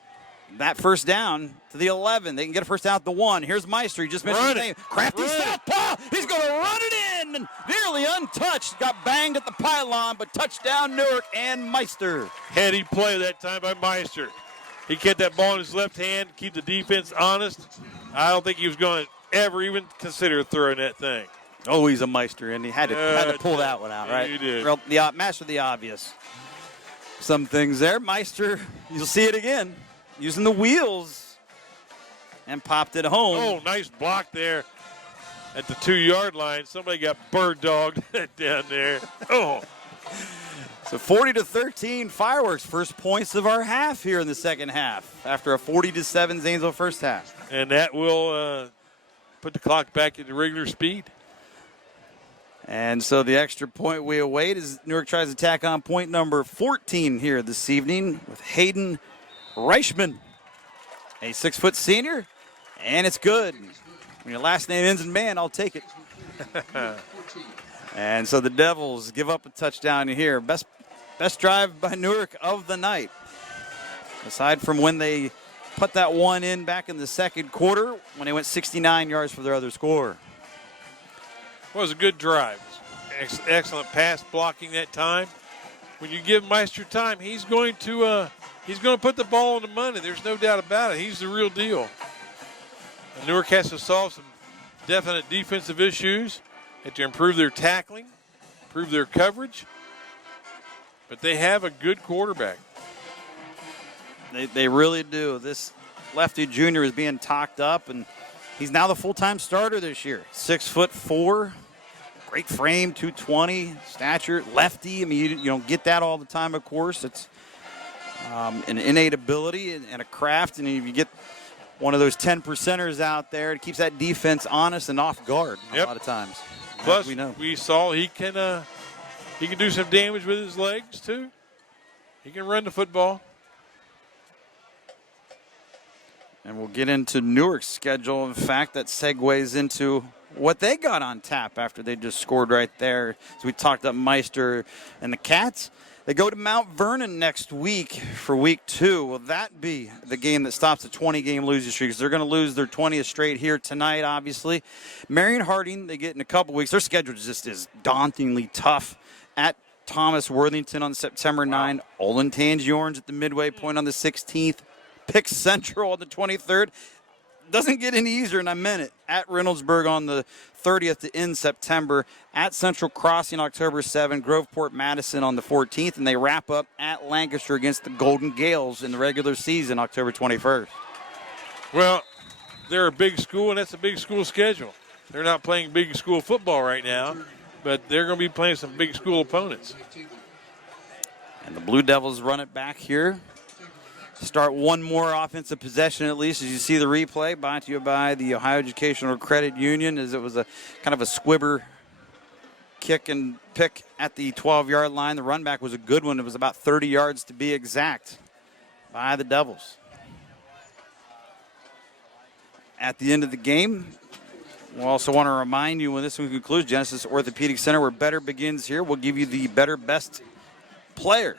that first down to the 11. They can get a first down at the 1. Here's Meister. He just mentioned his name. Crafty southpaw. He's going to run it in. Nearly untouched. Got banged at the pylon, but touchdown Newark and Meister. Heady play that time by Meister. He kept that ball in his left hand, keep the defense honest. I don't think he was going to ever even consider throwing that thing. Oh, he's a Meister, and he had to pull that one out, right? He did. Master of the obvious. Some things there. Meister, you'll see it again. Using the wheels and popped it home. Oh, nice block there at the 2-yard line. Somebody got bird dogged down there. Oh. So 40-13 fireworks. First points of our half here in the second half after a 40-7 Zanesville first half. And that will put the clock back into regular speed. And so the extra point we await as Newark tries to tack on point number 14 here this evening with Hayden Reichman, a 6-foot senior, and it's good. When your last name ends in man, I'll take it. And so the Devils give up a touchdown here. Best drive by Newark of the night. Aside from when they put that one in back in the second quarter when they went 69 yards for their other score. Well, it was a good drive. Excellent pass blocking that time. When you give Meister time, he's going to put the ball on the money. There's no doubt about it. He's the real deal. And Newark has to solve some definite defensive issues. They have to improve their tackling, improve their coverage. But they have a good quarterback. They really do. This lefty junior is being talked up, and he's now the full-time starter this year. 6'4", great frame, 220 stature, lefty. I mean, you don't get that all the time, of course. It's an innate ability and a craft, and if you get one of those 10%ers out there, it keeps that defense honest and off guard a lot of times. Plus, we saw he can do some damage with his legs too. He can run the football. And we'll get into Newark's schedule. In fact, that segues into what they got on tap after they just scored right there. So we talked up Meister and the Cats. They go to Mount Vernon next week for week 2. Will that be the game that stops the 20-game losing streak? Because they're going to lose their 20th straight here tonight, obviously. Marion Harding, they get in a couple weeks. Their schedule just is dauntingly tough. At Thomas Worthington on September 9. Olentangy Orange at the midway point on the 16th. Pick Central on the 23rd. doesn't get any easier, and I meant it. At Reynoldsburg on the 30th to end September, at Central Crossing October 7, Groveport Madison on the 14th, and they wrap up at Lancaster against the Golden Gales in the regular season October 21st. Well, they're a big school, and that's a big school schedule. They're not playing big school football right now, but they're going to be playing some big school opponents. And the Blue Devils run it back here. Start one more offensive possession at least as you see the replay brought to you by the Ohio Educational Credit Union, as it was a kind of a squibber kick and pick at the 12-yard line. The run back was a good one. It was about 30 yards to be exact by the Devils. At the end of the game, we also want to remind you when this one concludes, Genesis Orthopedic Center, where better begins here. We'll give you the better best player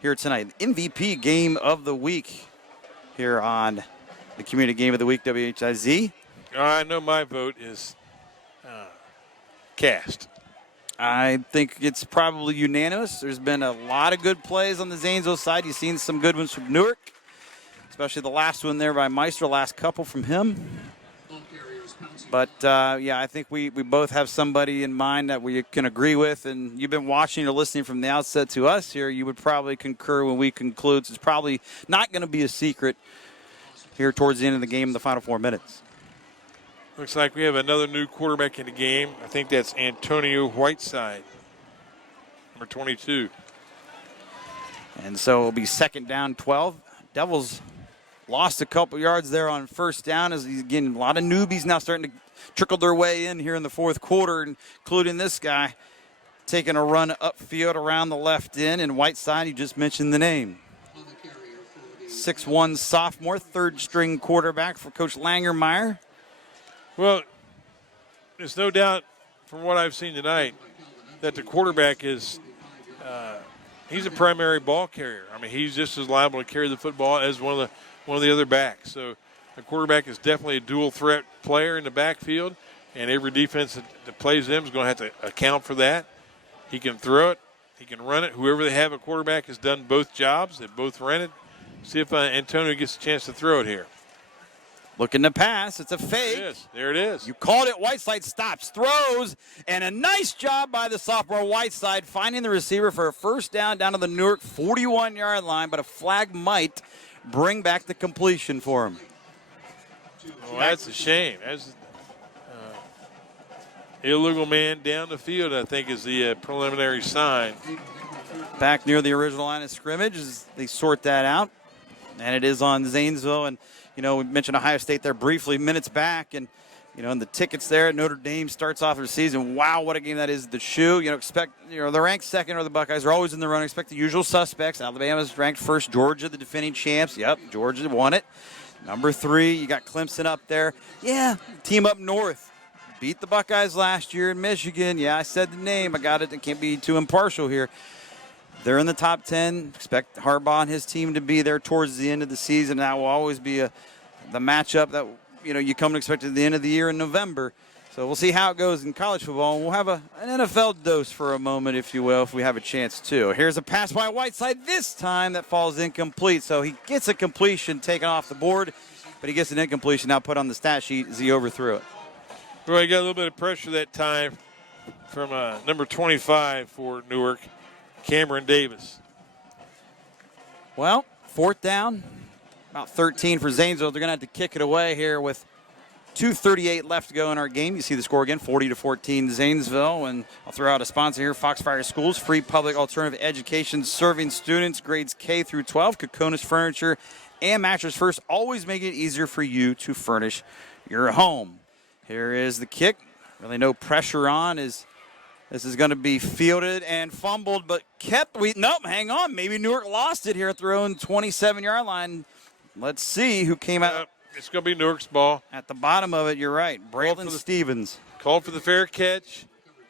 here tonight. MVP game of the week here on the Community Game of the Week, WHIZ. I know my vote is cast. I think it's probably unanimous. There's been a lot of good plays on the Zanesville side. You've seen some good ones from Newark, especially the last one there by Meister, last couple from him. But, yeah, I think we both have somebody in mind that we can agree with. And you've been watching or listening from the outset to us here. You would probably concur when we conclude. It's probably not going to be a secret here towards the end of the game in the final 4 minutes. Looks like we have another new quarterback in the game. I think that's Antonio Whiteside, number 22. And so it'll be second down 12. Devils lost a couple yards there on first down, as again, a lot of newbies now starting to trickle their way in here in the fourth quarter, including this guy taking a run upfield around the left end. And Whiteside, you just mentioned the name. 6'1" sophomore, third-string quarterback for Coach Langermeyer. Well, there's no doubt from what I've seen tonight that the quarterback is he's a primary ball carrier. I mean, he's just as liable to carry the football as one of the other backs. So the quarterback is definitely a dual threat player in the backfield, and every defense that plays them is going to have to account for that. He can throw it, he can run it. Whoever they have a quarterback has done both jobs. They've both run it. See if Antonio gets a chance to throw it here. Looking to pass. It's a fake. There it is. You called it. Whiteside stops, throws, and a nice job by the sophomore Whiteside finding the receiver for a first down to the Newark 41-yard line, but a flag might bring back the completion for him. Well, that's a shame. That's illegal man down the field, I think, is the preliminary sign. Back near the original line of scrimmage as they sort that out. And it is on Zanesville. And, you know, we mentioned Ohio State there briefly minutes back. And, you know, and the tickets there at Notre Dame starts off their season. Wow, what a game that is. The shoe, you know, the ranked second or the Buckeyes are always in the run. Expect the usual suspects. Alabama's ranked first. Georgia, the defending champs. Yep, Georgia won it. Number 3, you got Clemson up there. Yeah, team up north. Beat the Buckeyes last year in Michigan. Yeah, I said the name. I got it. I can't be too impartial here. They're in the top 10. Expect Harbaugh and his team to be there towards the end of the season. That will always be the matchup that, you know, you come to expect at the end of the year in November. So we'll see how it goes in college football. We'll have an NFL dose for a moment, if you will, if we have a chance to. Here's a pass by Whiteside this time that falls incomplete. So he gets a completion taken off the board, but he gets an incompletion now put on the stat sheet as he overthrew it. Well, he got a little bit of pressure that time from number 25 for Newark, Cameron Davis. Well, fourth down, about 13 for Zanesville. They're going to have to kick it away here with 2:38 left to go in our game. You see the score again, 40-14 Zanesville. And I'll throw out a sponsor here, Foxfire Schools, free public alternative education serving students grades K through 12. Kokonis Furniture and Mattress First always make it easier for you to furnish your home. Here is the kick. Really no pressure on as this is going to be fielded and fumbled, but kept. Nope, hang on. Maybe Newark lost it here at their own 27-yard line. Let's see who came out. It's going to be Newark's ball. At the bottom of it, you're right. Braylon Stevens. Called for the fair catch.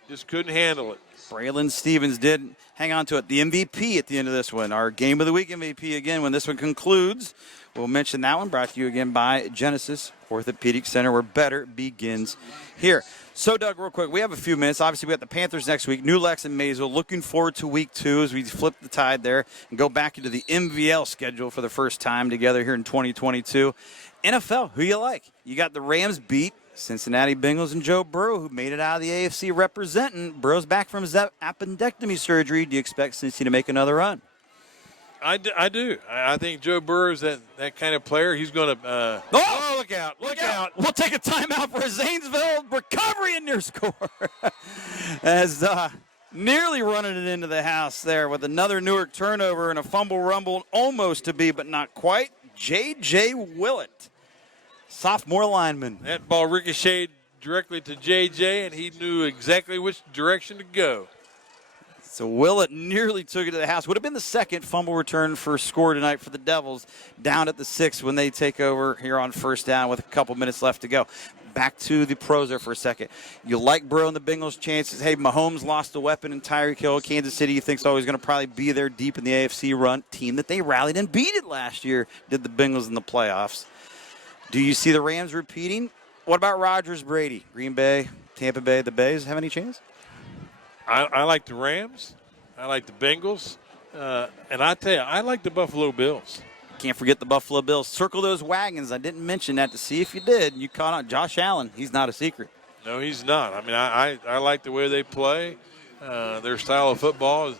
Just couldn't handle it. Braylon Stevens did hang on to it. The MVP at the end of this one. Our Game of the Week MVP again when this one concludes. We'll mention that one, brought to you again by Genesis Orthopedic Center, where better begins here. So, Doug, real quick, we have a few minutes. Obviously, we got the Panthers next week, New Lex and Maysville. Looking forward to week 2 as we flip the tide there and go back into the MVL schedule for the first time together here in 2022. NFL, who you like? You got the Rams beat Cincinnati Bengals and Joe Burrow, who made it out of the AFC representing. Burrow's back from his appendectomy surgery. Do you expect Cincy to make another run? I do. I think Joe Burrow's that kind of player. He's going to look out. Look out. We'll take a timeout for a Zanesville recovery and near score. As nearly running it into the house there with another Newark turnover and a fumble rumble, almost to be, but not quite. J.J. Willett, sophomore lineman. That ball ricocheted directly to J.J., and he knew exactly which direction to go. So Willett nearly took it to the house. Would have been the second fumble return for score tonight for the Devils, down at the 6 when they take over here on first down with a couple minutes left to go. Back to the pros there for a second. You like Burrow and the Bengals' chances. Hey, Mahomes lost a weapon in Tyreek Hill. Kansas City, you think, is always going to probably be there deep in the AFC run. Team that they rallied and beat it last year, did the Bengals in the playoffs. Do you see the Rams repeating? What about Rodgers, Brady? Green Bay, Tampa Bay, the Bays have any chance? I like the Rams. I like the Bengals. And I tell you, I like the Buffalo Bills. Can't forget the Buffalo Bills. Circle those wagons. I didn't mention that to see if you did. You caught on Josh Allen. He's not a secret. No, he's not. I mean, I like the way they play. Their style of football is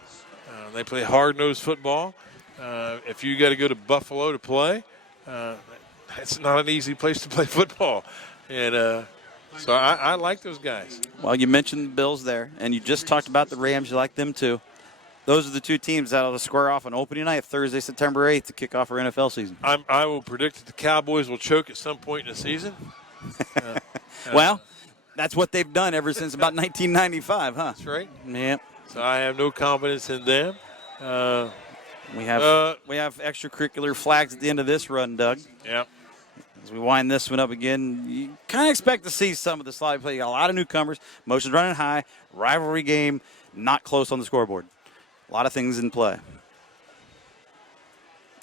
they play hard-nosed football. If you got to go to Buffalo to play, it's not an easy place to play football. And so I like those guys. Well, you mentioned the Bills there, and you just talked about the Rams. You like them too. Those are the two teams that will square off on opening night, Thursday, September 8th, to kick off our NFL season. I will predict that the Cowboys will choke at some point in the season. Well, that's what they've done ever since about 1995, huh? That's right. Yep. So I have no confidence in them. We have extracurricular flags at the end of this run, Doug. Yep. As we wind this one up again, you kind of expect to see some of the slide play. You got a lot of newcomers, motions running high, rivalry game, not close on the scoreboard. A lot of things in play,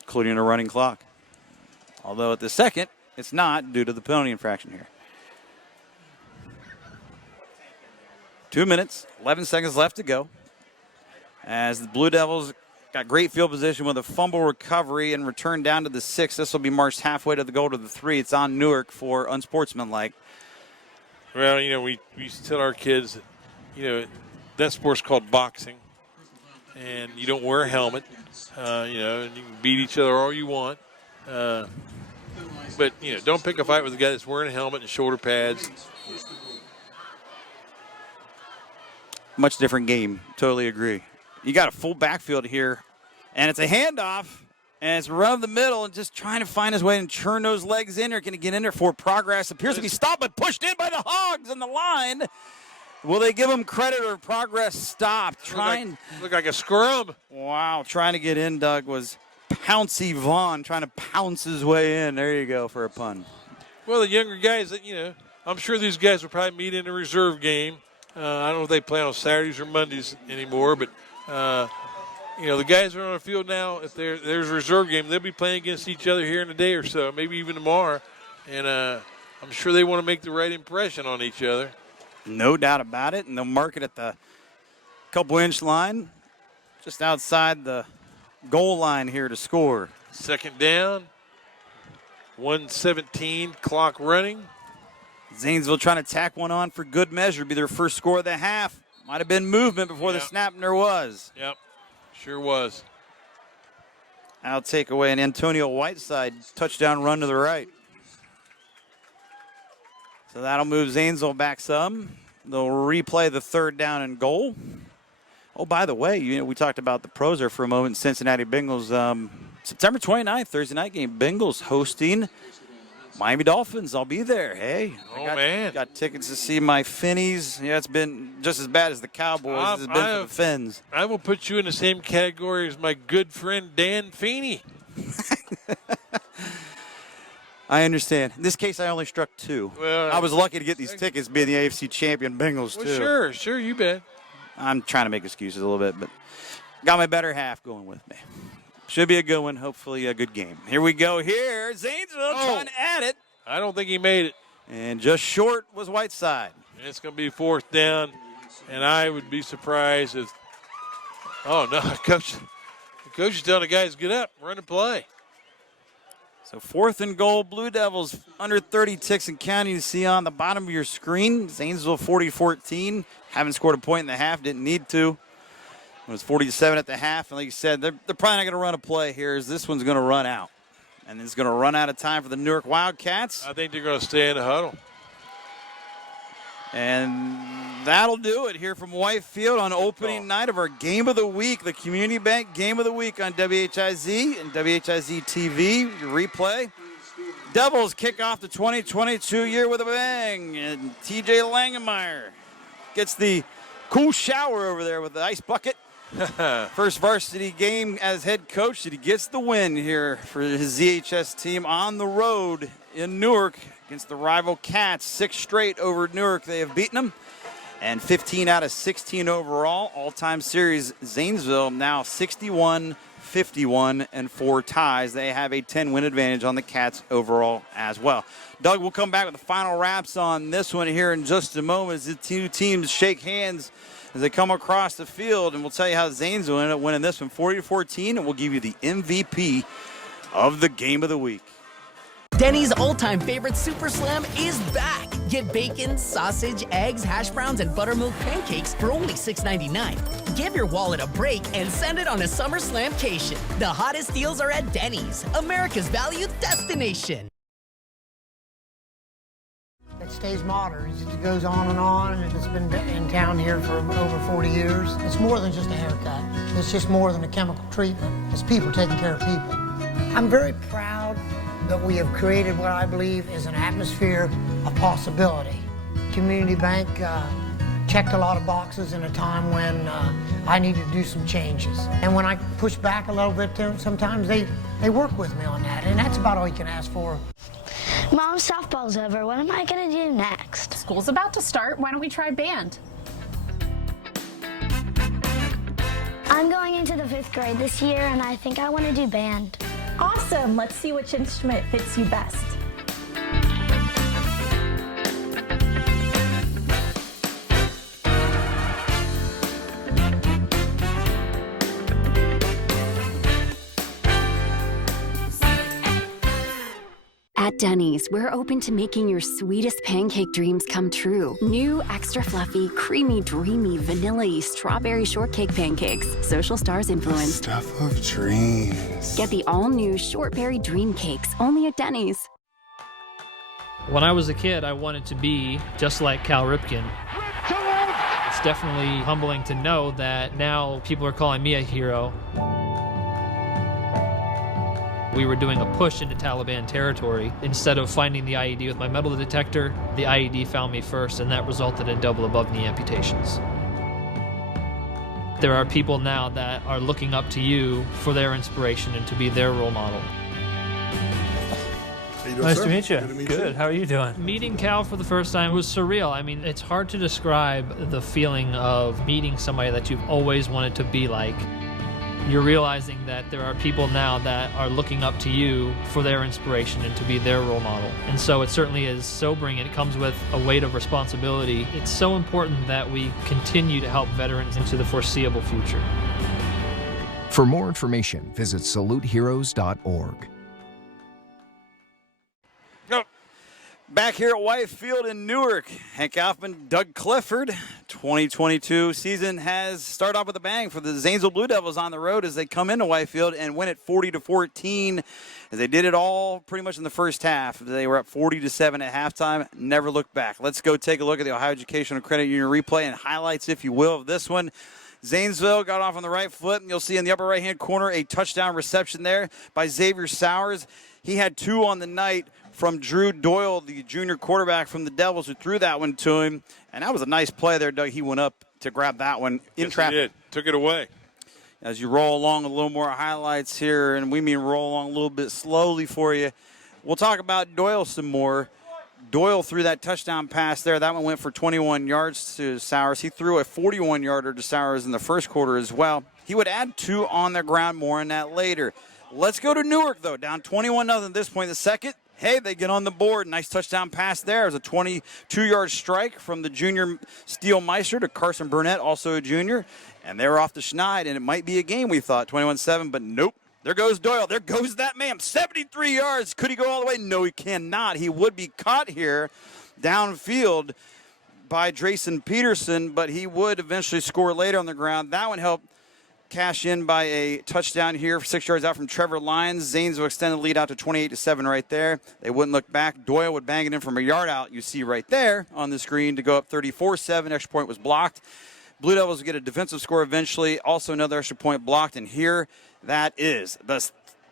including a running clock. Although at the second, it's not due to the penalty infraction here. 2 minutes, 11 seconds left to go. As the Blue Devils got great field position with a fumble recovery and return down to the 6. This will be marched halfway to the goal to the 3. It's on Newark for unsportsmanlike. Well, we used to tell our kids that, that sport's called boxing. And you don't wear a helmet, and you can beat each other all you want. But, don't pick a fight with a guy that's wearing a helmet and shoulder pads. Much different game. Totally agree. You got a full backfield here, and it's a handoff, and it's run the middle and just trying to find his way and churn those legs in there. Going to get in there for progress. Appears to be stopped, but pushed in by the Hogs on the line. Will they give him credit or progress stopped? Look like a scrum. Wow, trying to get in, Doug, was Pouncy Vaughn trying to pounce his way in. There you go for a pun. Well, the younger guys, I'm sure these guys will probably meet in a reserve game. I don't know if they play on Saturdays or Mondays anymore, but, the guys are on the field now. If there's a reserve game, they'll be playing against each other here in a day or so, maybe even tomorrow. And I'm sure they want to make the right impression on each other. No doubt about it, and they'll mark it at the couple-inch line, just outside the goal line here to score. Second down, 1:17, clock running. Zanesville trying to tack one on for good measure, be their first score of the half. Might have been movement before the snap, and there was. Yep, sure was. I'll take away an Antonio Whiteside touchdown run to the right. So that'll move Zanesville back some. They'll replay the third down and goal. Oh, by the way, we talked about the pros there for a moment. Cincinnati Bengals, September 29th, Thursday night game. Bengals hosting Miami Dolphins. I'll be there. Hey, man. Got tickets to see my Finnies. Yeah, it's been just as bad as the Cowboys. It's been for the Fins. I will put you in the same category as my good friend Dan Feeney. I understand. In this case, I only struck 2. Well, I was lucky to get these tickets being the AFC champion Bengals, too. Sure, you bet. I'm trying to make excuses a little bit, but got my better half going with me. Should be a good one, hopefully a good game. Here we go here. Zanesville trying to add it. I don't think he made it. And just short was Whiteside. And it's going to be 4th down, and I would be surprised if, oh, no, the coach is telling the guys, get up, run and play. So 4th and goal, Blue Devils under 30 ticks and counting. You see on the bottom of your screen, Zanesville 40-14. Haven't scored a point in the half, didn't need to. It was 40-7 at the half, and like you said, they're probably not going to run a play here, as this one's going to run out. And it's going to run out of time for the Newark Wildcats. I think they're going to stay in the huddle. And that'll do it here from Whitefield on opening night of our Game of the Week, the Community Bank Game of the Week on WHIZ and WHIZ-TV. Replay. Devils kick off the 2022 year with a bang, and TJ Langenmeyer gets the cool shower over there with the ice bucket. First varsity game as head coach, and he gets the win here for his ZHS team on the road in Newark against the rival Cats. 6 straight over Newark they have beaten them, and 15 out of 16 overall. All-time series, Zanesville now 61-51 and 4 ties. They have a 10-win advantage on the Cats overall as well. Doug, we'll come back with the final wraps on this one here in just a moment as the two teams shake hands as they come across the field, and we'll tell you how Zanesville ended up winning this one 40-14, and we'll give you the MVP of the Game of the Week. Denny's all-time favorite Super Slam is back. Get bacon, sausage, eggs, hash browns, and buttermilk pancakes for only $6.99. Give your wallet a break and send it on a Summer Slamcation. The hottest deals are at Denny's, America's value destination. It stays modern. It goes on, and it's been in town here for over 40 years. It's more than just a haircut. It's just more than a chemical treatment. It's people taking care of people. I'm very proud that we have created what I believe is an atmosphere of possibility. Community Bank checked a lot of boxes in a time when I needed to do some changes. And when I push back a little bit, sometimes they work with me on that, and that's about all you can ask for. Mom, softball's over. What am I going to do next? School's about to start. Why don't we try band? I'm going into the 5th grade this year, and I think I want to do band. Awesome. Let's see which instrument fits you best. At Denny's, we're open to making your sweetest pancake dreams come true. New, extra fluffy, creamy, dreamy, vanilla-y strawberry shortcake pancakes. Social Stars influenced. Stuff of dreams. Get the all-new shortberry dream cakes, only at Denny's. When I was a kid, I wanted to be just like Cal Ripken. It's definitely humbling to know that now people are calling me a hero. We were doing a push into Taliban territory. Instead of finding the IED with my metal detector, the IED found me first, and that resulted in double above-knee amputations. There are people now that are looking up to you for their inspiration and to be their role model. Nice to meet you. Good. How are you doing? Meeting Cal for the first time was surreal. I mean, it's hard to describe the feeling of meeting somebody that you've always wanted to be like. You're realizing that there are people now that are looking up to you for their inspiration and to be their role model. And so it certainly is sobering, and it comes with a weight of responsibility. It's so important that we continue to help veterans into the foreseeable future. For more information, visit saluteheroes.org. Back here at Whitefield in Newark, Hank Hoffman, Doug Clifford. 2022 season has started off with a bang for the Zanesville Blue Devils on the road as they come into Whitefield and win it 40-14. As they did it all pretty much in the first half. They were up 40-7 at halftime. Never looked back. Let's go take a look at the Ohio Educational Credit Union replay and highlights, if you will, of this one. Zanesville got off on the right foot, and you'll see in the upper right-hand corner a touchdown reception there by Xavier Sowers. He had 2 on the night from Drew Doyle, the junior quarterback from the Devils, who threw that one to him. And that was a nice play there, Doug. He went up to grab that one in traffic. He did. Took it away. As you roll along, a little more highlights here, and we mean roll along a little bit slowly for you. We'll talk about Doyle some more. Doyle threw that touchdown pass there. That one went for 21 yards to Sowers. He threw a 41-yarder to Sowers in the first quarter as well. He would add 2 on the ground. More on that later. Let's go to Newark, though. Down 21-0 at this point in the second. Hey, they get on the board. Nice touchdown pass there. It was a 22-yard strike from the junior Steele Meister to Carson Burnett, also a junior. And they were off the schneid, and it might be a game, we thought, 21-7, but nope. There goes Doyle. There goes that man. 73 yards. Could he go all the way? No, he cannot. He would be caught here downfield by Drayson Peterson, but he would eventually score later on the ground. That one helped cash in by a touchdown here, 6 yards out from Trevor Lyons. Zanesville extended the lead out to 28-7 right there. They wouldn't look back. Doyle would bang it in from a yard out. You see right there on the screen to go up 34-7. Extra point was blocked. Blue Devils would get a defensive score eventually. Also another extra point blocked. And here that is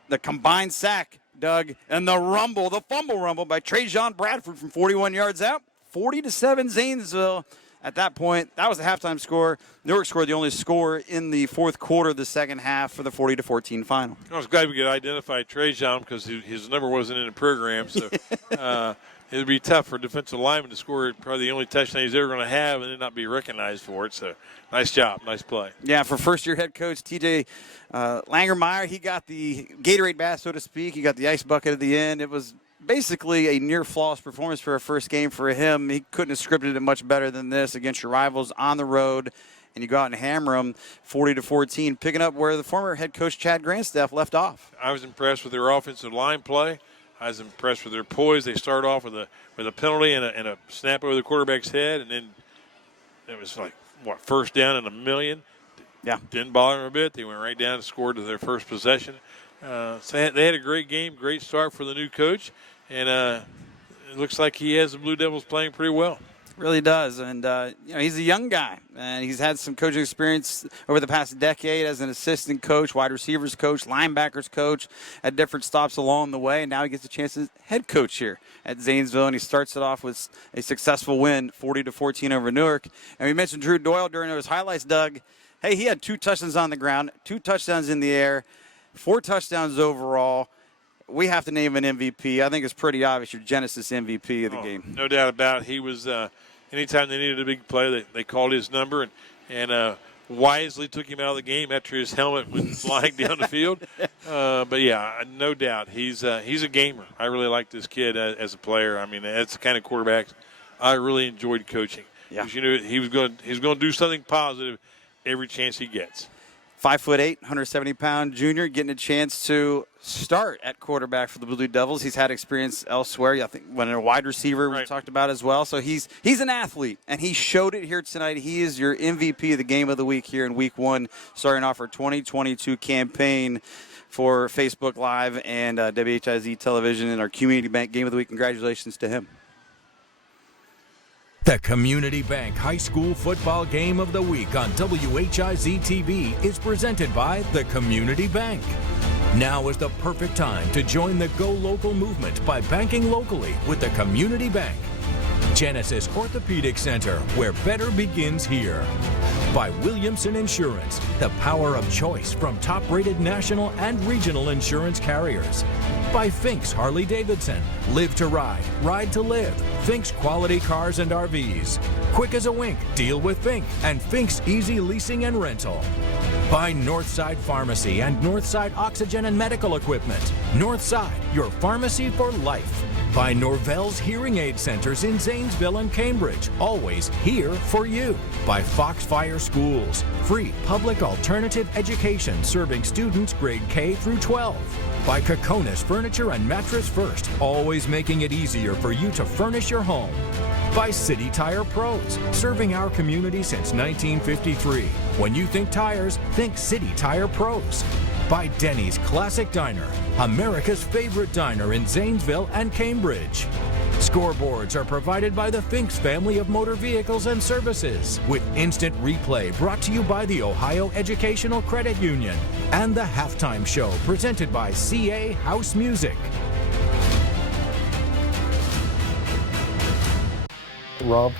the combined sack, Doug, and the fumble rumble by Trajan Bradford from 41 yards out. 40-7 Zanesville. At that point, that was the halftime score. Newark scored the only score in the fourth quarter of the second half for the 40-14 final. I was glad we could identify Trajan because his number wasn't in the program. So it would be tough for a defensive lineman to score probably the only touchdown he's ever going to have and then not be recognized for it. So nice job, nice play. Yeah, for first-year head coach TJ Langermeyer, he got the Gatorade bath, so to speak. He got the ice bucket at the end. It was basically a near-flawless performance for a first game for him. He couldn't have scripted it much better than this against your rivals on the road, and you go out and hammer them 40-14, picking up where the former head coach Chad Grandstaff left off. I was impressed with their offensive line play. I was impressed with their poise. They started off with a penalty and a snap over the quarterback's head, and then it was like, first down and a million. Yeah. Didn't bother them a bit. They went right down and scored to their first possession. So they had a great game, great start for the new coach, and it looks like he has the Blue Devils playing pretty well. Really does, and he's a young guy, and he's had some coaching experience over the past decade as an assistant coach, wide receivers coach, linebackers coach at different stops along the way, and now he gets a chance as head coach here at Zanesville, and he starts it off with a successful win, 40-14 over Newark. And we mentioned Drew Doyle during those highlights, Doug. Hey, he had 2 touchdowns on the ground, 2 touchdowns in the air, 4 touchdowns overall. We have to name an MVP. I think it's pretty obvious your Genesis MVP of the game. No doubt about it. He was anytime they needed a big play, they called his number and wisely took him out of the game after his helmet went flying down the field. But, yeah, no doubt. He's a gamer. I really like this kid as a player. I mean, that's the kind of quarterback I really enjoyed coaching. Yeah. You know, he was going to do something positive every chance he gets. 5'8", 170-pound junior, getting a chance to start at quarterback for the Blue Devils. He's had experience elsewhere. I think when a wide receiver we talked about as well. So he's an athlete, and he showed it here tonight. He is your MVP of the game of the week here in Week 1, starting off our 2022 campaign for Facebook Live and WHIZ Television and our Community Bank Game of the Week. Congratulations to him. The Community Bank High School Football Game of the Week on WHIZ-TV is presented by the Community Bank. Now is the perfect time to join the Go Local movement by banking locally with the Community Bank. Genesis Orthopedic Center, where better begins here. By Williamson Insurance, the power of choice from top-rated national and regional insurance carriers. By Fink's Harley-Davidson, live to ride, ride to live. Fink's Quality Cars and RVs. Quick as a wink, deal with Fink and Fink's Easy Leasing and Rental. By Northside Pharmacy and Northside Oxygen and Medical Equipment. Northside, your pharmacy for life. By Norvell's Hearing Aid Centers in Zanesville and Cambridge, always here for you. By Foxfire Schools, free public alternative education serving students grade K through 12. By Kokonis Furniture and Mattress First, always making it easier for you to furnish your home. By City Tire Pros, serving our community since 1953. When you think tires, think City Tire Pros. By Denny's Classic Diner, America's favorite diner in Zanesville and Cambridge. Scoreboards are provided by the Finks family of motor vehicles and services, with instant replay brought to you by the Ohio Educational Credit Union and the Halftime Show presented by CA House Music. Rob.